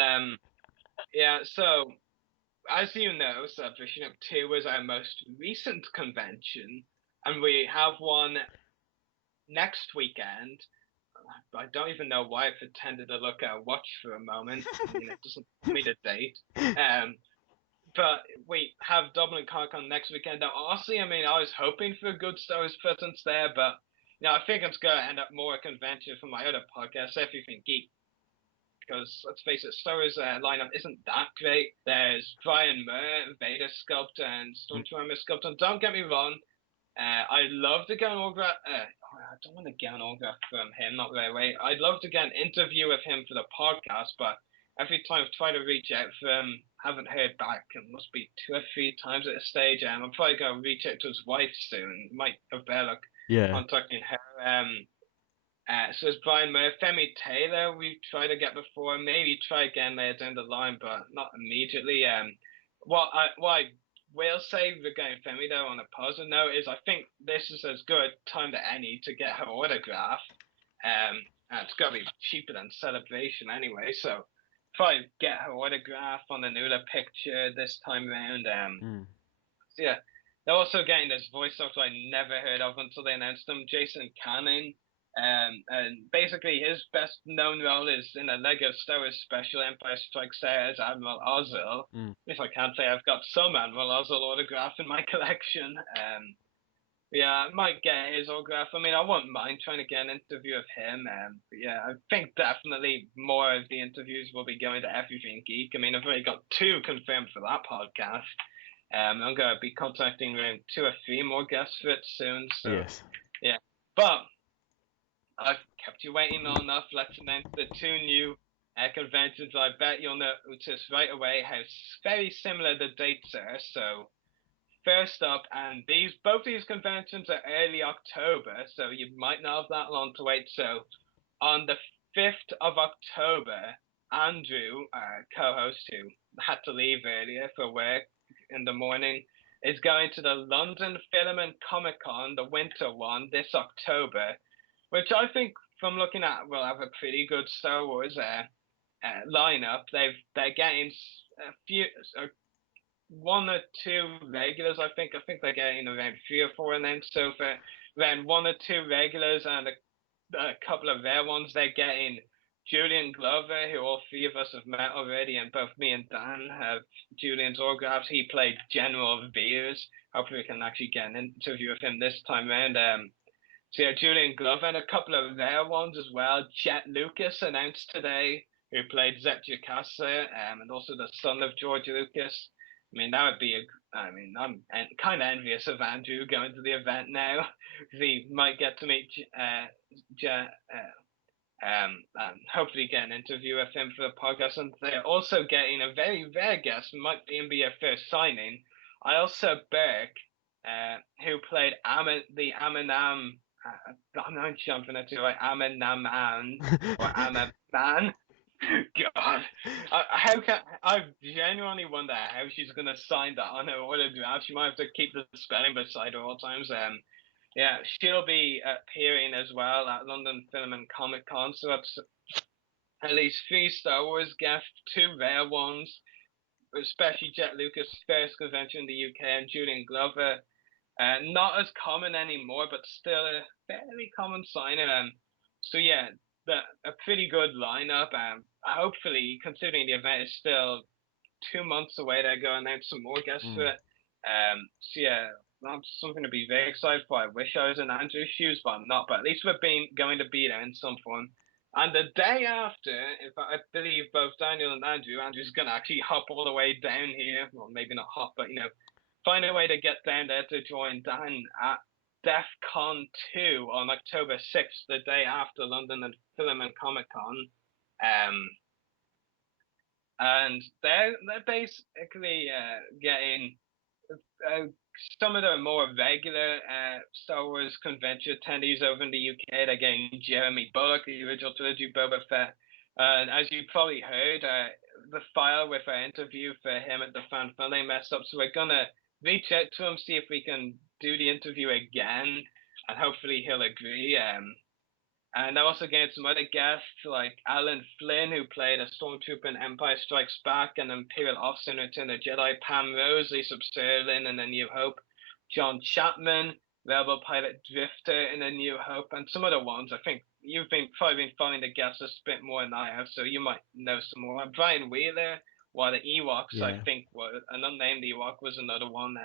yeah. So as you know, Celebration of 2 was our most recent convention, and we have one next weekend. I don't even know why I pretended to look at a watch for a moment. I mean, it doesn't tell me the date. But we have Dublin Comic Con next weekend. Now, honestly, I mean, I was hoping for a good Star Wars presence there, but I think it's going to end up more a convention for my other podcast, Everything Geek. Because let's face it, Star Wars lineup isn't that great. There's Brian Murr, Vader sculptor, and Stormtrooper sculptor. Don't get me wrong, I'd love to get an autograph. I don't want to get an autograph from him, not right away. I'd love to get an interview with him for the podcast, but every time I've tried to reach out for him, haven't heard back. It must be 2 or 3 times at this stage. I'm probably going to reach out to his wife soon. Might have better luck contacting her. So it's Brian Murray, Femi Taylor we've tried to get before, maybe try again later down the line, but not immediately. What I will say regarding Femi though on a positive note is I think this is as good time to any to get her autograph. And it's got to be cheaper than Celebration anyway, so probably get her autograph on the Nula picture this time round. So yeah, they're also getting this voice actor I never heard of until they announced him, Jason Cannon. And basically his best known role is in a Lego Star Wars special Empire Strikes Back as Admiral Ozzel. If I can't say I've got some Admiral Ozzel autograph in my collection. Yeah, I might get his autograph. I mean, I wouldn't mind trying to get an interview of him. But yeah, I think definitely more of the interviews will be going to Everything Geek. I mean, I've already got 2 confirmed for that podcast. I'm going to be contacting around 2 or 3 more guests for it soon. So yeah, but I've kept you waiting long enough. Let's announce the 2 new conventions. I bet you'll notice right away how very similar the dates are. So first up, and both these conventions are early October, so you might not have that long to wait. So on the 5th of October, Andrew, our co-host who had to leave earlier for work in the morning, is going to the London Film and Comic Con, the winter one, this October, which I think from looking at will have a pretty good Star Wars lineup. They're getting a few, 1 or 2 regulars. I think they're getting around 3 or 4 announced so far. Around 1 or 2 regulars and a couple of rare ones. They're getting Julian Glover, who all 3 of us have met already, and both me and Dan have Julian's autographs. He played General Veers. Hopefully we can actually get an interview with him this time around. So yeah, Julian Glover and a couple of rare ones as well. Jet Lucas announced today, who played Zet Jacasa, and also the son of George Lucas. I mean, that would be I'm kind of envious of Andrew going to the event now, because he might get to meet and hopefully get an interview with him for the podcast. And they're also getting a very rare guest, might even be a first signing, Ilsa Burke, who played the Amanam. I'm not jumping into it. Amanaman or Amaman. God, I genuinely wonder how she's gonna sign that on her autograph. She might have to keep the spelling beside her all times. Yeah, she'll be appearing as well at London Film and Comic Con. So that's at least 3 Star Wars guests, 2 rare ones, especially Jet Lucas' first convention in the UK, and Julian Glover. Not as common anymore, but still a fairly common signing. So yeah, a pretty good lineup. Hopefully, considering the event is still 2 months away, they're going to announce some more guests for it. So yeah, that's something to be very excited for. I wish I was in Andrew's shoes, but I'm not. But at least we're going to be there in some form. And the day after, I believe both Daniel and Andrew's going to actually hop all the way down here. Well, maybe not hop, but find a way to get down there to join Dan at DEF CON 2 on October 6th, the day after London and Film and Comic Con. And they're basically getting some of the more regular Star Wars convention attendees over in the UK. They're getting Jeremy Bulloch, the original trilogy Boba Fett. And as you probably heard, the file with our interview for him at the Fan Fun they messed up, so we're going to reach out to him, see if we can do the interview again, and hopefully he'll agree. And they're also getting some other guests like Alan Flynn, who played a stormtrooper in Empire Strikes Back and Imperial Officer in Return of the Jedi, Pam Rose, Lisa Sterling in A New Hope, John Chapman, Rebel Pilot Drifter in A New Hope, and some other ones. I think you've probably been following the guests a bit more than I have, so you might know some more. Brian Wheeler, while the Ewoks, I think, were an unnamed Ewok was another one.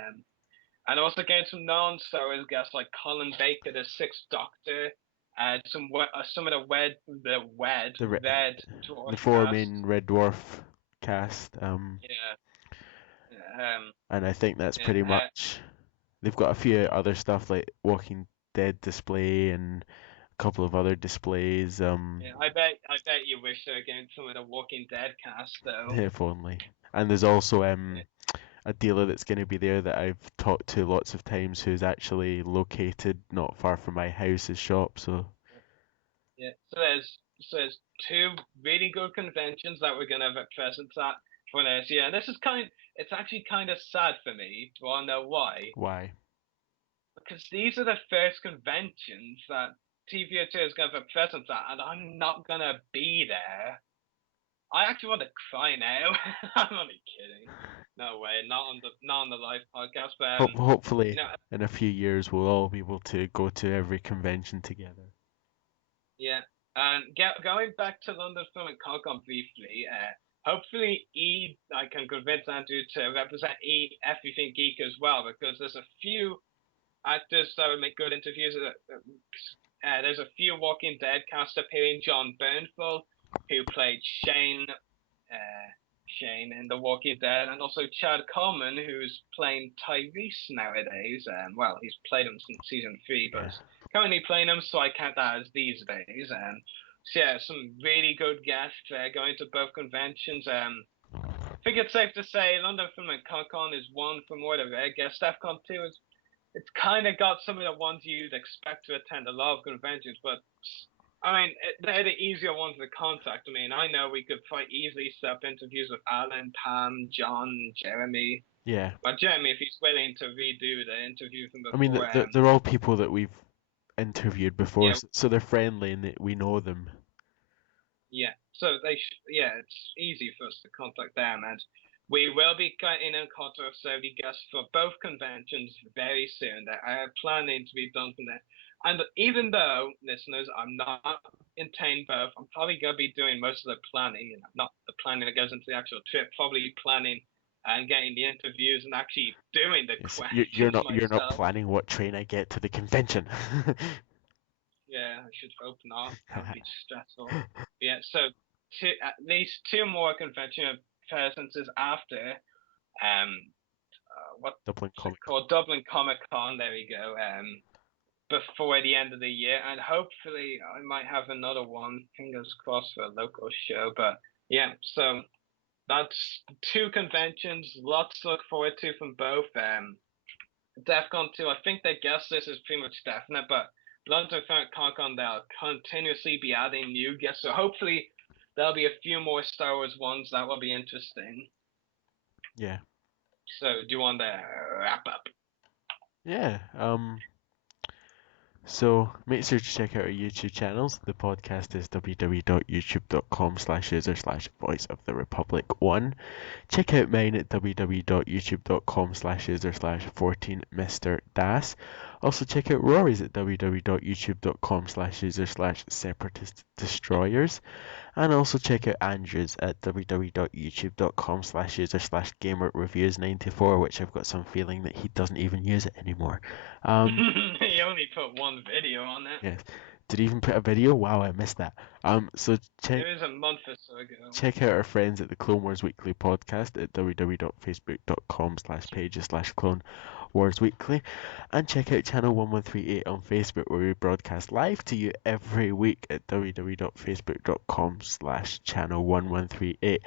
And also getting some non-Star Wars guests like Colin Baker, the Sixth Doctor, and some of the Red Dwarf. The four cast. main Red Dwarf cast. And I think that's pretty much. They've got a few other stuff like Walking Dead display and a couple of other displays. Yeah, I bet you wish they were getting some of the Walking Dead cast though. If only. And there's also a dealer that's going to be there that I've talked to lots of times, who's actually located not far from my house's shop. So. Yeah. So there's two really good conventions that we're gonna have a presence at for this year. And it's actually kind of sad for me. Do I know why? Why? Because these are the first conventions that TVO2 is going to have a presence at, and I'm not going to be there. I actually want to cry now. I'm only kidding. No way. Not on the live podcast. But hopefully, in a few years, we'll all be able to go to every convention together. Yeah. And going back to London Film and Comic-Con briefly, hopefully I can convince Andrew to represent Everything Geek as well, because there's a few actors that would make good interviews. There's a few Walking Dead cast appearing. John Bernthal, who played Shane in The Walking Dead, and also Chad Coleman, who's playing Tyrese nowadays. Well, he's played him since season 3, but currently playing him, so I count that as these days. So yeah, some really good guests going to both conventions. I think it's safe to say London Film and Comic-Con is one for more of the rare guests. DEFCON 2 it's kind of got some of the ones you'd expect to attend a lot of conventions, but I mean, they're the easier ones to contact. I mean, I know we could quite easily set up interviews with Alan, Pam, John, Jeremy. Yeah. But Jeremy, if he's willing to redo the interview from before. I mean, they're all people that we've interviewed before, so they're friendly and we know them. Yeah, so it's easy for us to contact them, and we will be getting in contact with several guests for both conventions very soon. That I have planning to be done from there. And even though, listeners, I'm not intending both, I'm probably going to be doing most of the planning, not the planning that goes into the actual trip, probably planning and getting the interviews and actually doing the questions. You're not planning what train I get to the convention. Yeah, I should hope not. That would be stressful. Yeah, so at least 2 more convention presences after Dublin Comic Con. There we go. Before the end of the year, and hopefully I might have another one. Fingers crossed for a local show. But yeah, so that's 2 conventions. Lots to look forward to from both. DEFCON 2. I think the guest list is pretty much definite, but London Film and Comic-Con, they'll continuously be adding new guests. So hopefully there'll be a few more Star Wars ones that will be interesting. Yeah. So do you want to wrap up? Yeah. So make sure to check out our YouTube channels. The podcast is www.youtube.com/user/voiceoftherepublic1. Check out mine at www.youtube.com/user/14mrdas. Also check out Rory's at www.youtube.com/user/separatist-destroyers. And also check out Andrew's at www.youtube.com/user/gamerreviews94, which I've got some feeling that he doesn't even use it anymore. He only put 1 video on it. Yes. Did he even put a video? Wow, I missed that. So check. It was a month or so ago. Check out our friends at the Clone Wars Weekly podcast at www.facebook.com/pages/Clone Wars Weekly, and check out Channel 1138 on Facebook, where we broadcast live to you every week at www.facebook.com/channel1138.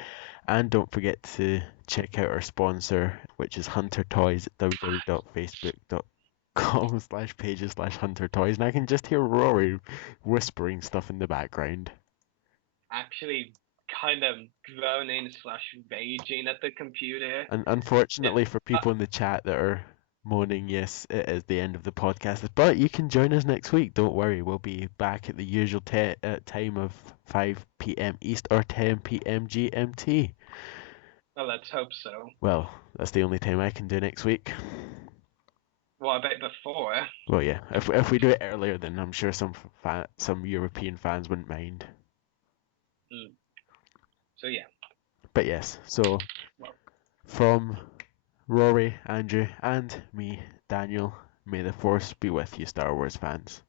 And don't forget to check out our sponsor, which is Hunter Toys at www.facebook.com/pages/Hunter Toys. And I can just hear Rory whispering stuff in the background. Actually kind of groaning/raging at the computer. And unfortunately for people in the chat that are moaning, yes, it is the end of the podcast, but you can join us next week. Don't worry, we'll be back at the usual time of 5 p.m. East or 10 p.m. GMT. Well, let's hope so. Well, that's the only time I can do next week. What about before? Well, yeah. If we do it earlier, then I'm sure some European fans wouldn't mind. So yeah. But yes, so from Rory, Andrew, and me, Daniel, may the Force be with you, Star Wars fans.